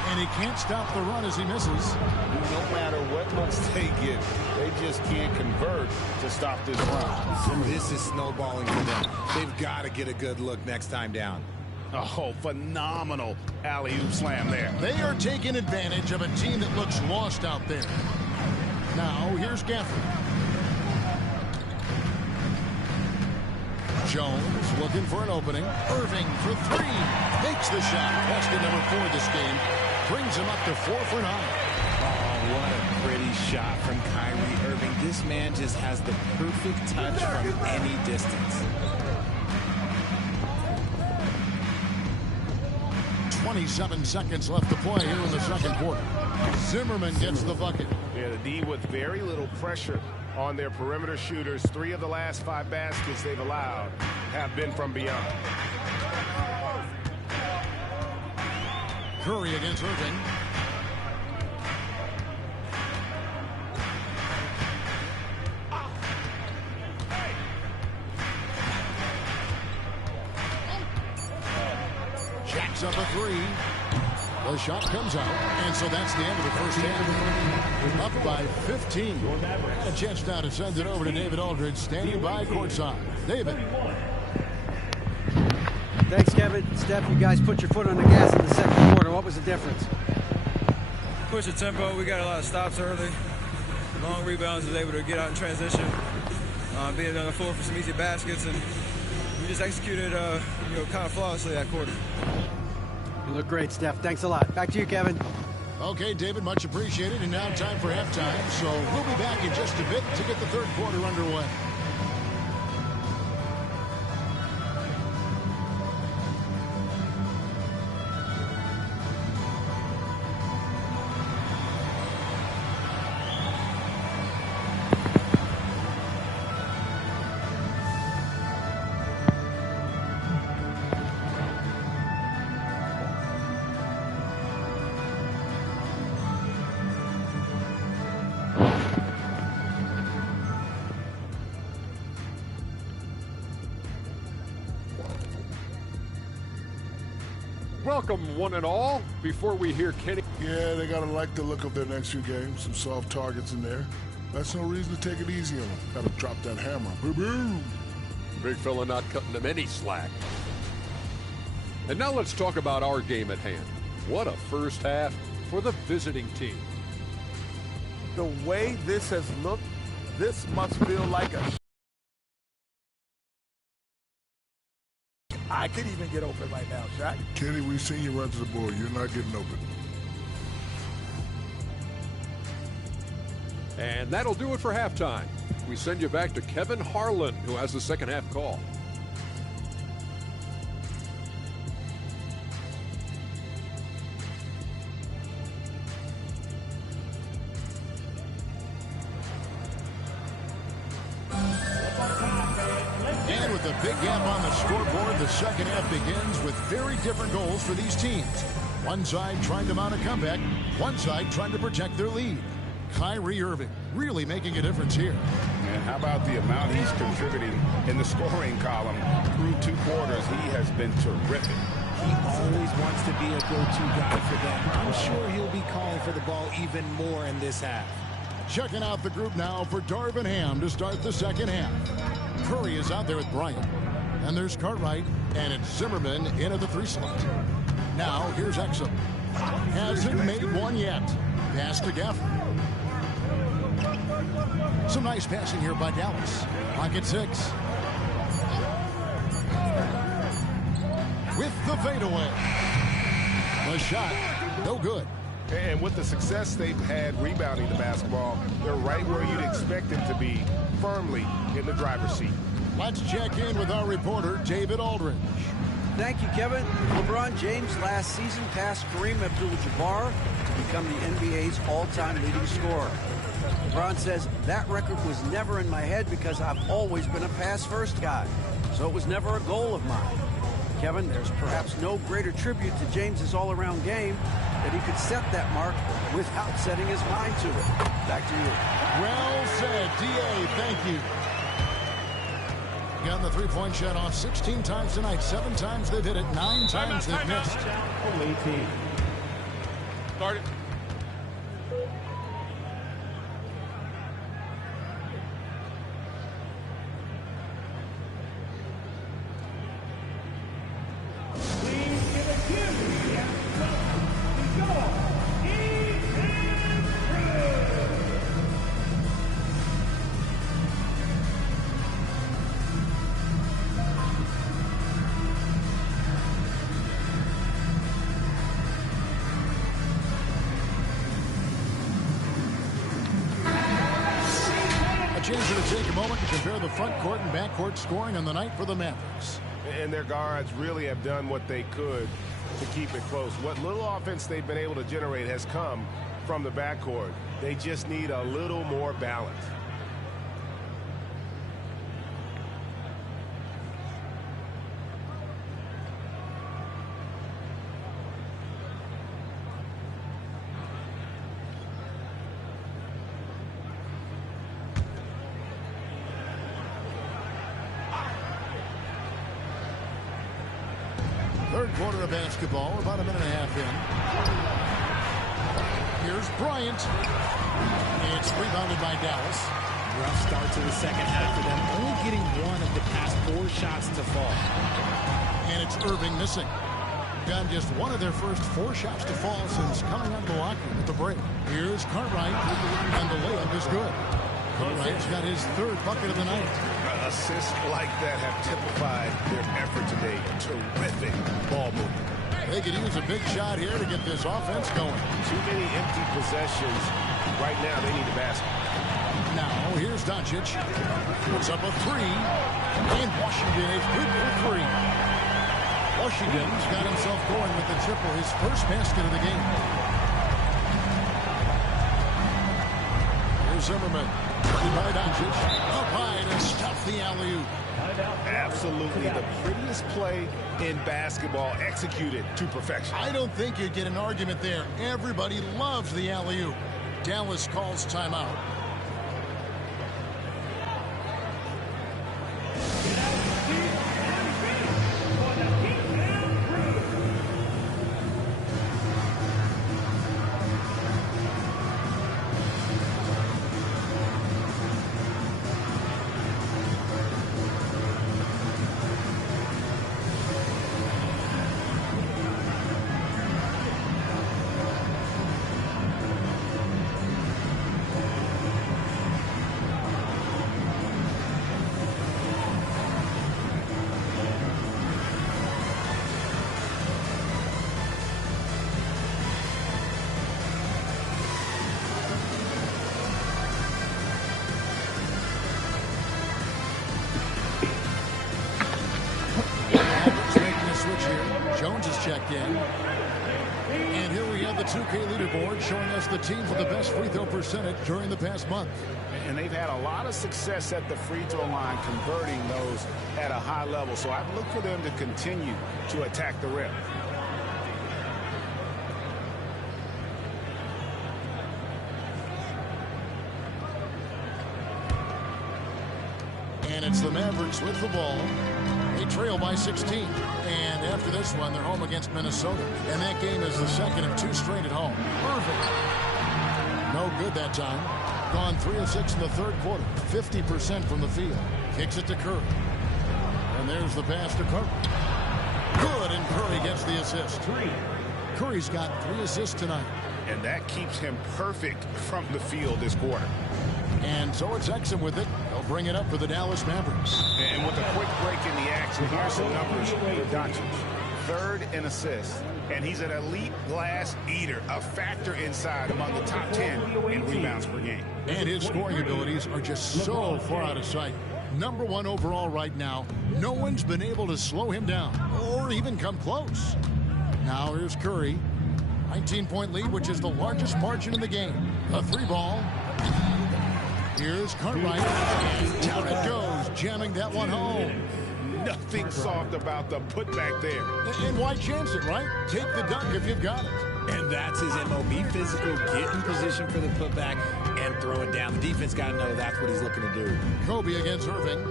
And he can't stop the run as he misses. No matter what looks they get, they just can't convert to stop this run. This is snowballing for them. They've got to get a good look next time down. Oh, phenomenal alley-oop slam there. They are taking advantage of a team that looks lost out there. Now, here's Gafford. Jones looking for an opening. Irving for 3. Makes the shot. Tested number 4 this game. Brings him up to 4 for 9. Oh, what a pretty shot from Kyrie Irving. This man just has the perfect touch from any distance. 27 seconds left to play here in the second quarter. Zimmerman gets the bucket. Yeah, the D with very little pressure on their perimeter shooters. 3 of the last 5 baskets they've allowed have been from beyond. Curry against Irving. Jacks up a 3. The shot comes out, and so that's the end of the first half. Up by 15. A chance now to send it over to David Aldridge, standing by courtside. David. Thanks, Kevin. Steph, you guys put your foot on the gas in the second quarter. What was the difference? Push the tempo. We got a lot of stops early. Long rebounds, was able to get out in transition. Being on the floor for some easy baskets, and we just executed kind of flawlessly that quarter. You look great, Steph. Thanks a lot. Back to you, Kevin. Okay, David, much appreciated. And now time for halftime. So we'll be back in just a bit to get the third quarter underway. welcome one and all before we hear Kenny. Yeah, they got to like the look of their next few games. Some soft targets in there. That's no reason to take it easy on them. Got to drop that hammer. Boom. Big fella not cutting them any slack. And now let's talk about our game at hand. What a first half for the visiting team. The way this has looked, this must feel like a... I could even get open right now, Shaq. Kenny, we've seen you run to the board. You're not getting open. And that'll do it for halftime. We send you back to Kevin Harlan, who has the second half call. And with a big gap on the scoreboard, the second half begins with very different goals for these teams. One side trying to mount a comeback, one side trying to protect their lead. Kyrie Irving really making a difference here. And how about the amount he's contributing in the scoring column through 2 quarters? He has been terrific. He always wants to be a go-to guy for them. I'm sure he'll be calling for the ball even more in this half. Checking out the group now for Darvin Ham to start the second half. Curry is out there with Bryant. And there's Cartwright, and it's Zimmerman into the 3 slot. Now here's Exum. Hasn't made one yet. Pass to Gafford. Some nice passing here by Dallas. Pocket 6. With the fadeaway. The shot, no good. And with the success they've had rebounding the basketball, they're right where you'd expect them to be, firmly in the driver's seat. Let's check in with our reporter, David Aldridge. Thank you, Kevin. LeBron James last season passed Kareem Abdul-Jabbar to become the NBA's all-time leading scorer. LeBron says, that record was never in my head because I've always been a pass-first guy, so it was never a goal of mine. Kevin, there's perhaps no greater tribute to James's all-around game that he could set that mark without setting his mind to it. Back to you. Well said, D.A. Thank you. Gotten the three-point shot off 16 times tonight. 7 times they've hit it. 9 times they've missed. Start it. James going to take a moment to compare the front court and back court scoring on the night for the Mavericks. And their guards really have done what they could to keep it close. What little offense they've been able to generate has come from the backcourt. They just need a little more balance. Third quarter of basketball, about a minute and a half in. Here's Bryant. It's rebounded by Dallas. Rough start to the second half for them, only getting 1 of the past 4 shots to fall. And it's Irving missing. Gotten just 1 of their first 4 shots to fall since coming out of the locker room at the break. Here's Cartwright, and the layup is good. Cartwright's got his 3rd bucket of the night. Assists like that have typified their effort today. Terrific ball movement. They could use a big shot here to get this offense going. Too many empty possessions. Right now, they need a basket. Now, here's Doncic. Puts up a 3. And Washington is good for 3. Washington's got himself going with the triple, his first basket of the game. Here's Zimmerman. By Doncic. Up high to stuff the alley-oop. Absolutely the prettiest play in basketball, executed to perfection. I don't think you'd get an argument there. Everybody loves the alley-oop. Dallas calls timeout. checked in. And here we have the 2K leaderboard showing us the teams with the best free throw percentage during the past month. And they've had a lot of success at the free throw line converting those at a high level. So I'd look for them to continue to attack the rim. And it's the Mavericks with the ball. They trail by 16. And after this one, they're home against Minnesota. And that game is the second of 2 straight at home. Perfect. No good that time. Gone 3 of 6 in the third quarter. 50% from the field. Kicks it to Curry. And there's the pass to Curry. Good, and Curry gets the assist. Curry's got 3 assists tonight. And that keeps him perfect from the field this quarter. And so it's Exum with it. They'll bring it up for the Dallas Mavericks. And with a quick break in the action, here's some numbers for Doncic. 3rd in assists. And he's an elite glass eater, a factor inside among the top 10 in rebounds per game. And his scoring abilities are just so far out of sight. Number 1 overall right now. No one's been able to slow him down or even come close. Now here's Curry. 19-point lead, which is the largest margin in the game. A 3-ball. Here's Cartwright. And down it goes, jamming that one home. Nothing soft about the putback there. And why chance it, right? Take the dunk if you've got it. And that's his MO. Be physical, get in position for the putback, and throw it down. The defense got to know that's what he's looking to do. Kobe against Irving.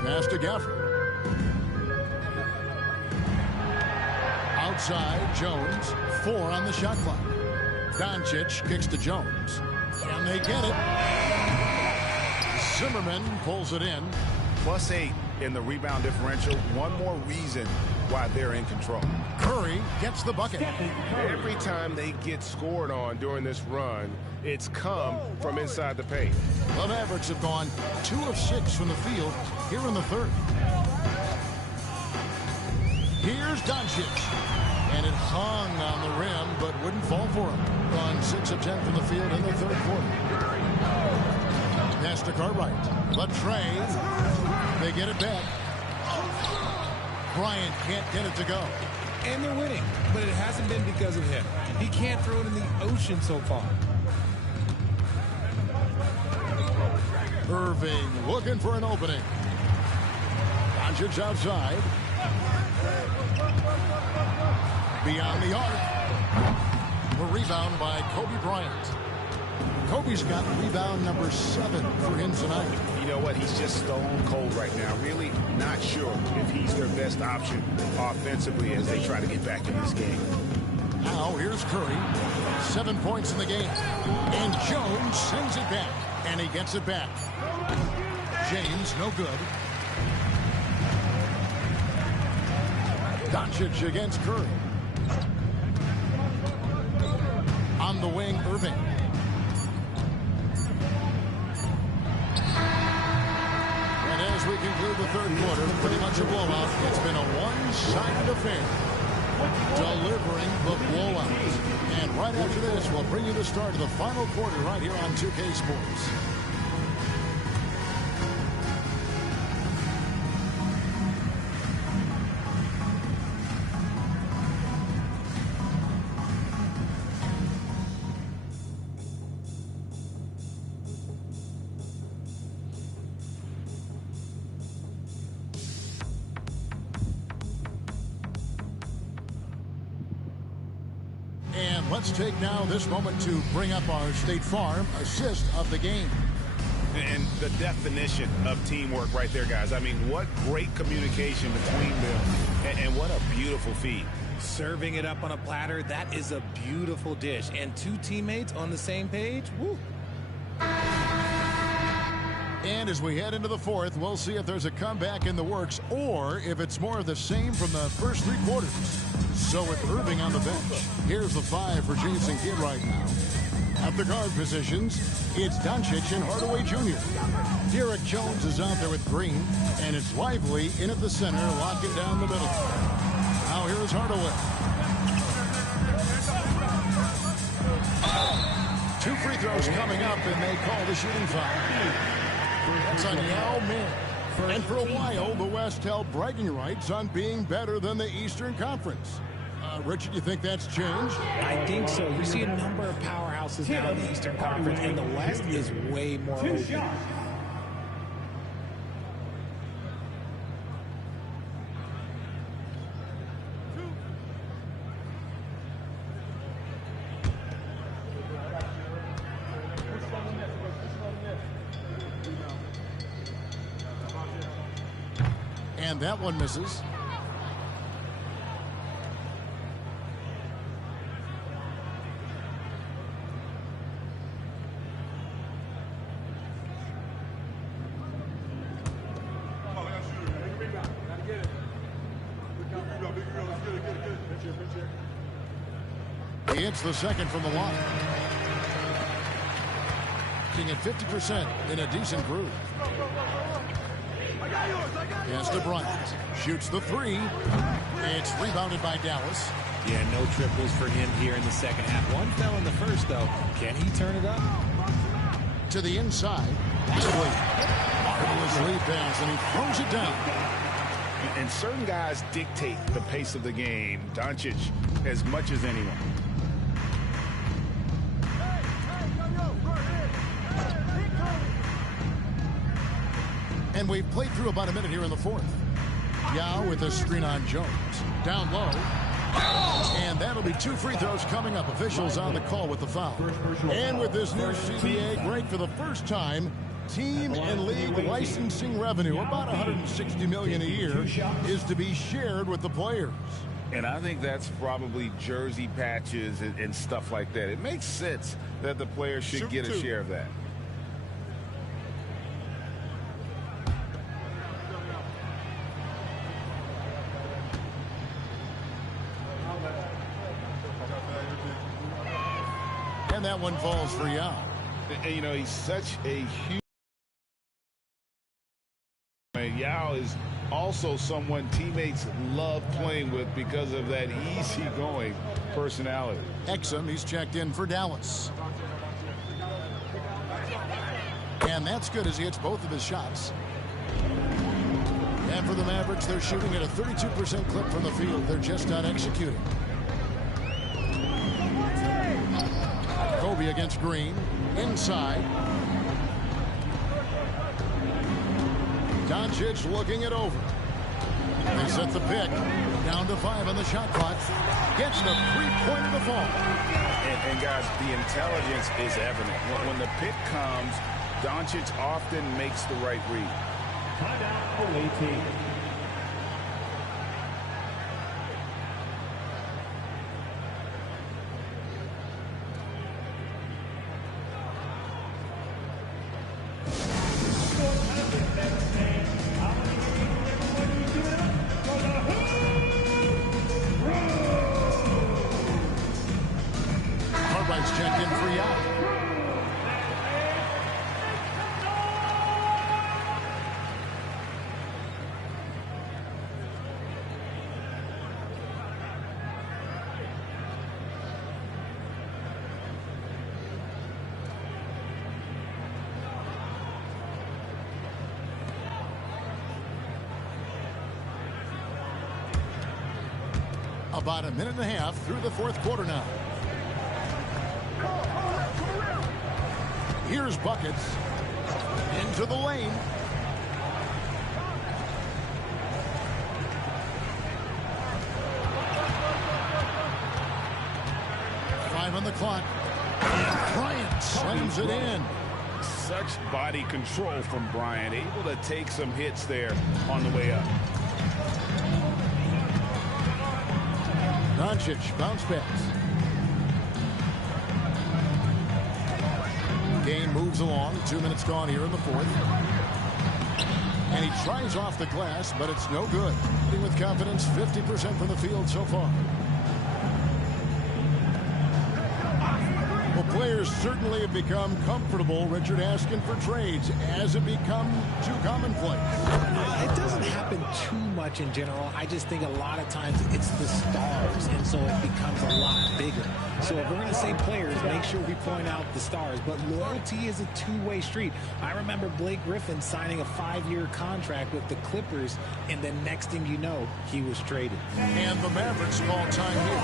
Pass to Gafford. Outside, Jones. 4 on the shot clock. Doncic kicks to Jones. And they get it. Zimmerman pulls it in. +8 in the rebound differential. One more reason why they're in control. Curry gets the bucket. Every time they get scored on during this run, it's come from inside the paint. The Mavericks have gone 2 of 6 from the field here in the third. Here's Doncic. And it hung on the rim, but wouldn't fall for him. Gone 6 of 10 from the field in the third quarter. Pass to Cartwright. Latrey. They get it back. Bryant can't get it to go. And they're winning, but it hasn't been because of him. He can't throw it in the ocean so far. Irving looking for an opening. Doncic outside. Beyond the arc. The rebound by Kobe Bryant. Kobe's got rebound number 7 for him tonight. You know what? He's just stone cold right now. Really not sure if he's their best option offensively as they try to get back in this game. Now here's Curry. 7 points in the game. And Jones sends it back. And he gets it back. James, no good. Doncic against Curry. On the wing, Irving. And as we conclude the third quarter, pretty much a blowout. It's been a one-sided affair. Delivering the blowout. And right after this, we'll bring you the start of the final quarter right here on 2K Sports. Let's take now this moment to bring up our State Farm assist of the game. And the definition of teamwork right there, guys. I mean, what great communication between them, and what a beautiful feed. Serving it up on a platter, that is a beautiful dish. And 2 teammates on the same page, woo. And as we head into the fourth, we'll see if there's a comeback in the works or if it's more of the same from the first 3 quarters. So with Irving on the bench, here's the 5 for Jason Kidd right now. At the guard positions, it's Doncic and Hardaway Jr. Derek Jones is out there with Green, and it's Lively in at the center, locking down the middle. Now here's Hardaway. 2 free throws coming up, and they call the shooting foul. That's on Yao Ming. And for a while, the West held bragging rights on being better than the Eastern Conference. Richard, you think that's changed? I think so. You see a number of powerhouses now in the Eastern Conference, and the West is way more open. And that one misses. He hits the second from the line. King at 50% in a decent groove. Pass to Bryant. Shoots the three. It's rebounded by Dallas. Yeah, no triples for him here in the second half. One fell in the first, though. Can he turn it up? To the inside. Marvelous lead pass, and he throws it down. And certain guys dictate the pace of the game. Doncic as much as anyone. And we've played through about a minute here in the fourth. Yao with a screen on Jones. Down low. And that'll be 2 free throws coming up. Officials on the call with the foul. And with this new CBA, Greg, for the first time, team and league licensing revenue, about $160 million a year, is to be shared with the players. And I think that's probably jersey patches and stuff like that. It makes sense that the players should get a share of that. And that one falls for Yao. And, you know, he's such a huge... Yao is also someone teammates love playing with because of that easygoing personality. Exum, he's checked in for Dallas. And that's good as he hits both of his shots. And for the Mavericks, they're shooting at a 32% clip from the field. They're just not executing. Kobe against Green. Inside. Doncic looking it over. They set the pick. Down to 5 on the shot clock. Gets the three-pointer to fall. And guys, the intelligence is evident. When the pick comes, Doncic often makes the right read. Timeout, 18. Checked in for Yao. About a minute and a half through the fourth quarter now. Here's buckets. Into the lane. Five on the clock. And Bryant slams it in. Such body control from Bryant. Able to take some hits there on the way up. Doncic, bounce pass. Game moves along. 2 minutes gone here in the fourth. And he tries off the glass, but it's no good. Hitting with confidence, 50% from the field so far. Well, players players certainly have become comfortable, Richard, asking for trades. Has it become too commonplace? It doesn't happen too much in general. I just think a lot of times it's the stars, and so it becomes a lot bigger. So if we're going to say players, make sure we point out the stars. But loyalty is a two-way street. I remember Blake Griffin signing a 5-year contract with the Clippers, and then next thing you know, he was traded. And the Mavericks call time here.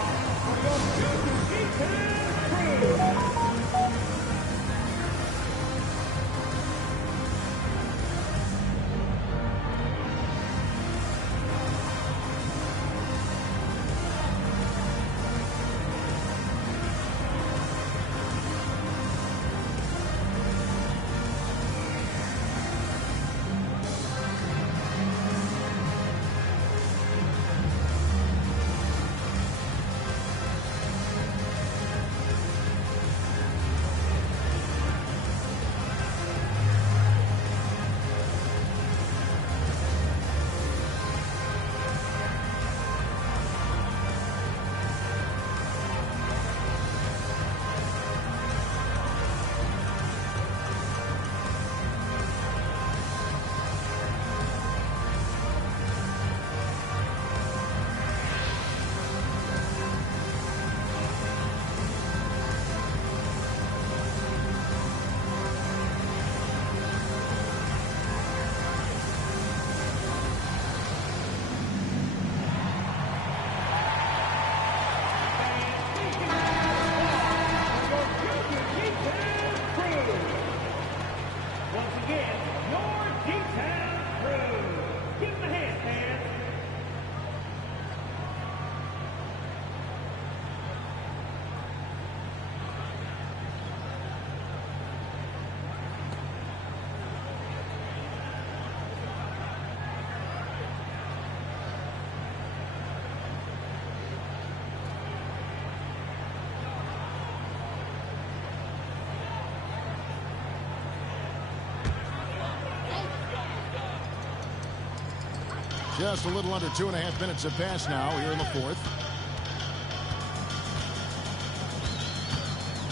Just a little under 2.5 minutes have passed now here in the fourth.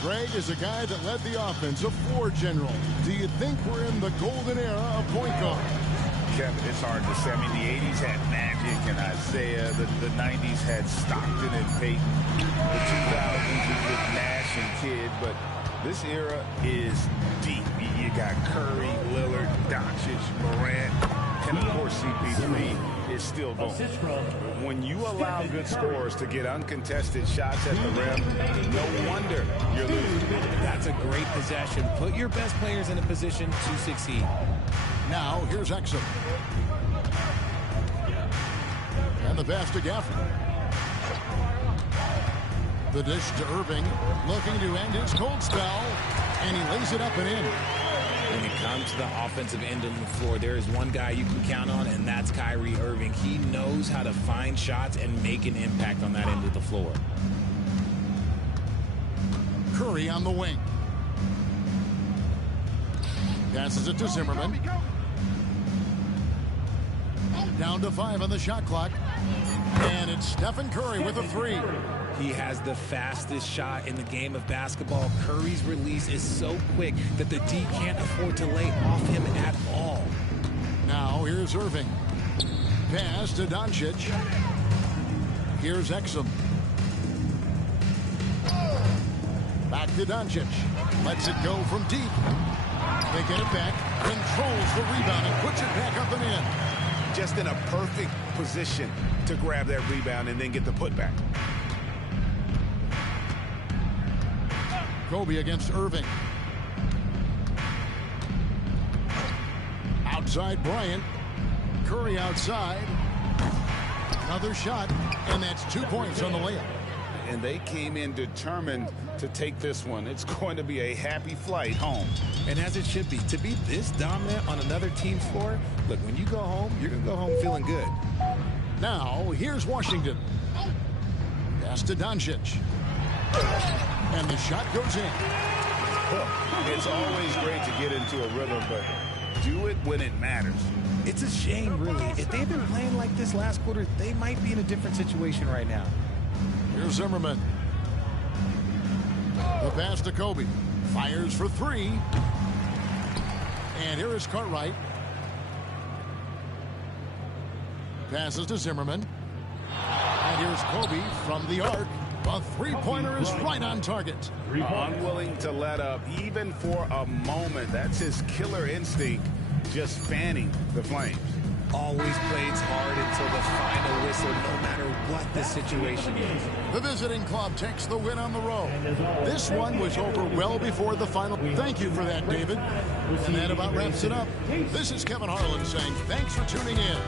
Greg is a guy that led the offense, a floor general. Do you think we're in the golden era of point guard? Kevin, it's hard to say. I mean, the 80s had Magic and Isaiah. The 90s had Stockton and Peyton. The 2000s is with Nash and Kidd. But this era is deep. You got Curry, Lillard, Doncic, Morant, and of course CP3 is still going. When you allow good scorers to get uncontested shots at the rim, no wonder you're losing. That's a great possession. Put your best players in a position to succeed. Now, here's Exum. And the pass to Gaffney. The dish to Irving, looking to end his cold spell, and he lays it up and in. When it comes to the offensive end of the floor, there is one guy you can count on, and that's Kyrie Irving. He knows how to find shots and make an impact on that end of the floor. Curry on the wing. Passes it to Zimmerman. Down to 5 on the shot clock. And it's Stephen Curry with a 3. He has the fastest shot in the game of basketball. Curry's release is so quick that the D can't afford to lay off him at all. Now here's Irving. Pass to Doncic. Here's Exum. Back to Doncic. Lets it go from deep. They get it back. Controls the rebound and puts it back up and in. Just in a perfect position to grab that rebound and then get the putback. Kobe against Irving. Outside Bryant. Curry outside. Another shot, and that's 2 points on the layup. And they came in determined to take this one. It's going to be a happy flight home. And as it should be. To be this dominant on another team's floor, look, when you go home, you're going to go home feeling good. Now, here's Washington. Pass to Doncic. And the shot goes in. It's always great to get into a rhythm, but do it when it matters. It's a shame, really. If they'd been playing like this last quarter, they might be in a different situation right now. Here's Zimmerman. The pass to Kobe. Fires for three. And here is Cartwright. Passes to Zimmerman. And here's Kobe from the arc. The three-pointer is right on target. Unwilling to let up, even for a moment. That's his killer instinct, just fanning the flames. Always plays hard until the final whistle, no matter what the situation is. The visiting club takes the win on the road. This one was over well before the final. Thank you for that, David. And that about wraps it up. This is Kevin Harlan saying thanks for tuning in.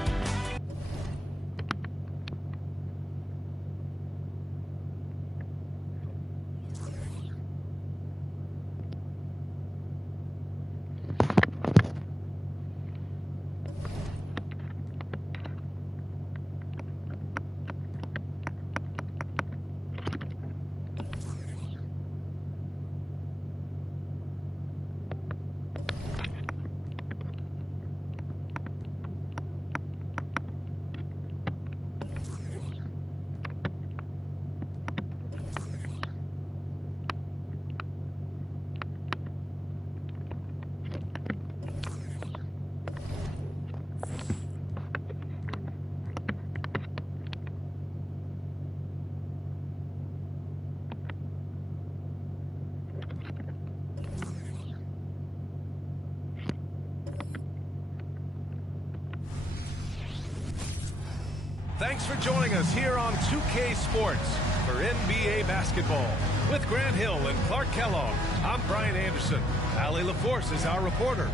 Thanks for joining us here on 2K Sports for NBA basketball. With Grant Hill and Clark Kellogg, I'm Brian Anderson. Allie LaForce is our reporter.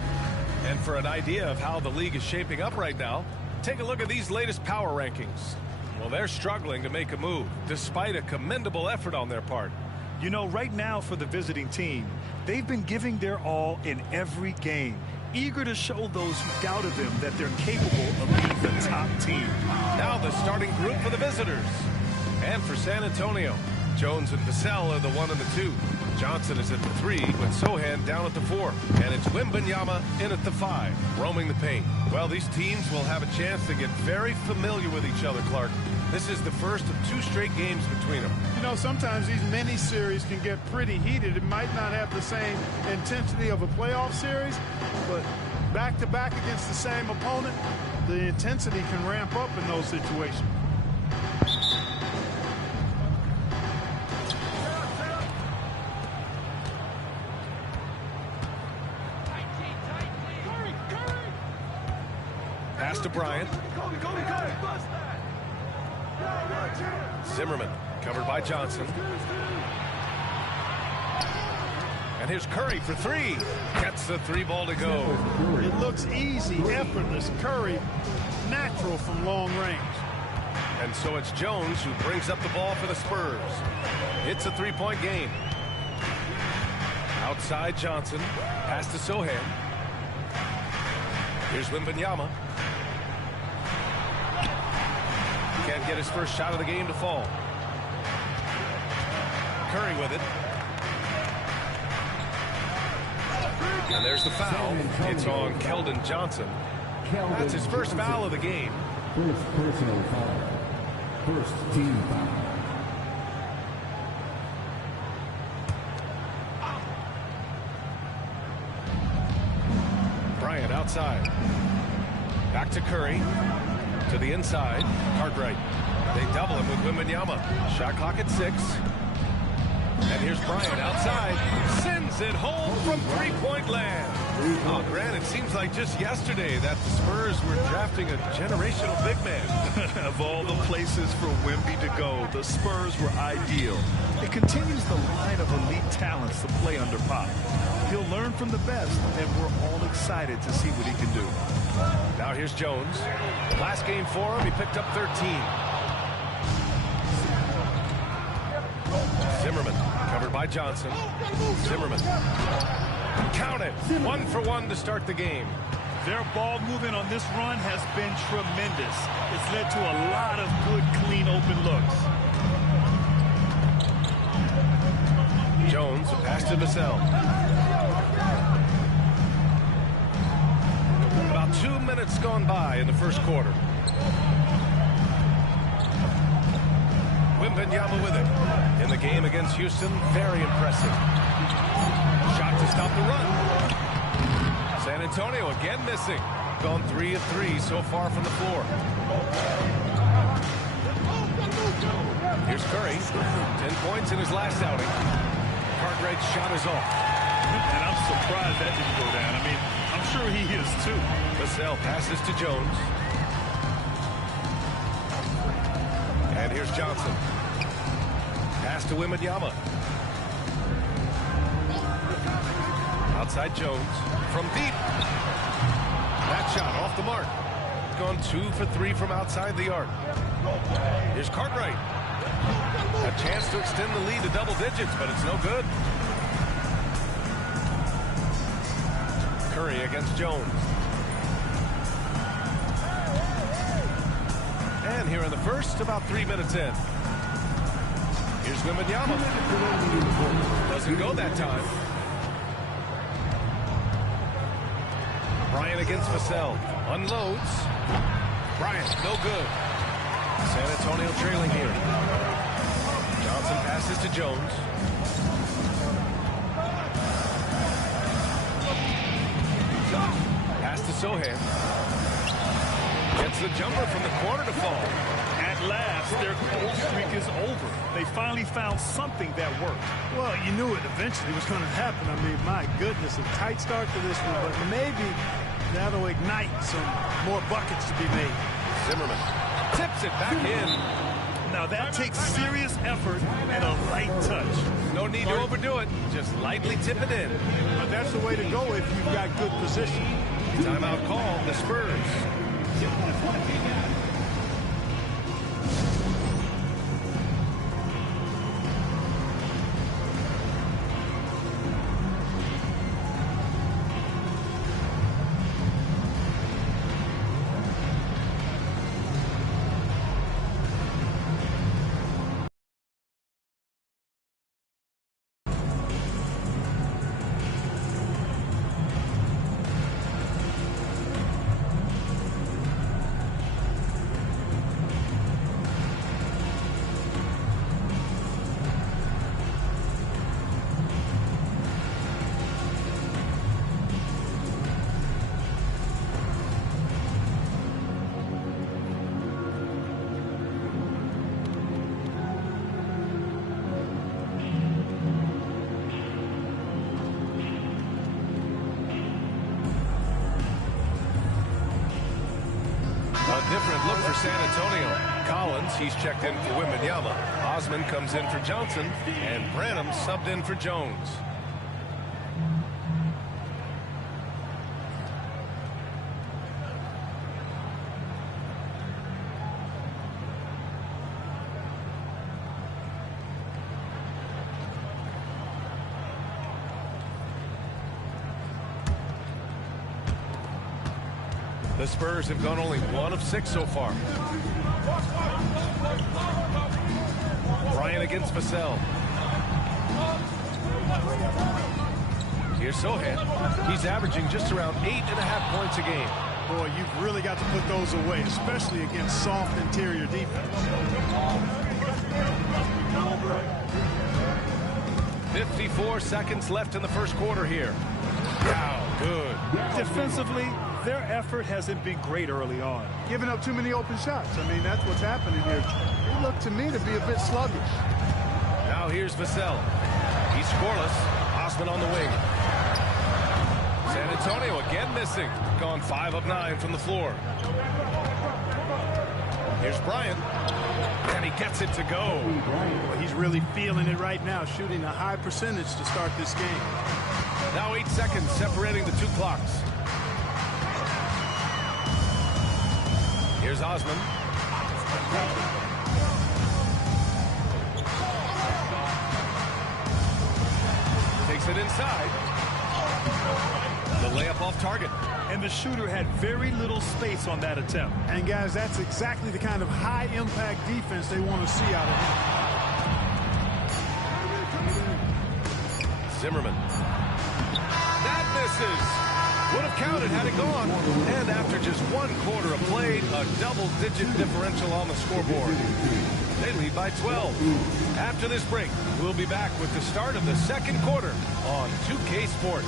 And for an idea of how the league is shaping up right now, take a look at these latest power rankings. Well, they're struggling to make a move, despite a commendable effort on their part. You know, right now for the visiting team, they've been giving their all in every game, eager to show those who doubted them that they're capable of being the top team. Now the starting group for the visitors. And for San Antonio, Jones and Vassell are the 1 and the 2. Johnson is at the 3, with Sohan down at the 4. And it's Wembanyama in at the 5, roaming the paint. Well, these teams will have a chance to get very familiar with each other, Clark. This is the first of 2 straight games between them. You know, sometimes these mini-series can get pretty heated. It might not have the same intensity of a playoff series, but back-to-back against the same opponent, the intensity can ramp up in those situations. Pass to Bryant. Zimmerman, covered by Johnson. And here's Curry for 3. Gets the 3 ball to go. It looks easy, effortless. Curry, natural from long range. And so it's Jones who brings up the ball for the Spurs. It's a 3-point game. Outside Johnson. Pass to Sohan. Here's Wembanyama. Can't get his first shot of the game to fall. Curry with it. And there's the foul. It's on Keldon Johnson. That's his first foul of the game. First personal foul. First team foul. Bryant outside. Back to Curry. To the inside. Cartwright. They double him with Wembanyama. Shot clock at 6. And here's Bryant outside. Sends it home from three-point land. Oh, Grant, it seems like just yesterday that the Spurs were drafting a generational big man. Of all the places for Wemby to go, the Spurs were ideal. It continues the line of elite talents to play under Pop. He'll learn from the best, and we're all excited to see what he can do. Now here's Jones. Last game for him, he picked up 13. Zimmerman, covered by Johnson. Zimmerman. Count it. 1 for 1 to start the game. Their ball movement on this run has been tremendous. It's led to a lot of good, clean, open looks. Jones, pass to Vassell. About 2 minutes gone by in the first quarter. Wembanyama with it. In the game against Houston, very impressive. Shot to stop the run. San Antonio again missing. Gone 3 of 3 so far from the floor. Here's Curry. 10 points in his last outing. Cartwright's shot is off. And I'm surprised that didn't go down. I mean, I'm sure he is too. Vassell passes to Jones. And here's Johnson. Pass to Wembanyama. Outside Jones. From deep. That shot off the mark. Gone 2 for 3 from outside the arc. Here's Cartwright. A chance to extend the lead to double digits, but it's no good. Curry against Jones. And here in the first, about 3 minutes in. Here's Wembanyama. Doesn't go that time. Bryant against Vassell. Unloads. Bryant, no good. San Antonio trailing here. Johnson passes to Jones. Pass to Sohan. Gets the jumper from the corner to fall. At last, their cold streak is over. They finally found something that worked. Well, you knew it eventually was going to happen. I mean, my goodness, a tight start to this one, but maybe that'll ignite some more buckets to be made. Zimmerman tips it back in. Now that takes serious effort and a light touch. No need to overdo it. Just lightly tip it in. But that's the way to go if you've got good position. Timeout call, the Spurs. Different look for San Antonio. Collins, he's checked in for Wembanyama. Osman comes in for Johnson, and Branham subbed in for Jones. The Spurs have gone only 1 of 6 so far. Bryant against Vassell. Here's Sohan. He's averaging just around 8.5 points a game. Boy, you've really got to put those away, especially against soft interior defense. 54 seconds left in the first quarter here. Wow, good. Defensively, their effort hasn't been great early on. Giving up too many open shots. I mean, that's what's happening here. They look to me to be a bit sluggish. Now here's Vassell. He's scoreless. Osman on the wing. San Antonio again missing. Gone 5 of 9 from the floor. Here's Bryant. And he gets it to go. Well, he's really feeling it right now, shooting a high percentage to start this game. Now 8 seconds separating the 2 clocks. Here's Osman. Takes it inside. The layup off target. And the shooter had very little space on that attempt. And guys, that's exactly the kind of high-impact defense they want to see out of him. Zimmerman. That misses. Would have counted had it gone. And after just 1 quarter of play, a double-digit differential on the scoreboard. They lead by 12. After this break, we'll be back with the start of the second quarter on 2K Sports.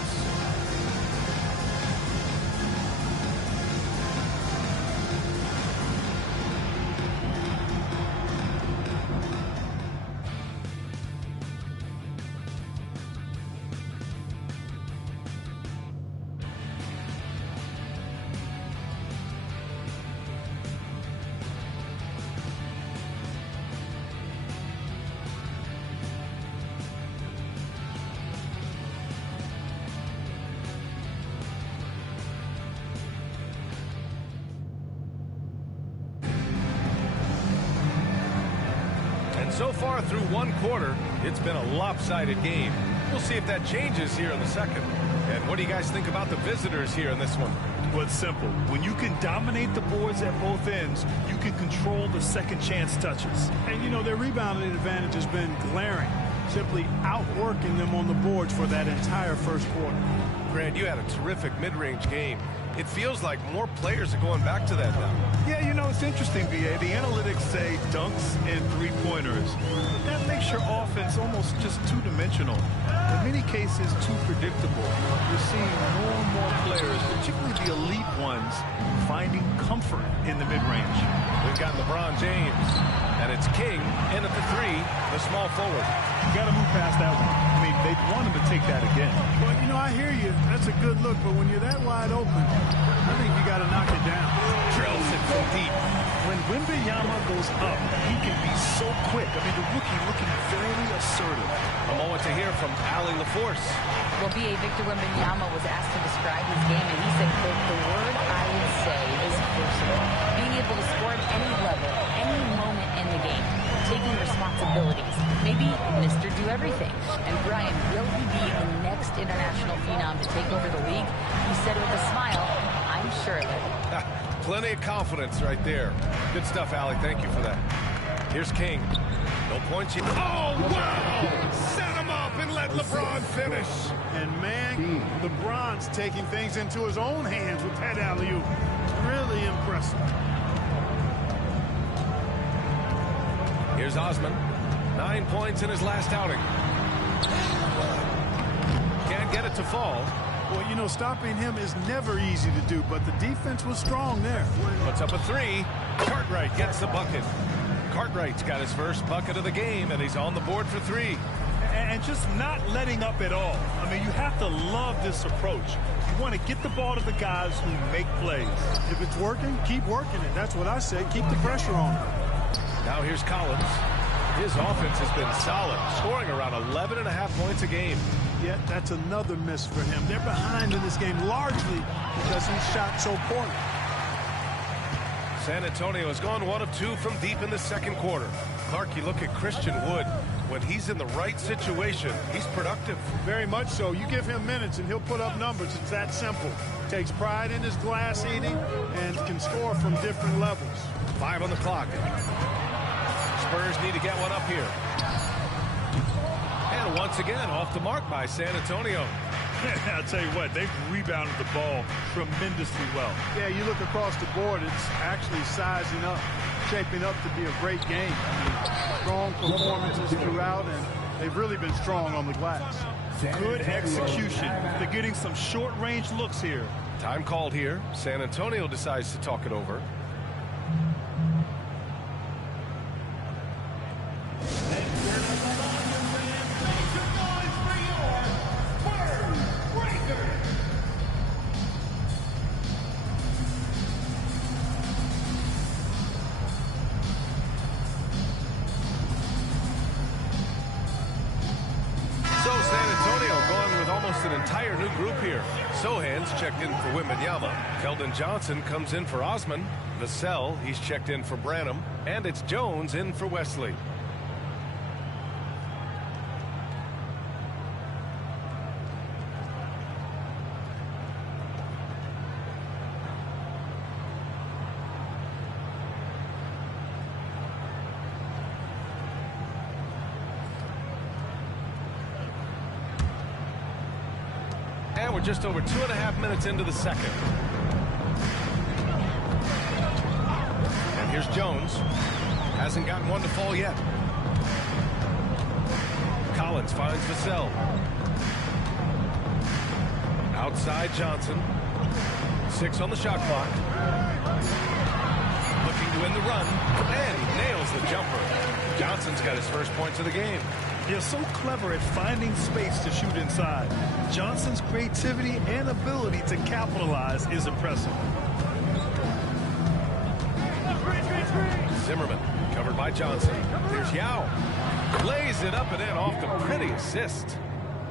So far through one quarter, it's been a lopsided game. We'll see if that changes here in the second. And what do you guys think about the visitors here in this one? Well, it's simple. When you can dominate the boards at both ends, you can control the second chance touches. And, you know, their rebounding advantage has been glaring, simply outworking them on the boards for that entire first quarter. Grant, you had a terrific mid-range game. It feels like more players are going back to that now. Yeah, you know, it's interesting, BA. The analytics say dunks and three-pointers. That makes your offense almost just two-dimensional. In many cases, too predictable. You're seeing more and more players, particularly the elite ones, finding comfort in the mid-range. We've got LeBron James, and it's King in at the three, the small forward. You got to move past that one. I mean, they'd want him to take that again. Well, you know, I hear you. That's a good look, but when you're that wide open, I think you got to knock it down. Drills it from deep. When Wembanyama goes up, he can be so quick. I mean, the rookie looking very assertive. A moment to hear from Allie LaForce. Well, B.A. Victor Wembanyama was asked to describe his game, and he said, quote, "The word I would say is versatile. Being able to score at any level, any moment in the game, taking responsibilities. Maybe Mr. Do Everything." And Brian, will he be the next international phenom to take over the league? He said with a smile, "I'm sure of it." Plenty of confidence right there. Good stuff, Allie. Thank you for that. Here's King. No points yet. Oh, wow! Set him up and let LeBron finish. And, man, LeBron's taking things into his own hands with that alley-oop. Really impressive. Here's Osman. 9 points in his last outing. Can't get it to fall. Well, you know, stopping him is never easy to do, but the defense was strong there. Puts up a three. Cartwright gets the bucket. Cartwright's got his first bucket of the game, and he's on the board for three. And just not letting up at all. I mean, you have to love this approach. You want to get the ball to the guys who make plays. If it's working, keep working it. That's what I say. Keep the pressure on. Now here's Collins. His offense has been solid, scoring around 11.5 points a game. Yet that's another miss for him. They're behind in this game largely because he shot so poorly. San Antonio has gone 1 of 2 from deep in the second quarter. Clark, you look at Christian Wood. When he's in the right situation, he's productive. Very much so. You give him minutes and he'll put up numbers. It's that simple. Takes pride in his glass eating and can score from different levels. 5 on the clock. Spurs need to get one up here. And once again, off the mark by San Antonio. I'll tell you what, they've rebounded the ball tremendously well. Yeah, you look across the board, it's actually sizing up, shaping up to be a great game. I mean, strong performances throughout, and they've really been strong on the glass. Good execution. They're getting some short-range looks here. Time called here. San Antonio decides to talk it over. Sohan's checked in for Wembanyama. Keldon Johnson comes in for Osman. Vassell, he's checked in for Branham. And it's Jones in for Wesley. And we're just over 2.5 minutes into the second. And here's Jones. Hasn't gotten one to fall yet. Collins finds Vassell. Outside Johnson. 6 on the shot clock. Looking to win the run. And he nails the jumper. Johnson's got his first points of the game. They're so clever at finding space to shoot inside. Johnson's creativity and ability to capitalize is impressive. Zimmerman covered by Johnson. Here's Yao. Lays it up and in off the pretty assist.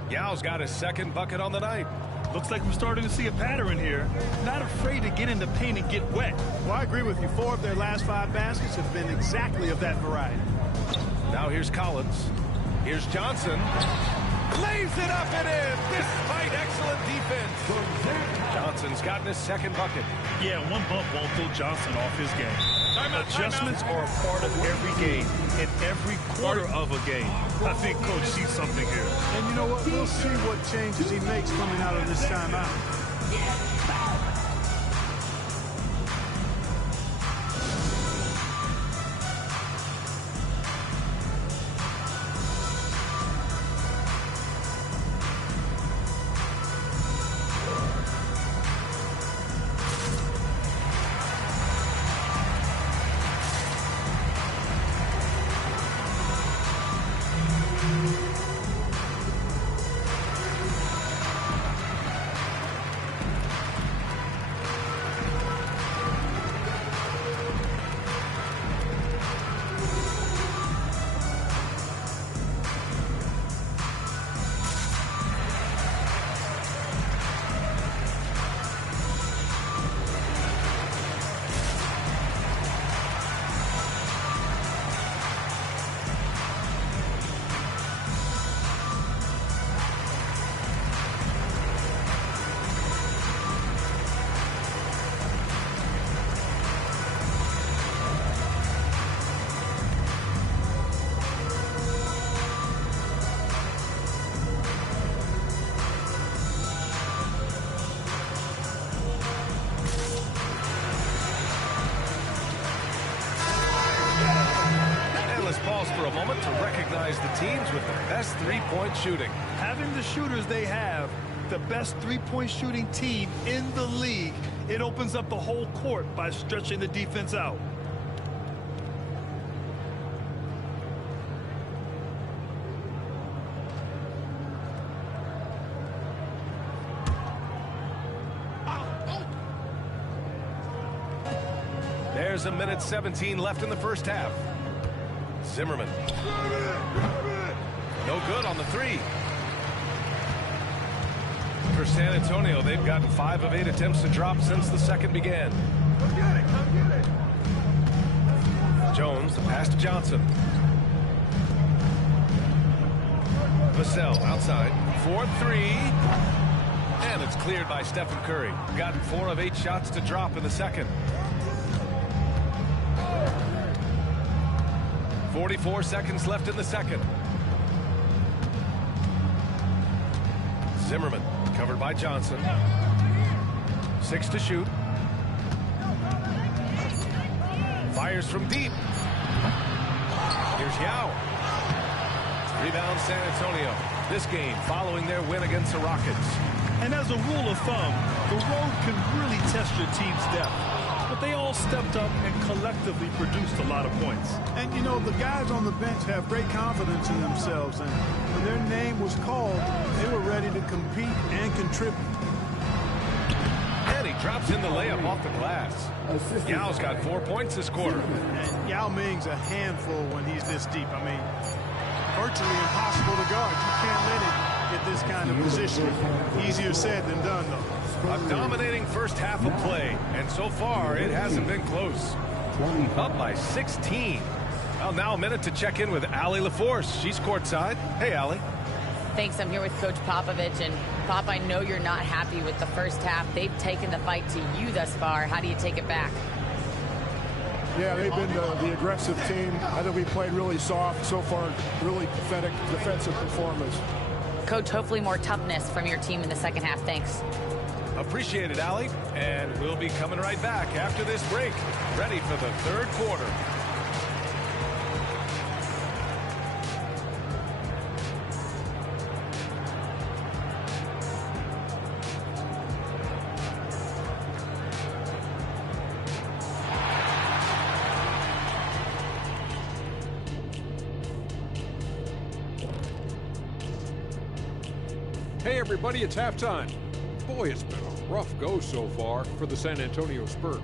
Yao's got his second bucket on the night. Looks like we're starting to see a pattern here. Not afraid to get in the paint and get wet. Well, I agree with you. 4 of their last 5 baskets have been exactly of that variety. Now here's Collins. Here's Johnson. Lays it up and in despite excellent defense. Johnson's gotten his second bucket. Yeah, one bump won't throw Johnson off his game. Adjustments are a part of every game, in every quarter of a game. I think Coach sees something here. And you know what? We'll see what changes he makes coming out of this timeout. For a moment to recognize the teams with the best three-point shooting. Having the shooters they have, the best three-point shooting team in the league, it opens up the whole court by stretching the defense out. There's a minute 17 left in the first half. Zimmerman. No good on the 3. For San Antonio, they've gotten 5 of 8 attempts to drop since the second began. Come get it, come get it. Jones, the pass to Johnson. Vassell outside. 4-3. And it's cleared by Stephen Curry. Gotten 4 of 8 shots to drop in the second. 44 seconds left in the second. Zimmerman covered by Johnson. 6 to shoot. Fires from deep. Here's Yao. Rebound San Antonio. This game following their win against the Rockets. And as a rule of thumb, the road can really test your team's depth. But they all stepped up and collectively produced a lot of points. And, you know, the guys on the bench have great confidence in themselves. And when their name was called, they were ready to compete and contribute. And he drops in the layup off the glass. Yao's got 4 points this quarter. And Yao Ming's a handful when he's this deep. I mean, virtually impossible to guard. You can't let him get this kind of position. Easier said than done, though. A dominating first half of play, and so far it hasn't been close. Up by 16. Well, now a minute to check in with Allie LaForce. She's courtside. Hey, Allie. Thanks. I'm here with Coach Popovich. And, Pop, I know you're not happy with the first half. They've taken the fight to you thus far. How do you take it back? Yeah, they've been the aggressive team. I think we played really soft. So far, really pathetic defensive performance. Coach, hopefully more toughness from your team in the second half. Thanks. Appreciate it, Allie. And we'll be coming right back after this break. Ready for the third quarter. Hey, everybody, it's halftime. Boy, it's been a rough go so far for the San Antonio Spurs.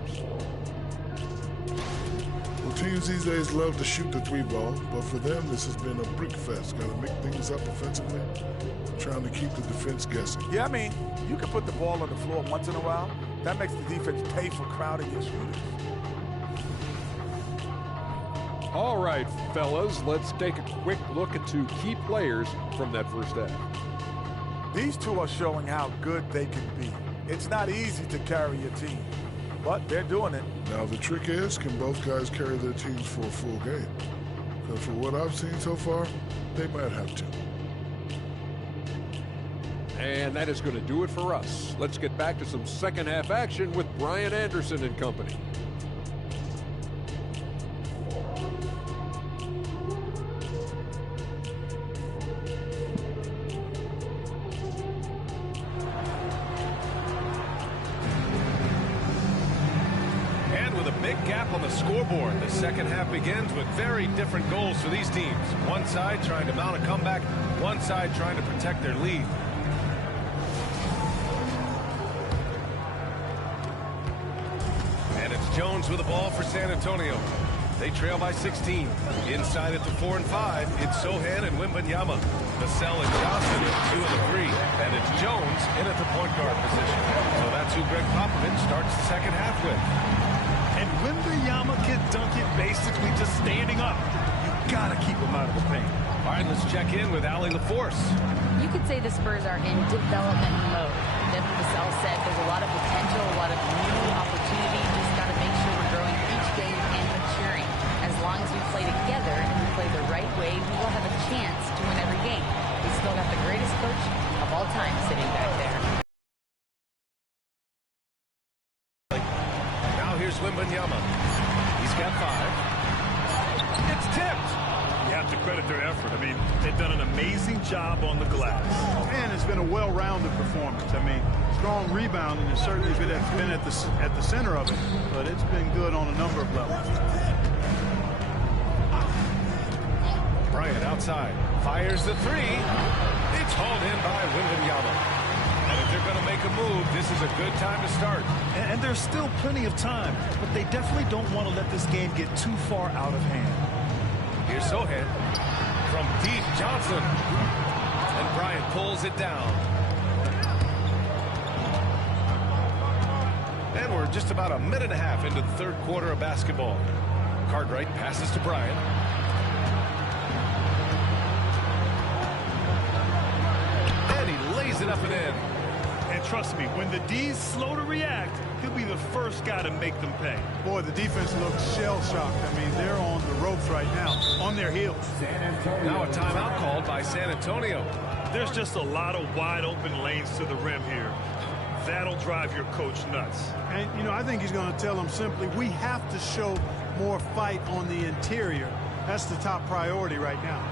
Well, teams these days love to shoot the three ball, but for them, this has been a brick fest. Got to make things up offensively, trying to keep the defense guessing. Yeah, I mean, you can put the ball on the floor once in a while. That makes the defense pay for crowding your shooters. All right, fellas, let's take a quick look at two key players from that first half. These two are showing how good they can be. It's not easy to carry your team, but they're doing it. Now, the trick is, can both guys carry their teams for a full game? Because for what I've seen so far, they might have to. And that is going to do it for us. Let's get back to some second half action with Brian Anderson and company. On the scoreboard, the second half begins with very different goals for these teams. One side trying to mount a comeback, one side trying to protect their lead. And it's Jones with the ball for San Antonio. They trail by 16. Inside at the 4 and 5, it's Sohan and Wembanyama. Vassell and Johnson at 2 and the 3. And it's Jones in at the point guard position. So that's who Greg Popovich starts the second half with. And Wembanyama can dunk it basically just standing up. You gotta keep him out of the paint. All right, let's check in with Allie LaForce. You could say the Spurs are in development mode. Devin Vassell said there's a lot of potential, a lot of new opportunity. Just got to make sure we're growing each game and maturing. As long as we play together and we play the right way, we will have a chance to win every game. We still got the greatest coach of all time sitting back there. Here's Wembanyama. He's got 5. It's tipped. You have to credit their effort. I mean, they've done an amazing job on the glass. And it's been a well-rounded performance. I mean, strong rebounding has certainly been at the center of it, but it's been good on a number of levels. Bryant outside. Fires the 3. It's hauled in by Wembanyama. And if they're going to make a move, this is a good time to start. And there's still plenty of time, but they definitely don't want to let this game get too far out of hand. Here's Sohan from deep. Johnson. And Bryant pulls it down. And we're just about a minute and a half into the third quarter of basketball. Cartwright passes to Bryant. And he lays it up and in. And trust me, when the D's slow to react, he'll be the first guy to make them pay. Boy, the defense looks shell-shocked. I mean, they're on the ropes right now, on their heels. Now a timeout called by San Antonio. There's just a lot of wide-open lanes to the rim here. That'll drive your coach nuts. And, you know, I think he's going to tell them simply, we have to show more fight on the interior. That's the top priority right now.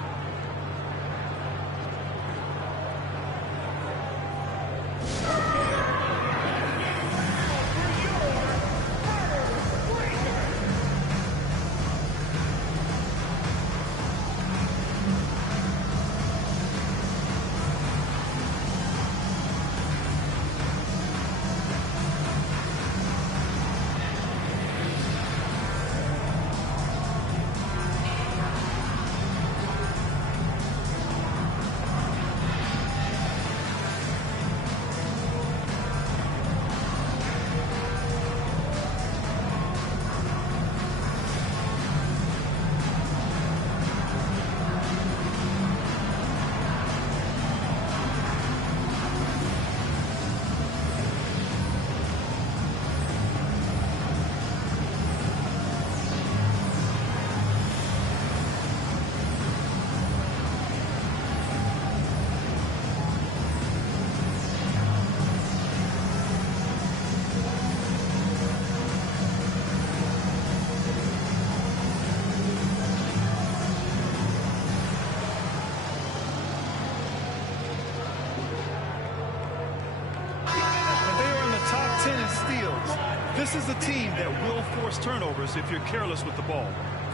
This is a team that will force turnovers if you're careless with the ball.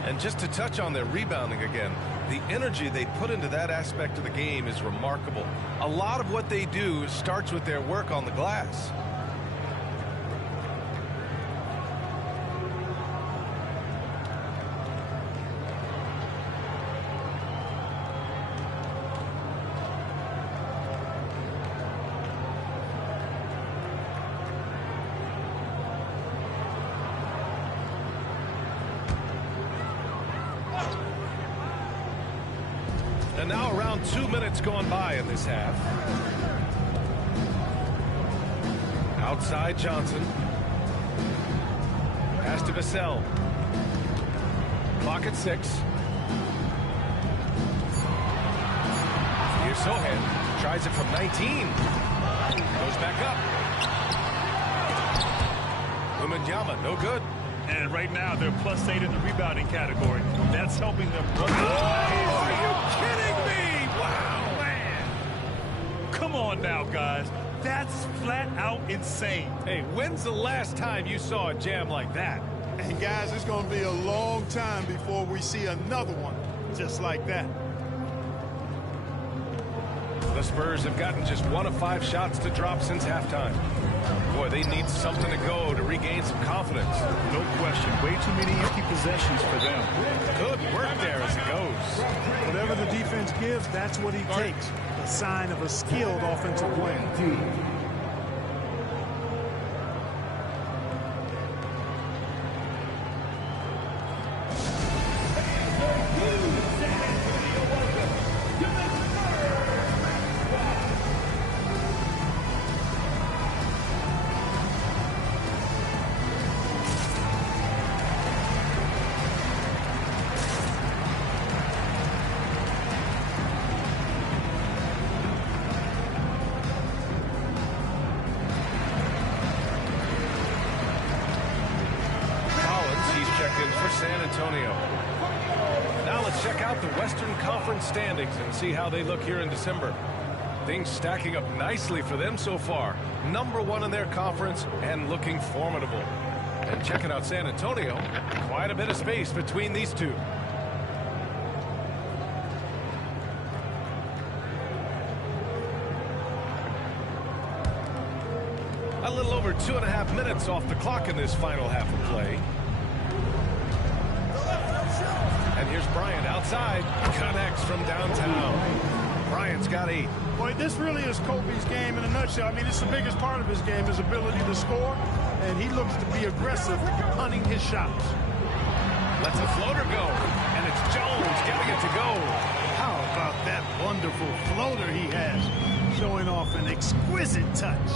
And just to touch on their rebounding again, the energy they put into that aspect of the game is remarkable. A lot of what they do starts with their work on the glass. And now around 2 minutes gone by in this half. Outside Johnson. Pass to Vassell. Clock at 6. Here's Sohan. Tries it from 19. Goes back up. Wembanyama, no good. And right now, they're +8 in the rebounding category. That's helping them run. Are you kidding me? Wow, man. Come on now, guys. That's flat out insane. Hey, when's the last time you saw a jam like that? And guys, it's going to be a long time before we see another one just like that. The Spurs have gotten just 1 of 5 shots to drop since halftime. Boy, they need something to go to regain some confidence. No question. Way too many empty possessions for them. Good work there as it goes. Whatever the defense gives, that's what he takes. A sign of a skilled offensive player. San Antonio. Now let's check out the Western Conference standings and see how they look here in December. Things stacking up nicely for them so far. #1 in their conference and looking formidable. And checking out San Antonio, quite a bit of space between these two. A little over 2.5 minutes off the clock in this final half of play. And here's Bryant outside. Connects from downtown. Bryant's got 8. Boy, this really is Kobe's game in a nutshell. I mean, it's the biggest part of his game, his ability to score. And he looks to be aggressive, hunting his shots. Lets a floater go. And it's Jones getting it to go. How about that wonderful floater he has? Showing off an exquisite touch.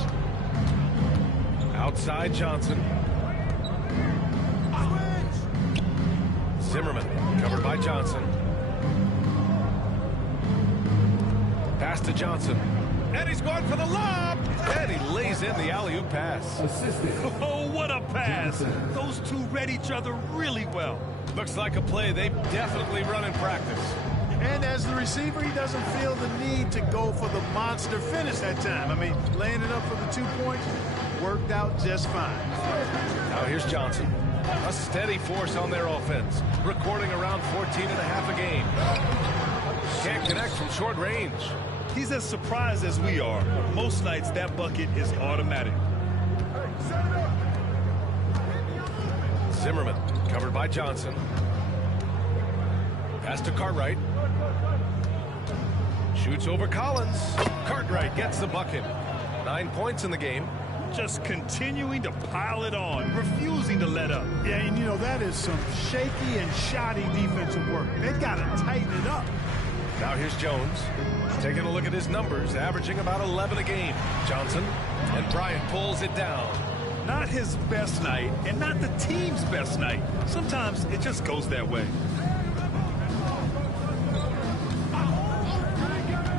Outside Johnson. Zimmerman, covered by Johnson. Pass to Johnson. And he's going for the lob. And he lays in the alley-oop pass. Oh, what a pass. Those two read each other really well. Looks like a play they've definitely run in practice. And as the receiver, he doesn't feel the need to go for the monster finish that time. I mean, laying it up for the 2 points worked out just fine. Now here's Johnson. A steady force on their offense, recording around 14.5 a game. Can't connect from short range. He's as surprised as we are. Most nights, that bucket is automatic. Zimmerman, covered by Johnson. Pass to Cartwright. Shoots over Collins. Cartwright gets the bucket. 9 points in the game. Just continuing to pile it on, refusing to let up. Yeah, and you know, that is some shaky and shoddy defensive work. They've got to tighten it up. Now here's Jones. Taking a look at his numbers, averaging about 11 a game. Johnson, and Bryant pulls it down. Not his best night, and not the team's best night. Sometimes it just goes that way.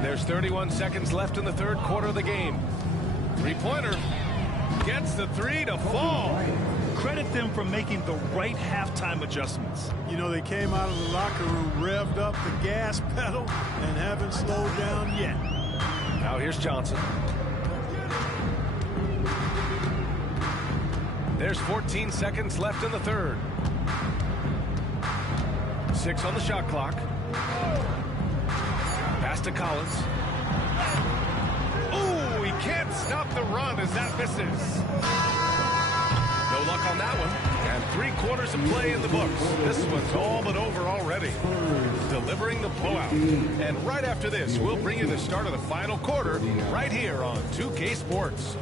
There's 31 seconds left in the third quarter of the game. Three-pointer. Gets the 3 to fall. Credit them for making the right halftime adjustments. You know, they came out of the locker room, revved up the gas pedal, and haven't slowed down yet. Now here's Johnson. There's 14 seconds left in the third. 6 on the shot clock. Pass to Collins. Ooh, he can't stop the run as that misses. No luck on that one. And 3 quarters of play in the books. This one's all but over already. Delivering the blowout. And right after this, we'll bring you the start of the final quarter right here on 2K Sports.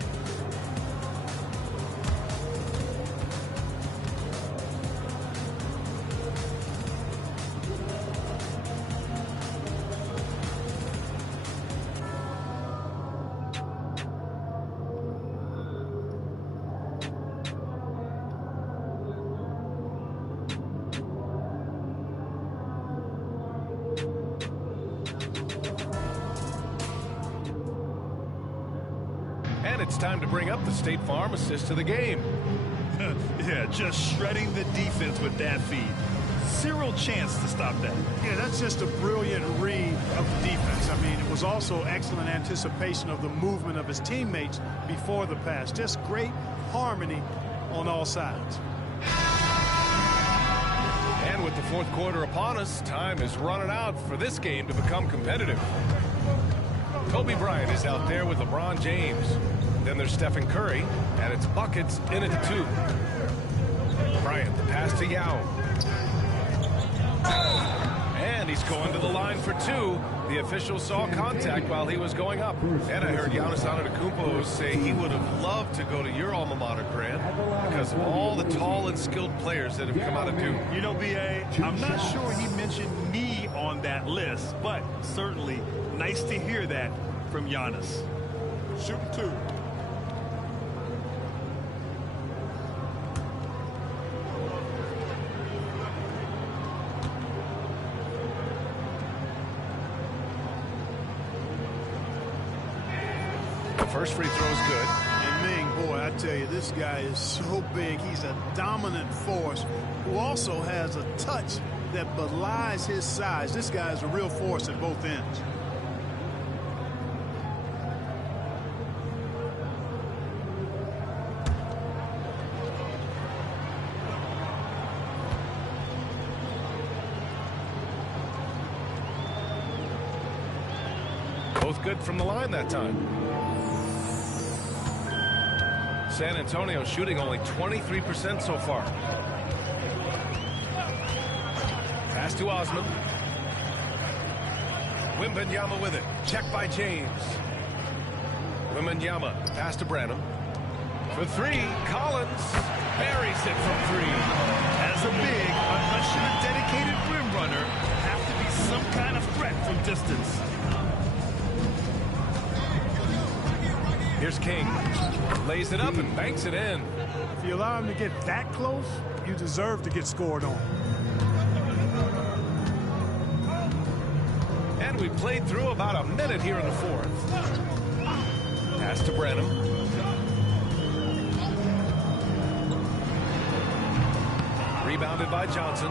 And it's time to bring up the State Farm assist to the game. Yeah, just shredding the defense with that feed. Zero chance to stop that. Yeah, that's just a brilliant read of the defense. I mean, it was also excellent anticipation of the movement of his teammates before the pass. Just great harmony on all sides. And with the fourth quarter upon us, time is running out for this game to become competitive. Kobe Bryant is out there with LeBron James. Then there's Stephen Curry, and it's buckets in at 2. Bryant, the pass to Yao. And he's going to the line for 2. The official saw contact while he was going up. And I heard Giannis Antetokounmpo say he would have loved to go to your alma mater, Grant, because of all the tall and skilled players that have come out of Duke. You know, B.A., I'm not sure he mentioned me on that list, but certainly nice to hear that from Giannis. Shooting 2. The first free throw is good. And Ming, boy, I tell you, this guy is so big. He's a dominant force who also has a touch that belies his size. This guy is a real force at both ends. Both good from the line that time. San Antonio shooting only 23% so far. Pass to Osman. Wembanyama with it. Check by James. Wembanyama. Pass to Branham. For 3, Collins buries it from 3. As a big, unless you're a dedicated rim runner, have to be some kind of threat from distance. Here's King. Lays it up and banks it in. If you allow him to get that close, you deserve to get scored on. And we played through about a minute here in the fourth. Pass to Branham. Rebounded by Johnson.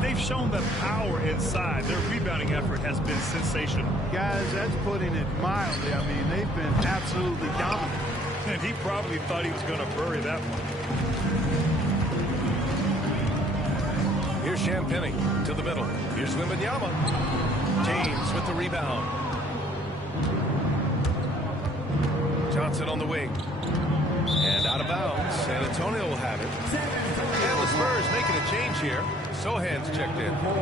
They've shown the power inside. Their rebounding effort has been sensational. Guys, that's putting it mildly. I mean, they've been absolutely dominant. And he probably thought he was going to bury that one. Here's Champagny to the middle. Here's Wembanyama. James with the rebound. Johnson on the wing. And out of bounds. San Antonio will have it. And the Spurs making a change here. Sohan's checked in. For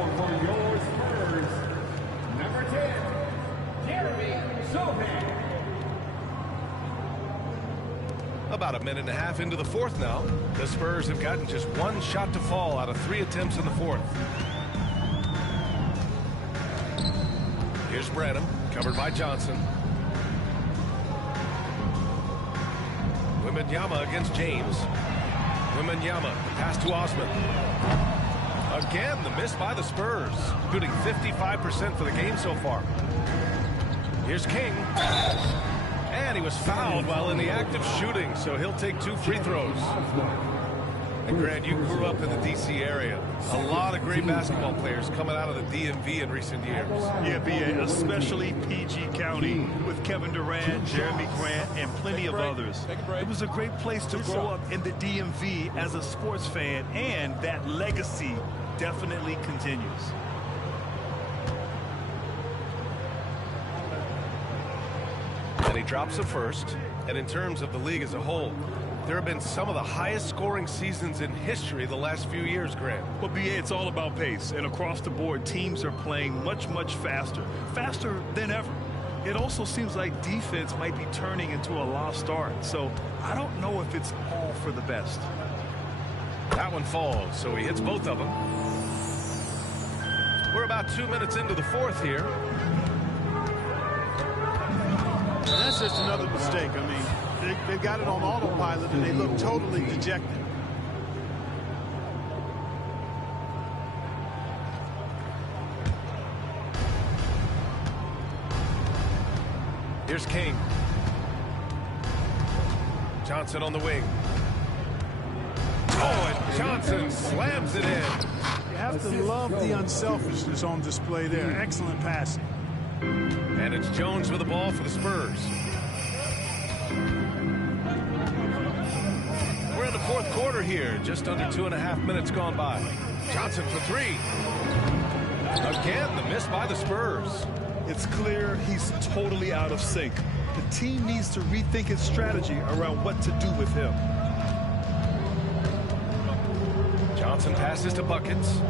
your Spurs, number 10, Jeremy Sohan. About a minute and a half into the fourth now. The Spurs have gotten just 1 shot to fall out of 3 attempts in the fourth. Here's Branham, covered by Johnson. Wembanyama against James. Wembanyama, pass to Osman. Again, the miss by the Spurs, shooting 55% for the game so far. Here's King. And he was fouled while in the act of shooting, so he'll take 2 free throws. And Grant, you grew up in the D.C. area. A lot of great basketball players coming out of the DMV in recent years. Yeah, B.A., especially PG County with Kevin Durant, Jeremy Grant, and plenty of others. It was a great place to grow up in the DMV as a sports fan, and that legacy definitely continues. drops a first. And in terms of the league as a whole, there have been some of the highest scoring seasons in history the last few years, Grant. Well, BA, it's all about pace. And across the board, teams are playing much, much faster. Faster than ever. It also seems like defense might be turning into a lost art. So I don't know if it's all for the best. That one falls, so he hits both of them. We're about 2 minutes into the fourth here. And that's just another mistake. I mean, they've got it on autopilot, and they look totally dejected. Here's King. Johnson on the wing. Oh, and Johnson slams it in. You have to love the unselfishness on display there. Excellent passing. And it's Jones with the ball for the Spurs. We're in the fourth quarter here. Just under 2.5 minutes gone by. Johnson for three. Again, the miss by the Spurs. It's clear he's totally out of sync. The team needs to rethink its strategy around what to do with him. Johnson passes to Buckets.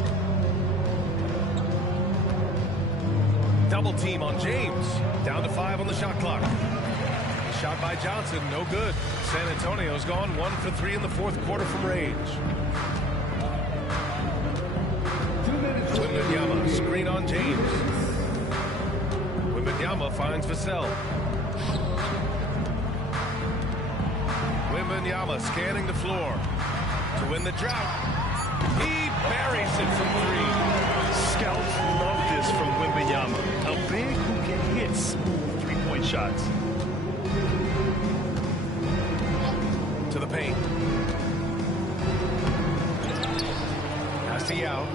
Double team on James. Down to 5 on the shot clock. The shot by Johnson, no good. San Antonio's gone 1 for 3 in the fourth quarter from range. Wembanyama, screen on James. Wembanyama finds Vassell. Wembanyama scanning the floor to win the drought. He buries it from 3. Scouts love this from Wembanyama. A big who can hit smooth three-point shots. To the paint. Pass to Yao.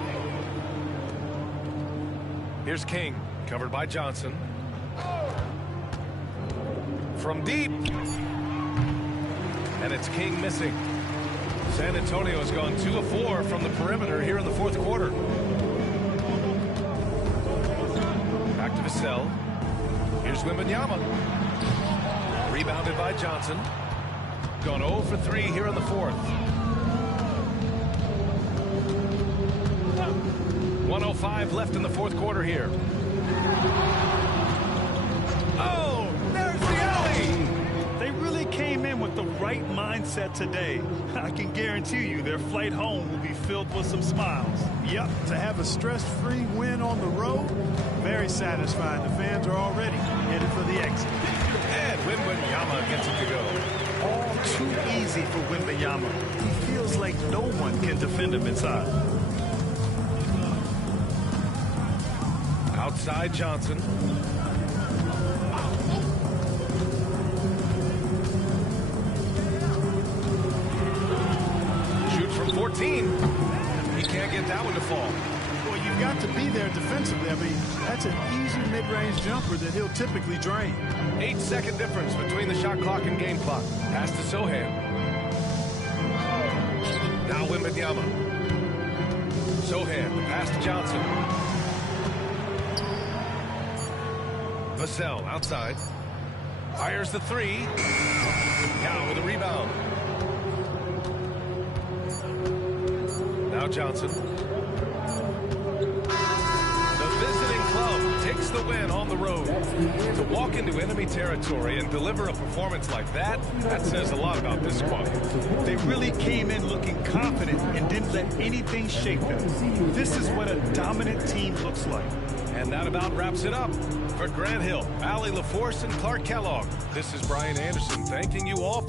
Here's King, covered by Johnson. From deep. And it's King missing. San Antonio has gone 2 of 4 from the perimeter here in the fourth quarter. Back to Vassell. Here's Wembanyama. Rebounded by Johnson. Gone 0 for 3 here in the fourth. 1:05 left in the fourth quarter here. Oh, there's the alley! They really came in with the right mindset today. I can guarantee you their flight home will be filled with some smiles. Yep, to have a stress-free win on the road, very satisfying. The fans are already headed for the exit. And Wembanyama gets it to go. All too easy for Wembanyama. He feels like no one can defend him inside. Outside Johnson. Shoots from 14. He can't get that one to fall. Well, you've got to be there defensively. I mean, that's an easy mid-range jumper that he'll typically drain. 8-second difference between the shot clock and game clock. Pass to Sohan. Now Wembanyama. Sohan, the pass to Johnson. Vassell outside. Fires the 3. Now with a rebound. Now Johnson. The visiting club takes the win on the road. To walk into enemy territory and deliver a performance like that says a lot about this squad. They really came in looking confident and didn't let anything shake them. This is what a dominant team looks like. And that about wraps it up. For Grant Hill, Allie LaForce, and Clark Kellogg, this is Brian Anderson thanking you all.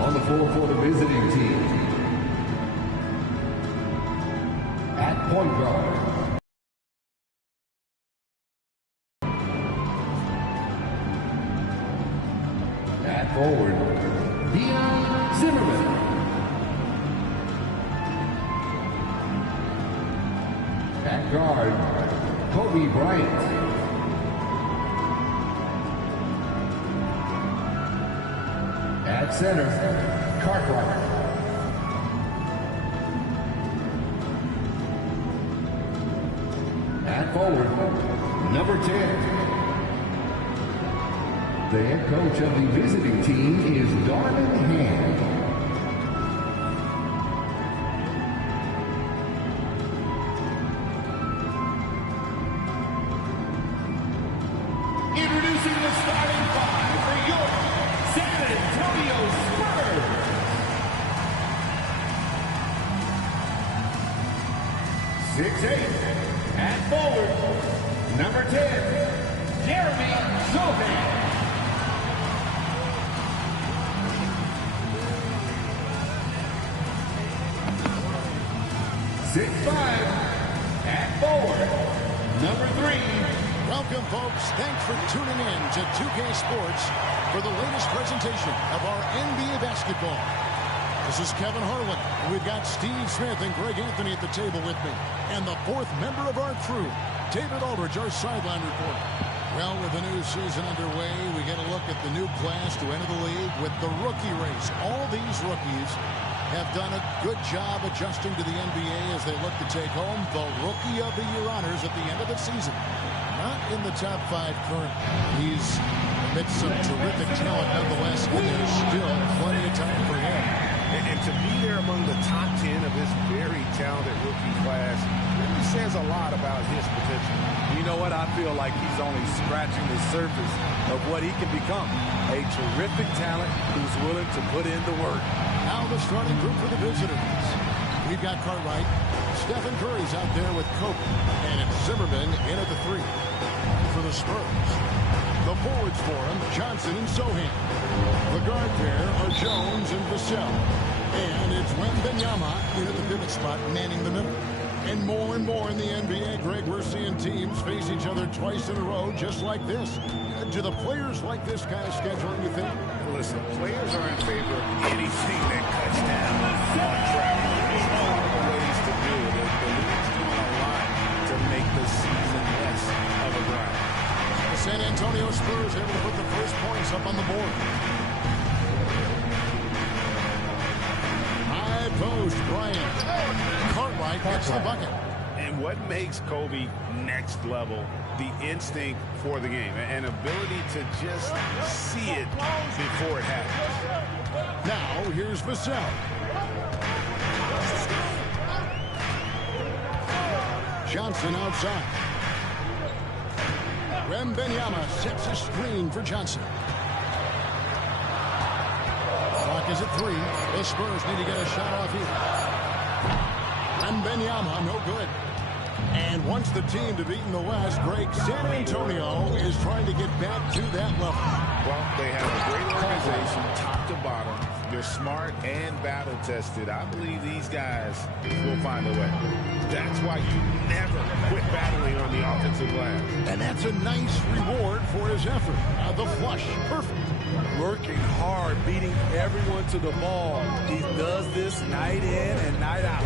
On the floor for the visiting team, at point guard, forward, Dion Zimmerman. At guard, Kobe Bryant. At center, Cartwright. At forward, number 10. The head coach of the visiting team is Darvin Ham. Introducing the starting five for your San Antonio Spurs. At forward, number 10, Jeremy Sohan. 6'5", at forward, number 3. Welcome, folks. Thanks for tuning in to 2K Sports for the latest presentation of our NBA basketball. This is Kevin Harlan. We've got Steve Smith and Greg Anthony at the table with me. And the fourth member of our crew, David Aldridge, our sideline reporter. Well, with the new season underway, we get a look at the new class to enter the league with the rookie race. All these rookies have done a good job adjusting to the NBA as they look to take home the Rookie of the Year honors at the end of the season. Not in the top 5 currently. He's amidst some terrific talent nonetheless, and there's still plenty of time for him. And to be there among the top 10 of this very talented rookie class really says a lot about his potential. You know what? I feel like he's only scratching the surface of what he can become. A terrific talent who's willing to put in the work. Now the starting group for the visitors. We've got Cartwright. Stephen Curry's out there with Kobe. And it's Zimmerman in at the 3. For the Spurs, the forwards for him, Johnson and Sohan. The guard pair are Jones and Vassell. And it's Wembanyama in at the pivot spot, manning the middle. And more in the NBA, Greg, we're seeing teams face each other twice in a row just like this. Do the players like this kind of scheduling, you think? Listen, players are in favor of anything that cuts down on track. There's no other ways to do it. The league's doing a lot to make the season less of a grind. The San Antonio Spurs able to put the first points up on the board. High post, Bryant. Cartwright gets the bucket. And what makes Kobe next level? The instinct for the game, an ability to just see it before it happens. Now here's Vassell. Johnson outside. Wembanyama sets a screen for Johnson. Clock is at 3. The Spurs need to get a shot off here. Wembanyama, no good. And once the team to beat in the West, Greg, San Antonio is trying to get back to that level. Well, they have a great organization, top to bottom. They're smart and battle-tested. I believe these guys will find a way. That's why you never quit battling on the offensive glass. And that's a nice reward for his effort. The flush, perfect. Working hard, beating everyone to the ball. He does this night in and night out.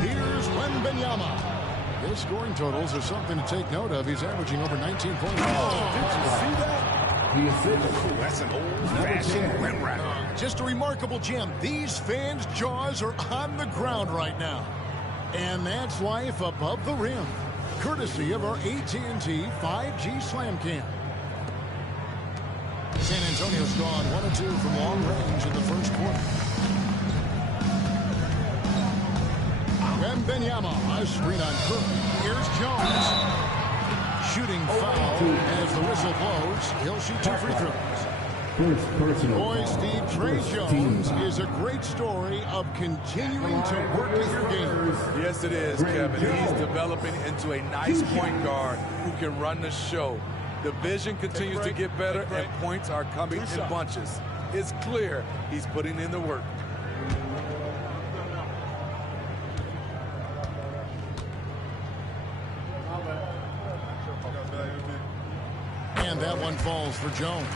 Here's Wembanyama. His scoring totals are something to take note of. He's averaging over 19 points. Oh, did you see that? That's an old-fashioned rim wrap. Just a remarkable gem. These fans' jaws are on the ground right now. And that's life above the rim. Courtesy of our AT&T 5G Slam Cam. San Antonio's gone 1 of 2 from long range in the first quarter. Wembanyama, a screen on Curry. Here's Jones. Shooting foul as the whistle blows. He'll shoot 2 free throws. Boy, Steve, Trey Jones is a great story of continuing to work at your game. Yes, it is, Kevin. He's developing into a nice point guard who can run the show. The vision continues to get better, and points are coming in bunches. It's clear he's putting in the work. And that one falls for Jones.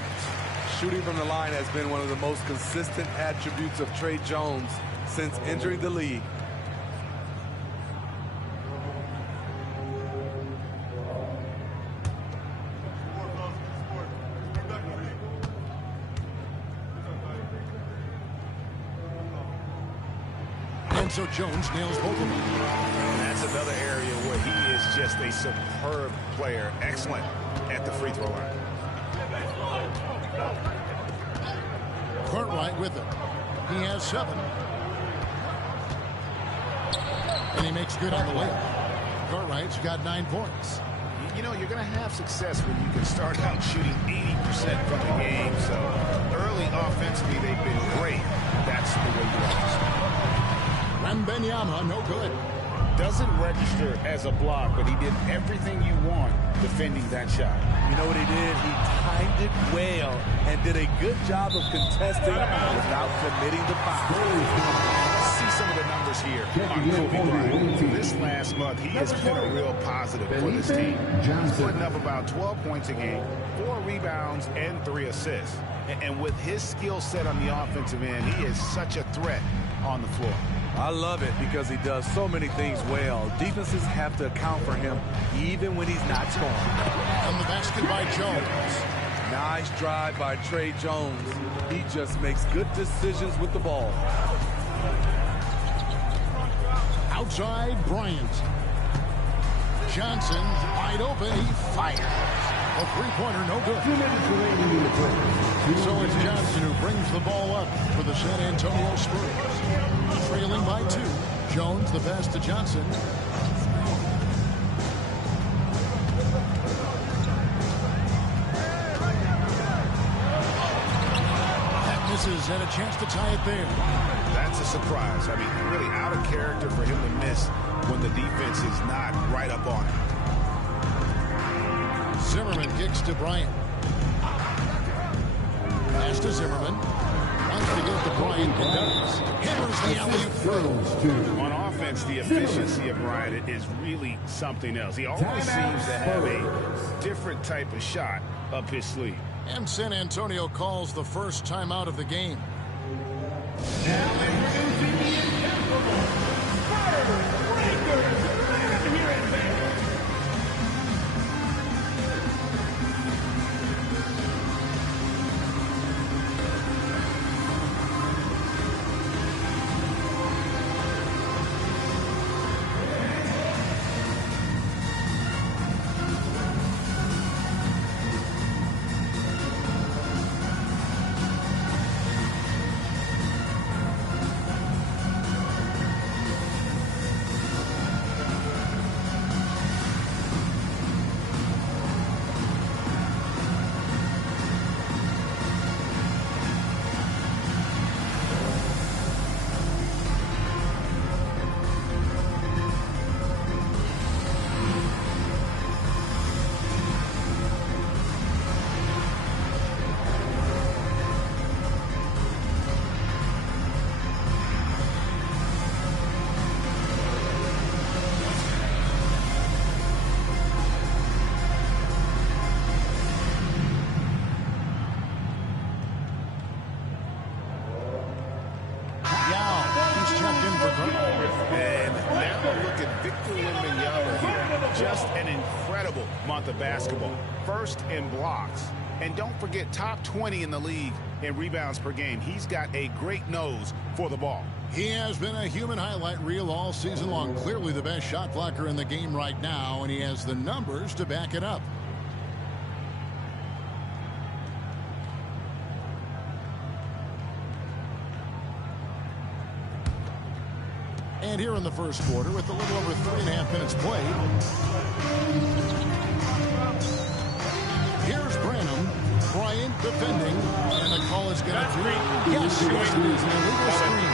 Shooting from the line has been one of the most consistent attributes of Tre Jones since entering the league. And so Jones nails both of them. That's another area where he is just a superb player. Excellent at the free throw line. Cartwright with it. He has 7. And he makes good on the layup. Cartwright's got 9 points. You know, you're going to have success when you can start out shooting 80% from the game. So early offensively, they've been great. That's the way you are. Wembanyama, no good. Doesn't register as a block, but he did everything you want defending that shot. You know what he did? He timed it well and did a good job of contesting without committing the foul. Let's see some of the numbers here on Kobe Bryant. This last month, he has been a real positive for this team. He's putting up about 12 points a game, 4 rebounds, and 3 assists. And with his skill set on the offensive end, he is such a threat on the floor. I love it because he does so many things well. Defenses have to account for him even when he's not scoring. On the basket by Jones. Nice drive by Tre Jones. He just makes good decisions with the ball. Outside Bryant. Johnson wide open. He fires. A three-pointer, no good. So it's Johnson who brings the ball up for the San Antonio Spurs. Trailing by 2. Jones, the pass to Johnson. That misses and a chance to tie it there. That's a surprise. I mean, really out of character for him to miss when the defense is not right up on him. Zimmerman kicks to Bryant. Pass to Zimmerman. Wants to get to Bryant and does. Hammers the alley-oop throw. On offense, the efficiency of Bryant is really something else. He always seems to have a different type of shot up his sleeve. And San Antonio calls the first timeout of the game. Now introducing the incomparable Spurs Lakers here in Vegas. And now look at Victor Wembanyama here. Just an incredible month of basketball. First in blocks. And don't forget, top 20 in the league in rebounds per game. He's got a great nose for the ball. He has been a human highlight reel all season long. Clearly the best shot blocker in the game right now, and he has the numbers to back it up. And here in the first quarter, with a little over 3.5 minutes played, here's Branham. Bryant defending, and the call is going to be yes, it is an illegal screen.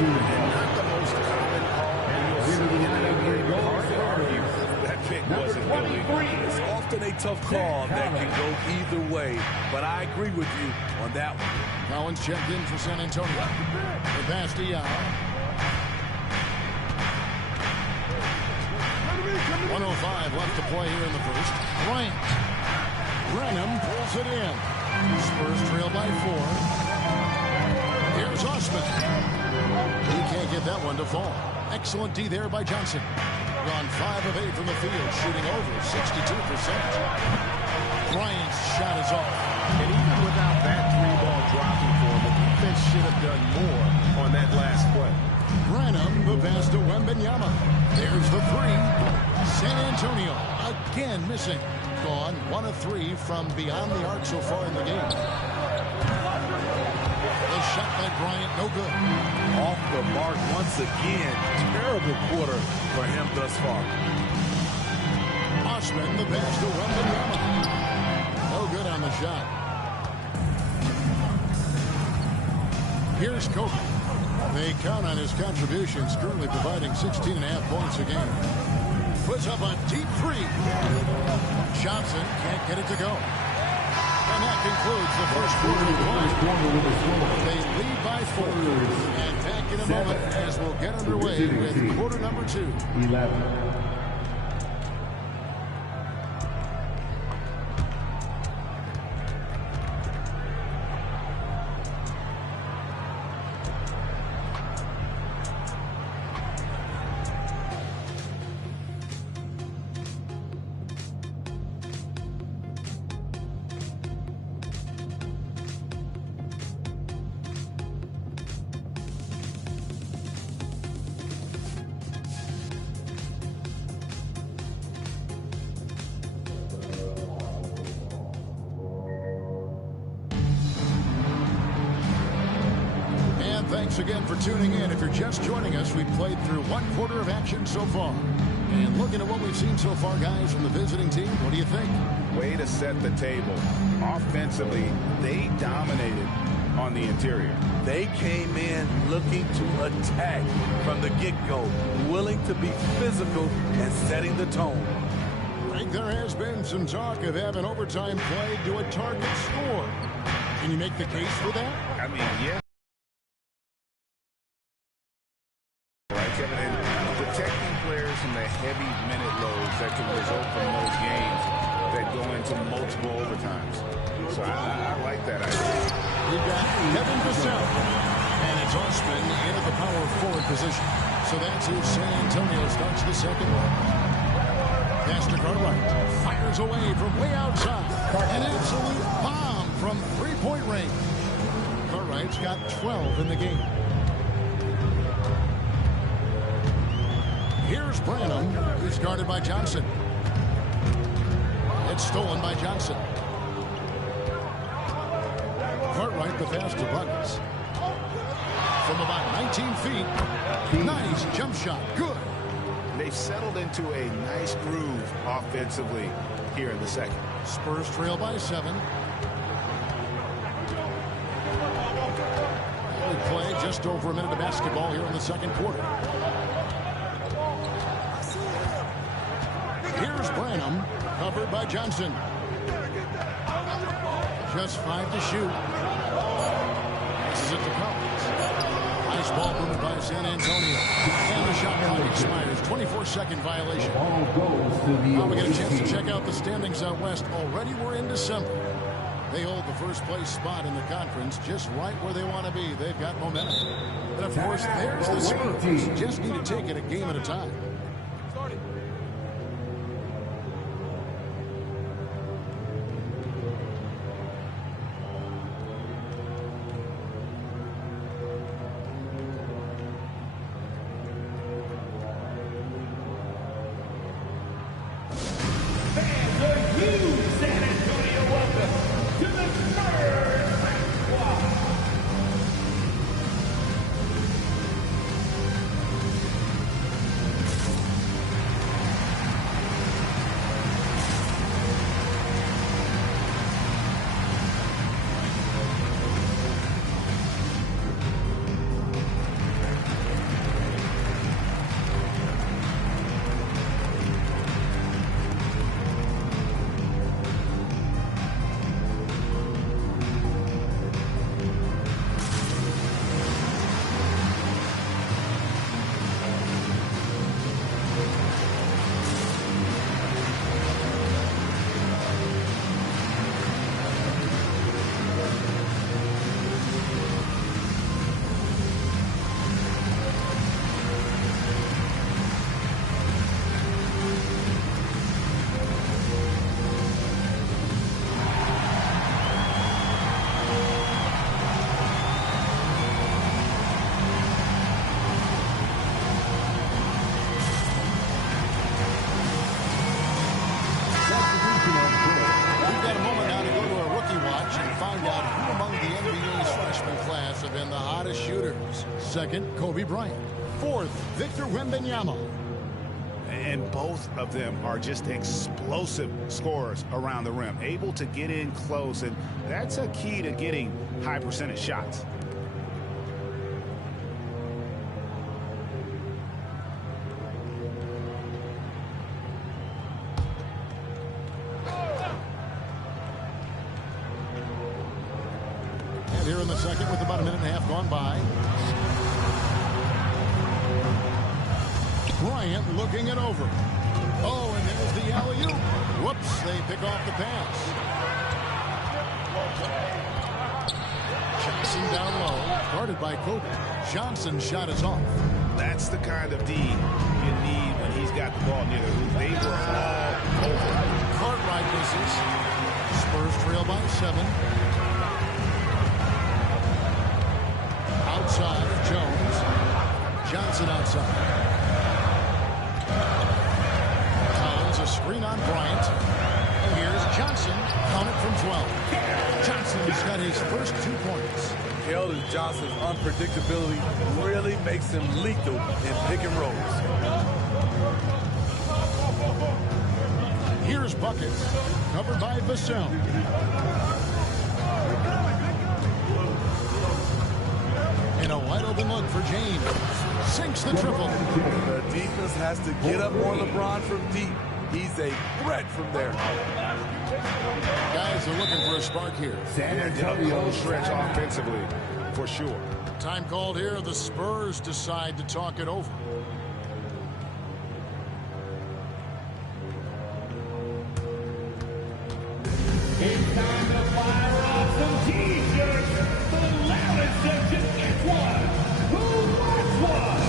And not the most common call you'll see in the NBA. Hard to argue that pick wasn't illegal. It's often a tough call that can go either way, but I agree with you on that one. Collins checked in for San Antonio. The pass to Yao. 1:05 left to play here in the first. Bryant. Branham pulls it in. Spurs trail by 4. Here's Osman. He can't get that one to fall. Excellent D there by Johnson. Gone 5 of 8 from the field, shooting over 62%. Bryant's shot is off. And even without that 3-ball dropping for him, the defense should have done more on that last play. Branham, the pass to Wembanyama. There's the 3. San Antonio again missing. Gone 1 of 3 from beyond the arc so far in the game. The shot by Bryant, no good. Off the mark once again. Terrible quarter for him thus far. Osman, the pass to Wembanyama. No good on the shot. Here's Kobe. They count on his contributions, currently providing 16.5 points a game. Puts up a deep 3. Johnson can't get it to go. And that concludes the first quarter of play. They lead by 4. And back in a moment as we'll get underway with quarter number 2. 11. Thanks again for tuning in. If you're just joining us, we've played through 1 quarter of action so far. And looking at what we've seen so far, guys, from the visiting team, what do you think? Way to set the table. Offensively, they dominated on the interior. They came in looking to attack from the get-go, willing to be physical and setting the tone. I think there has been some talk of having overtime play to a target score. Can you make the case for that? I mean, yeah. Protecting players from the heavy minute loads that can result from those games that go into multiple overtimes. So I like that idea. We've got Kevin Vassell, and it's Osman into the power forward position. So that's who San Antonio starts the second one. Pass to Cartwright. Fires away from way outside. An absolute bomb from three-point range. Cartwright's got 12 in the game. Here's Branham, who's guarded by Johnson. It's stolen by Johnson. Cartwright, the pass to Buckets. From about 19 feet. Nice jump shot. Good. They've settled into a nice groove offensively here in the second. Spurs trail by 7. We play just over a minute of basketball here in the second quarter. Here's Branham, covered by Johnson. Just 5 to shoot. Passes it to Collins. Nice ball movement by San Antonio. And the shot clock expires. 24-second violation. Now we get a chance to check out the standings out west. Already we're in December. They hold the first place spot in the conference just right where they want to be. They've got momentum. And of course, there's the Spurs. Just need to take it a game at a time. shooters. Second, Kobe Bryant. Fourth, Victor Wembanyama. And both of them are just explosive scorers around the rim, able to get in close, and that's a key to getting high percentage shots. And here in the second with about a minute and a half gone by. Bryant looking it over. Oh, and there's the alley-oop. Whoops, they pick off the pass. Johnson down low, guarded by Kobe. Johnson's shot is off. That's the kind of D you need when he's got the ball near the hoop. They were all over. Cartwright misses. Spurs trail by 7. Outside, Jones. Johnson outside. Collins, a screen on Bryant. Here's Johnson, counted from 12. Johnson's got his first 2 points. Keldon Johnson's unpredictability really makes him lethal in pick and rolls. Here's Buckets, covered by Vassell. And a wide open look for James. Sinks the triple. The defense has to get up on LeBron from deep. He's a threat from there. Guys are looking for a spark here. And a cold stretch offensively, for sure. Time called here. The Spurs decide to talk it over. It's time to fire off some T-shirts. The loudest section gets one. Who wants one?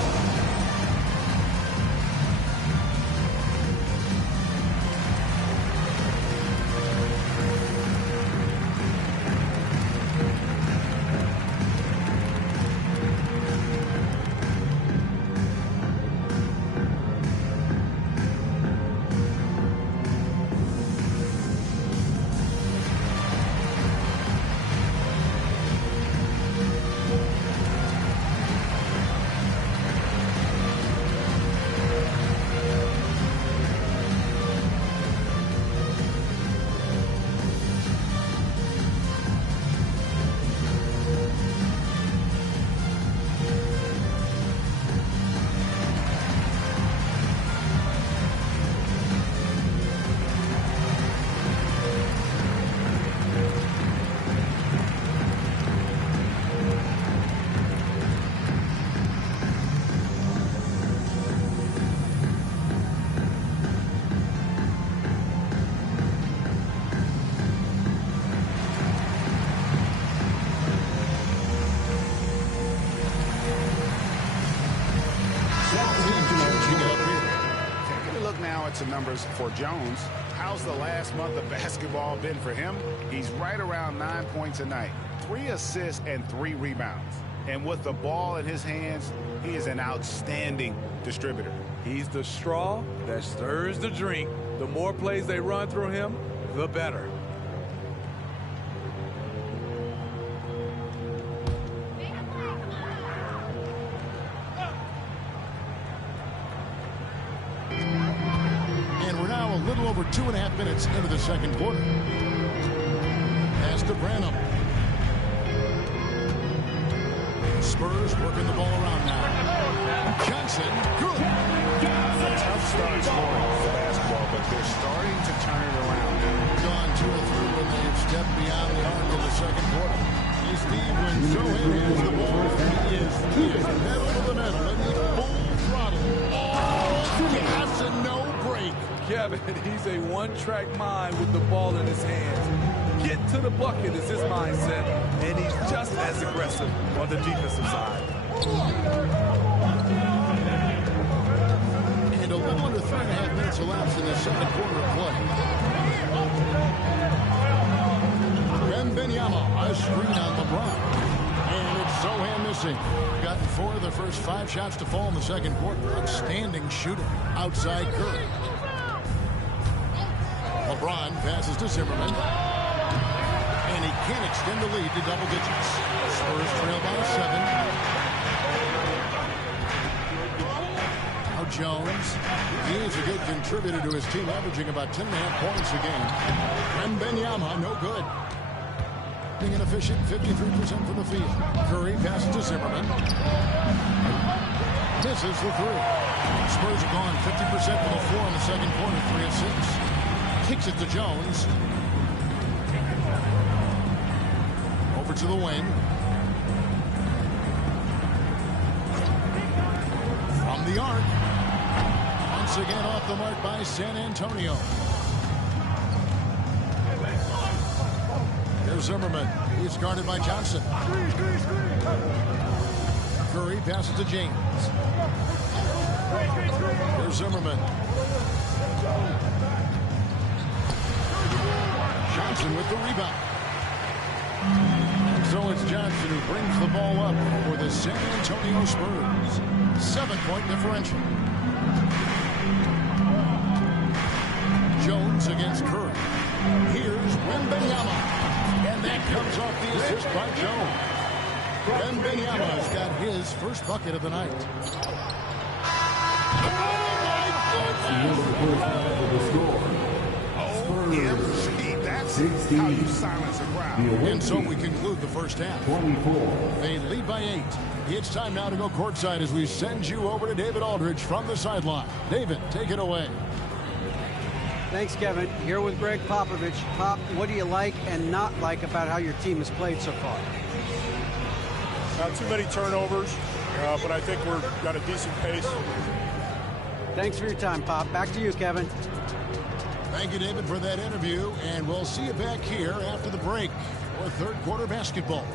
Some numbers for Jones. How's the last month of basketball been for him? He's right around 9 points a night, 3 assists and 3 rebounds. And with the ball in his hands, he is an outstanding distributor. He's the straw that stirs the drink. The more plays they run through him, the better. Over 2.5 minutes into the second quarter. Pass to Branham. Spurs working the ball around now. Johnson, good. A tough start scoring for basketball, but they're starting to turn it around. Gone 2 or 3 when they've stepped beyond the arc in the second quarter. Steve, when Zohan has the ball, he is pedal to the metal and the full throttle. Oh, yes, and no break. Kevin, he's a one-track mind with the ball in his hands. Get to the bucket is his mindset, and he's just as aggressive on the defensive side. And a little under 3.5 minutes elapsed in the second quarter of play. Wembanyama, a screen on LeBron. And it's Zohan missing. Gotten 4 of the first 5 shots to fall in the second quarter. Outstanding shooting. Outside Curry. LeBron passes to Zimmerman. And he can't extend the lead to double digits. Spurs trail by 7. Jones, he is a good contributor to his team, averaging about 10.5 points a game. Wembanyama, no good. Being inefficient, 53% from the field. Curry passes to Zimmerman. Misses the three. Spurs are gone 50% from the floor in the second quarter, 3 of 6. Kicks it to Jones. Over to the wing. From the arc. Once again off the mark by San Antonio. Here's Zimmerman. He's guarded by Johnson. Curry passes to James. Here's Zimmerman. Johnson with the rebound. And so it's Johnson who brings the ball up for the San Antonio Spurs. 7-point differential. Jones against Curry. Here's Wembanyama. And that comes off the assist by Jones. Wembanyama's got his first bucket of the night. That's how you silence a crowd. And so we conclude the first half. 24. They lead by 8. It's time now to go courtside as we send you over to David Aldridge from the sideline. David, take it away. Thanks, Kevin. Here with Greg Popovich. Pop, what do you like and not like about how your team has played so far? Not too many turnovers, but I think we've got a decent pace. Thanks for your time, Pop. Back to you, Kevin. Thank you, David, for that interview, and we'll see you back here after the break for third quarter basketball.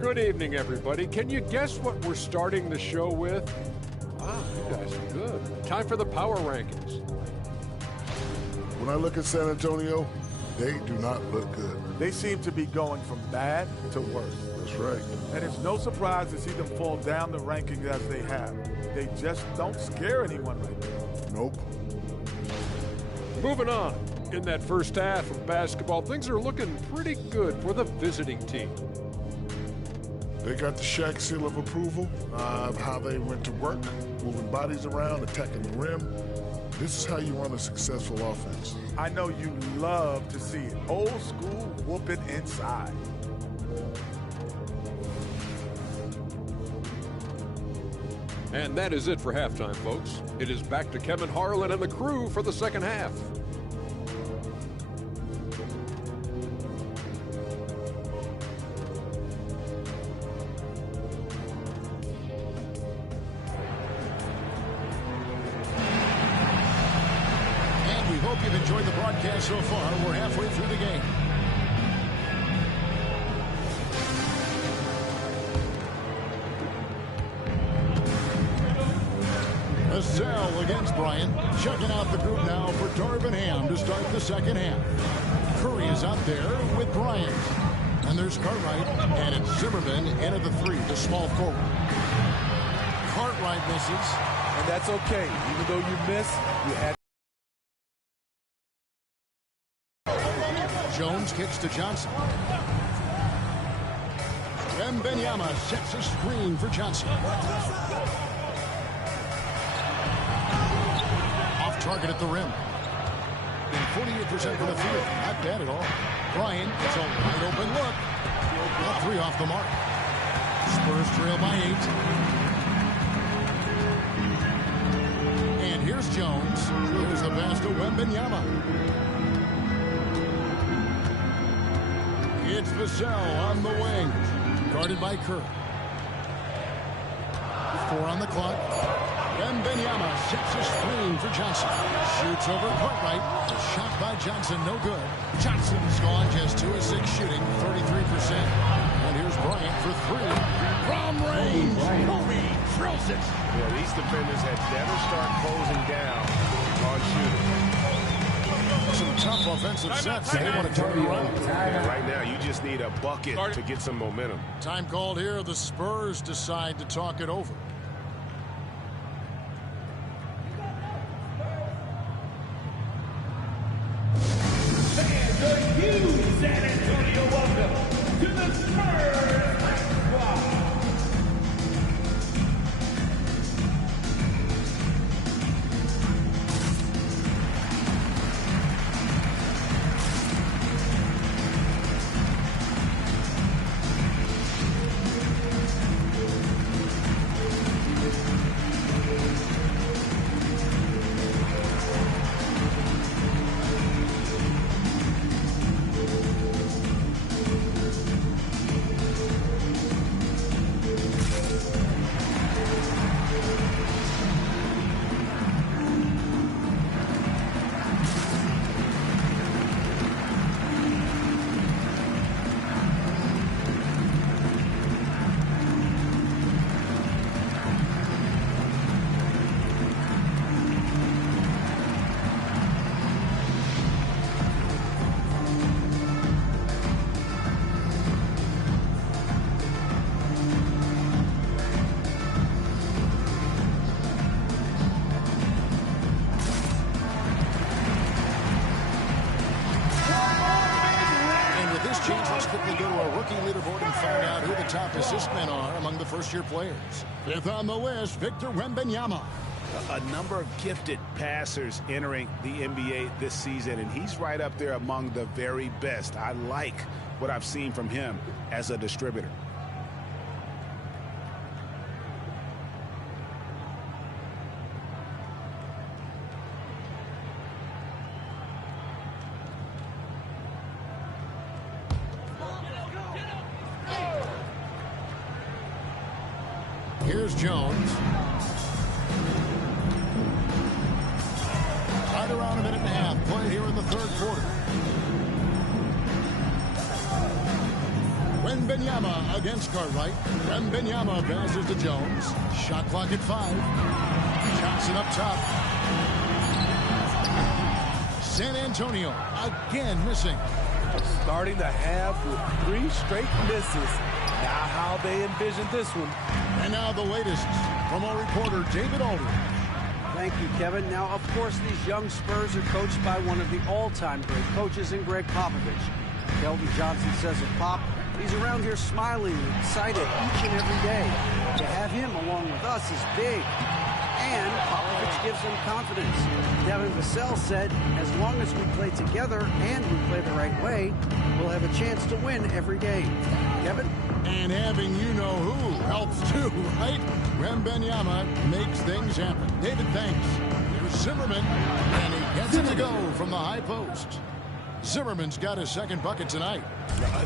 Good evening, everybody. Can you guess what we're starting the show with? Wow, you guys are good. Time for the power rankings. When I look at San Antonio, they do not look good. They seem to be going from bad to worse. That's right. And it's no surprise to see them fall down the rankings as they have. They just don't scare anyone right now. Nope. Moving on. In that first half of basketball, things are looking pretty good for the visiting team. They got the Shaq seal of approval of how they went to work, moving bodies around, attacking the rim. This is how you run a successful offense. I know you love to see it. Old school whooping inside. And that is it for halftime, folks. It is back to Kevin Harlan and the crew for the second half. Hope you've enjoyed the broadcast so far. We're halfway through the game. Vassell against Bryant. Checking out the group now for Darvin Ham to start the second half. Curry is out there with Bryant. And there's Cartwright, and it's Zimmerman in at the 3, the small forward. Cartwright misses. And that's okay. Even though you miss, you had. Jones kicks to Johnson. Wembanyama sets a screen for Johnson. Off target at the rim. And 48% from the field. Not bad at all. Bryant gets a wide open look. A 3 off the mark. Spurs trail by 8. And here's Jones. Here's the pass to Wembanyama. It's Vassell on the wing. Guarded by Kerr. 4 on the clock. Wembanyama sets a screen for Johnson. Shoots over Cartwright. The shot by Johnson, no good. Johnson's gone just 2 of 6 shooting, 33%. And here's Bryant for 3. From range. Kobe drills it. Yeah, these defenders had better start closing down on shooting. Some tough offensive sets. They want to turn it around. Yeah, right now, you just need a bucket to get some momentum. Time called here. The Spurs decide to talk it over. assist men are among the first-year players. Fifth on the list, Victor Wembanyama. A number of gifted passers entering the NBA this season, and he's right up there among the very best. I like what I've seen from him as a distributor. Here's Jones. Right around a minute and a half played here in the third quarter. Wembanyama against Cartwright. Wembanyama passes to Jones. Shot clock at 5. Johnson up top. San Antonio again missing. Starting the half with 3 straight misses. Now how they envision this one. And now the latest from our reporter, David Aldridge. Thank you, Kevin. Now, of course, these young Spurs are coached by one of the all-time great coaches in Greg Popovich. Keldon Johnson says of Pop, he's around here smiling and excited each and every day. To have him along with us is big. And Popovich gives them confidence. Devin Vassell said, as long as we play together and we play the right way, we'll have a chance to win every game. Kevin? And having you-know-who helps too, right? Wembanyama makes things happen. David, thanks. Here's Zimmerman, and he gets it to go from the high post. Zimmerman's got his second bucket tonight.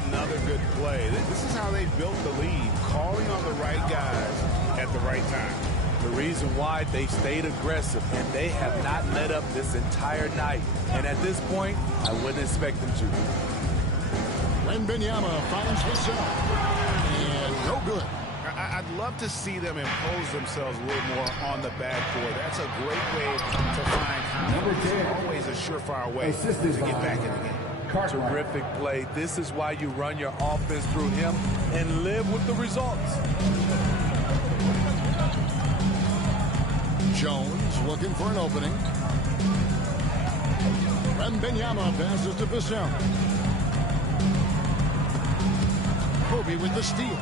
Another good play. This is how they built the lead, calling on the right guys at the right time. The reason why they stayed aggressive, and they have not let up this entire night. And at this point, I wouldn't expect them to. Wembanyama finds Vassell. And no good. I'd love to see them impose themselves a little more on the backboard. That's a great way to find confidence. Always a surefire way to get back in the game. Terrific play. This is why you run your offense through him and live with the results. Jones looking for an opening. Wembanyama passes to Vassell. Kobe with the steal.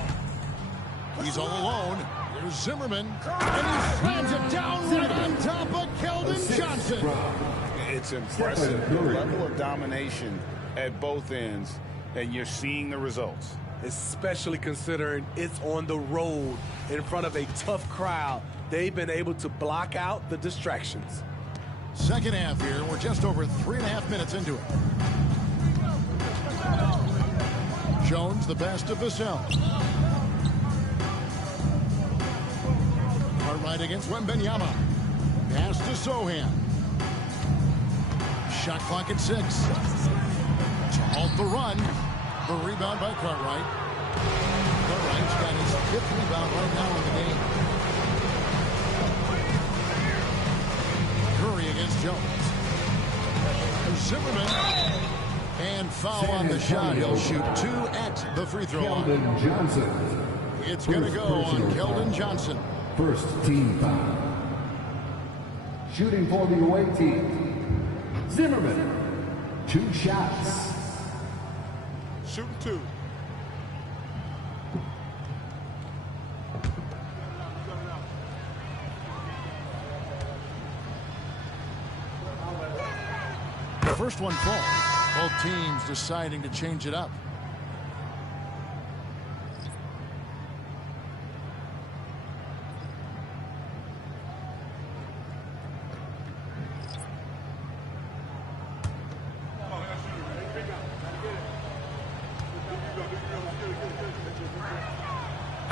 He's all alone. Here's Zimmerman. And he slams it down right on top of Keldon Johnson. It's impressive. The level of domination at both ends, and you're seeing the results. Especially considering it's on the road in front of a tough crowd. They've been able to block out the distractions. Second half here. We're just over 3.5 minutes into it. Jones, the pass to Vassell. Cartwright against Wembanyama. Pass to Sohan. Shot clock at 6. To halt the run. The rebound by Cartwright. Cartwright's got his 5th rebound right now in the game. Curry against Jones. Zimmerman. And foul on the shot. He'll shoot 2 at the free throw line. Johnson. It's going to go on Keldon Johnson. First team foul. Shooting for the away team. Zimmerman. 2 shots. Shooting 2. The first one falls. Both teams deciding to change it up.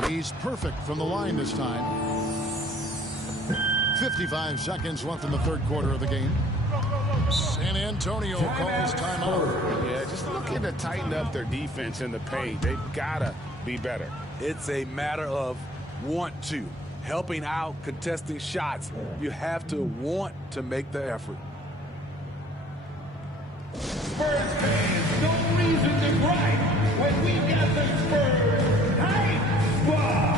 He's perfect from the line this time. 55 seconds left in the third quarter of the game. San Antonio calls timeout. Yeah, just looking to tighten up their defense in the paint. They've got to be better. It's a matter of want to. Helping out, contesting shots. You have to want to make the effort. Spurs fans, no reason to gripe when we got the Spurs Hype Squad.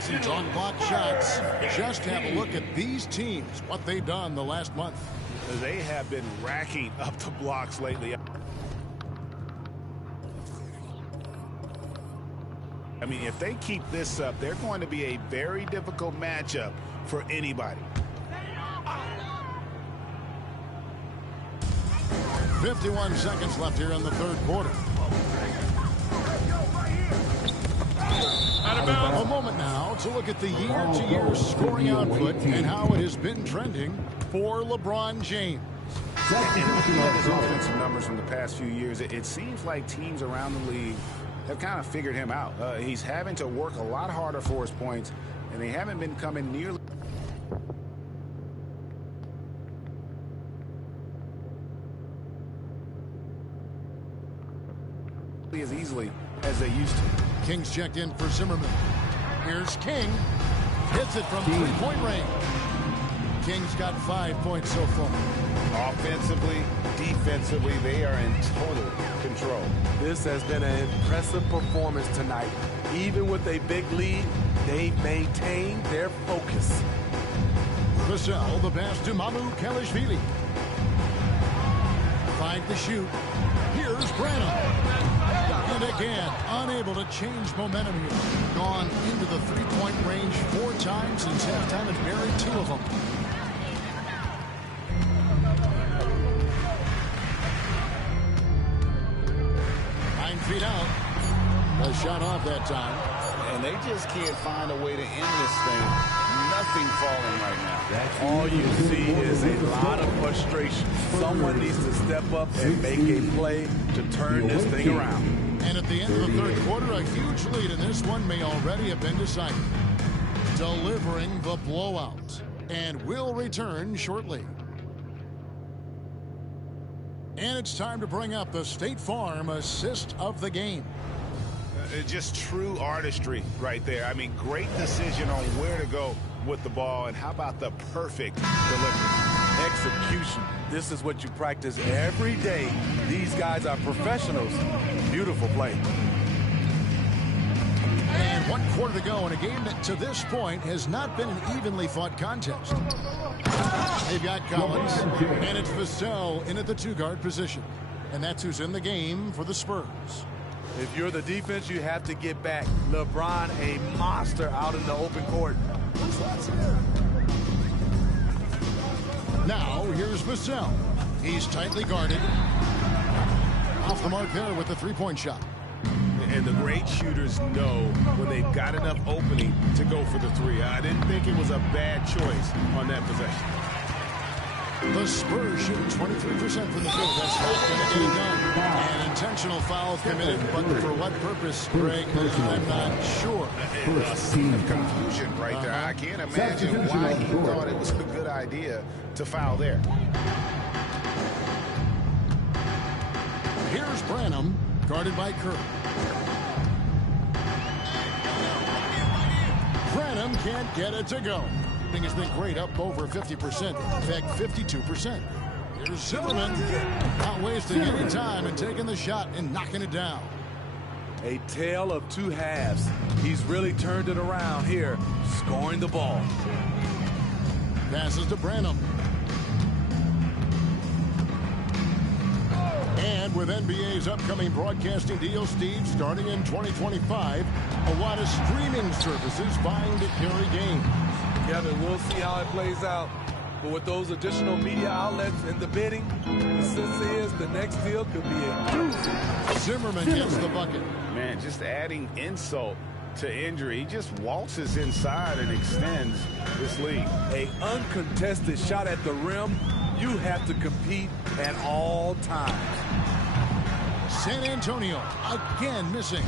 Since on-block shots, just have a look at these teams, what they've done the last month. They have been racking up the blocks lately. I mean, if they keep this up, they're going to be a very difficult matchup for anybody. 51 seconds left here in the third quarter. A moment now to look at the year-to-year scoring output and how it has been trending for LeBron James. And looking at his offensive numbers from the past few years, it seems like teams around the league have kind of figured him out. He's having to work a lot harder for his points, and they haven't been coming nearly as easily as they used to. King's checked in for Zimmerman. Here's King. Hits it from three-point range. King's got 5 points so far. Offensively, defensively, they are in total control. This has been an impressive performance tonight. Even with a big lead, they've maintained their focus. Vassell, the pass to Mamu Kelishvili. 5 to shoot. Here's Branham. And again, unable to change momentum here. Gone into the three-point range 4 times since halftime and buried 2 of them. Feet out. A shot off that time. And they just can't find a way to end this thing. Nothing falling right now. All you see is a lot of frustration. Someone needs to step up and make a play to turn this thing around. And at the end of the third quarter, a huge lead in this one may already have been decided. Delivering the blowout. And will return shortly. And it's time to bring up the State Farm assist of the game. Just true artistry right there. I mean, great decision on where to go with the ball, and how about the perfect delivery? Execution. This is what you practice every day. These guys are professionals. Beautiful play. And 1 quarter to go in a game that to this point has not been an evenly fought contest. They've got Collins, and it's Vassell in at the 2-guard position. And that's who's in the game for the Spurs. If you're the defense, you have to get back. LeBron, a monster out in the open court. Now, here's Vassell. He's tightly guarded. Off the mark there with the three-point shot. And the great shooters know when they've got enough opening to go for the three. I didn't think it was a bad choice on that possession. The Spurs shooting 23% from the field. That's not going to get it done. An intentional foul committed, but for what purpose, Greg? I'm not sure. A scene of confusion right there. I can't imagine why he thought it was a good idea to foul there. Here's Branham, guarded by Kerr. Branham can't get it to go. Has been great, up over 50%. In fact, 52%. Here's Zimmerman, not wasting any time and taking the shot and knocking it down. A tale of 2 halves. He's really turned it around here, scoring the ball. Passes to Branham. And with NBA's upcoming broadcasting deal, Steve, starting in 2025, a lot of streaming services vying to carry games. Kevin, we'll see how it plays out. But with those additional media outlets in the bidding, the sense is the next deal could be a doozy. Zimmerman gets the bucket. Man, just adding insult to injury. He just waltzes inside and extends this lead. A uncontested shot at the rim, you have to compete at all times. San Antonio again missing.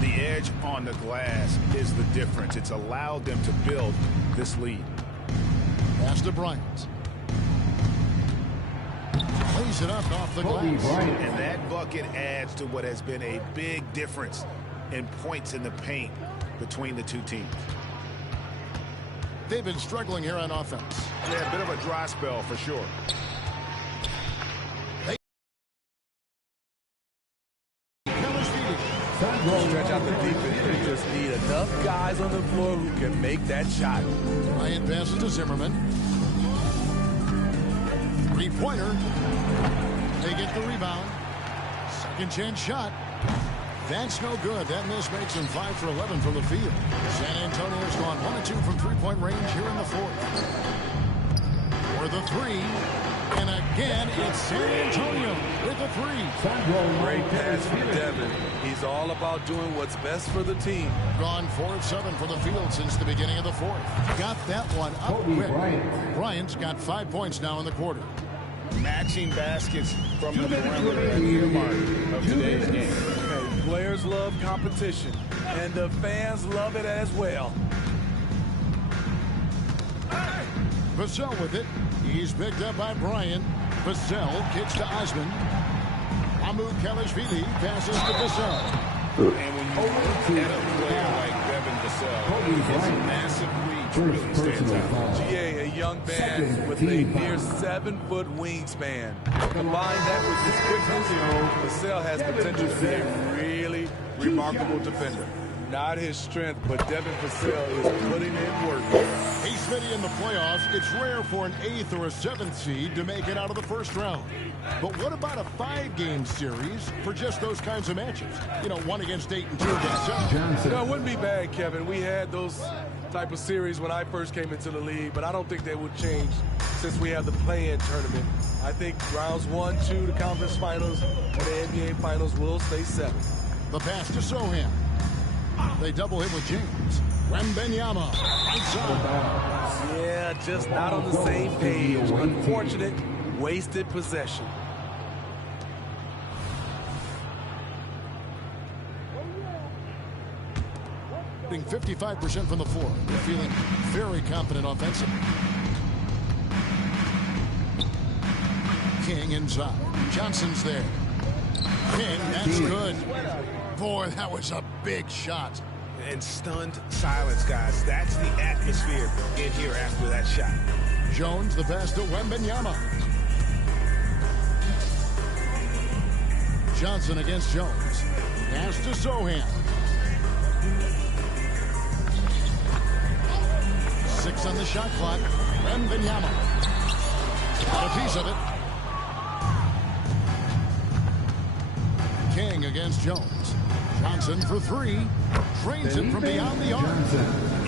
The edge on the glass is the difference. It's allowed them to build this lead. Pass to Bryant. Plays it up off the glass. And that bucket adds to what has been a big difference in points in the paint between the two teams. They've been struggling here on offense. Yeah, a bit of a dry spell for sure. Stretch out the defense. They just need enough guys on the floor who can make that shot. Bryant passes to Zimmerman. Three-pointer. They get the rebound. Second chance shot. That's no good. That miss makes them 5 for 11 from the field. San Antonio's gone 1 of 2 from three-point range here in the fourth. For the three. And again, it's San Antonio with the three. Great pass from Devin. He's all about doing what's best for the team. Gone 4 of 7 from the field since the beginning of the fourth. Got that one up quick. Bryant's got 5 points now in the quarter. Matching baskets from the perimeter at the mark of today's game. Okay, players love competition, and the fans love it as well. Vassell with it. He's picked up by Bryant. Vassell kicks to Osman. Amu Kalashvili passes to Vassell. And when you look at a player like Devin Vassell, his massive reach really stands out. GA, a young man with a near 7-foot wingspan. Combine that with his quickness, Vassell has potential to be a really remarkable defender. Not his strength, but Devin Vassell is putting in work. Hey, Smitty, in the playoffs, it's rare for an 8th or a 7th seed to make it out of the first round. But what about a 5-game series for just those kinds of matches? You know, 1 against 8 and 2 against 7. No, it wouldn't be bad, Kevin. We had those type of series when I first came into the league, but I don't think they would change since we have the play-in tournament. I think rounds 1, 2, the conference finals, and the NBA finals will stay 7. The pass to Sohan. They double him with James. Wembanyama, right side. Yeah, just not on the same page. Unfortunate, wasted possession. Shooting 55% from the floor. They're feeling very confident offensively. King inside. Johnson's there. King, that's good. Boy, that was a big shot. And stunned silence, guys. That's the atmosphere in here after that shot. Jones, the pass to Wembanyama. Johnson against Jones. Pass to Sohan. 6 on the shot clock. Wembanyama. Got a piece of it. King against Jones. Johnson for 3. Trains him from beyond the arc.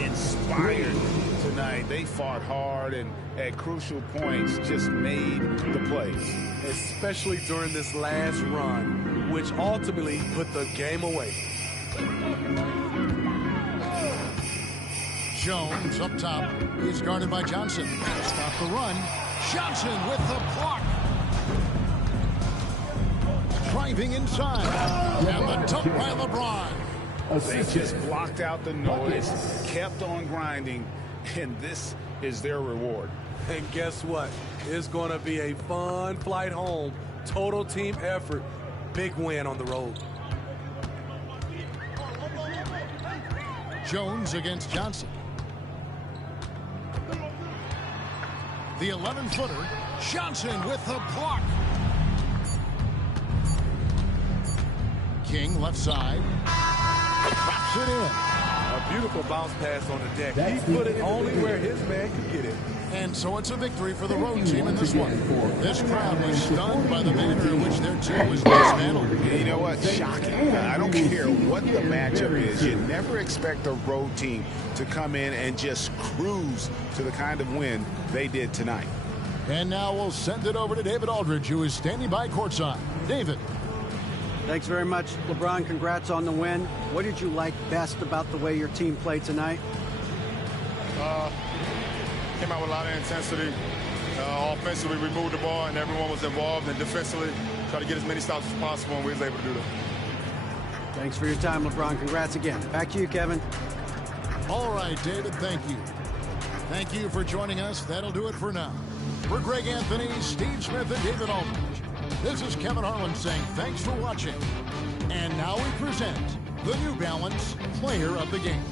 Inspired tonight. They fought hard and at crucial points just made the plays. Especially during this last run, which ultimately put the game away. Jones up top. He's guarded by Johnson. Stop the run. Johnson with the block. Driving inside. And the dunk by LeBron. They just blocked out the noise, kept on grinding, and this is their reward. And guess what? It's going to be a fun flight home. Total team effort. Big win on the road. Jones against Johnson. The 11-footer. Johnson with the block. King left side. Drops it in. A beautiful bounce pass on the deck. He put it only where his man could get it. And so it's a victory for the road team in this one. This crowd was stunned by the manner in which their team was dismantled. You know what? Shocking. I don't care what the matchup is. You never expect a road team to come in and just cruise to the kind of win they did tonight. And now we'll send it over to David Aldridge, who is standing by courtside. David. Thanks very much, LeBron. Congrats on the win. What did you like best about the way your team played tonight? Came out with a lot of intensity. Offensively, we moved the ball, and everyone was involved. And defensively, tried to get as many stops as possible, and we was able to do that. Thanks for your time, LeBron. Congrats again. Back to you, Kevin. All right, David, thank you. Thank you for joining us. That'll do it for now. For Greg Anthony, Steve Smith, and David Aldridge, this is Kevin Harlan saying thanks for watching. And now we present the New Balance Player of the Game.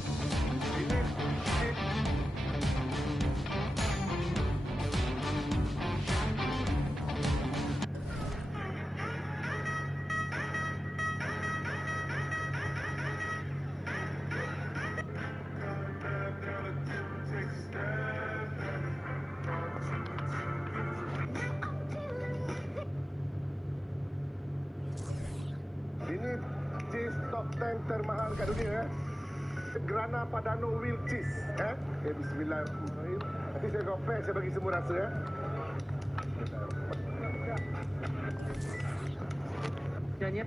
10 termahal kat dunia. Grana Padano Wheel Cheese. Bismillahirrahmanirrahim. Nanti saya compare, saya bagi semua rasa. Ini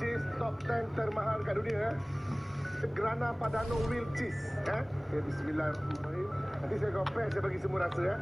cheese top 10 termahal kat dunia. Grana Padano Wheel Cheese. Bismillahirrahmanirrahim. Nanti saya compare, saya bagi semua rasa.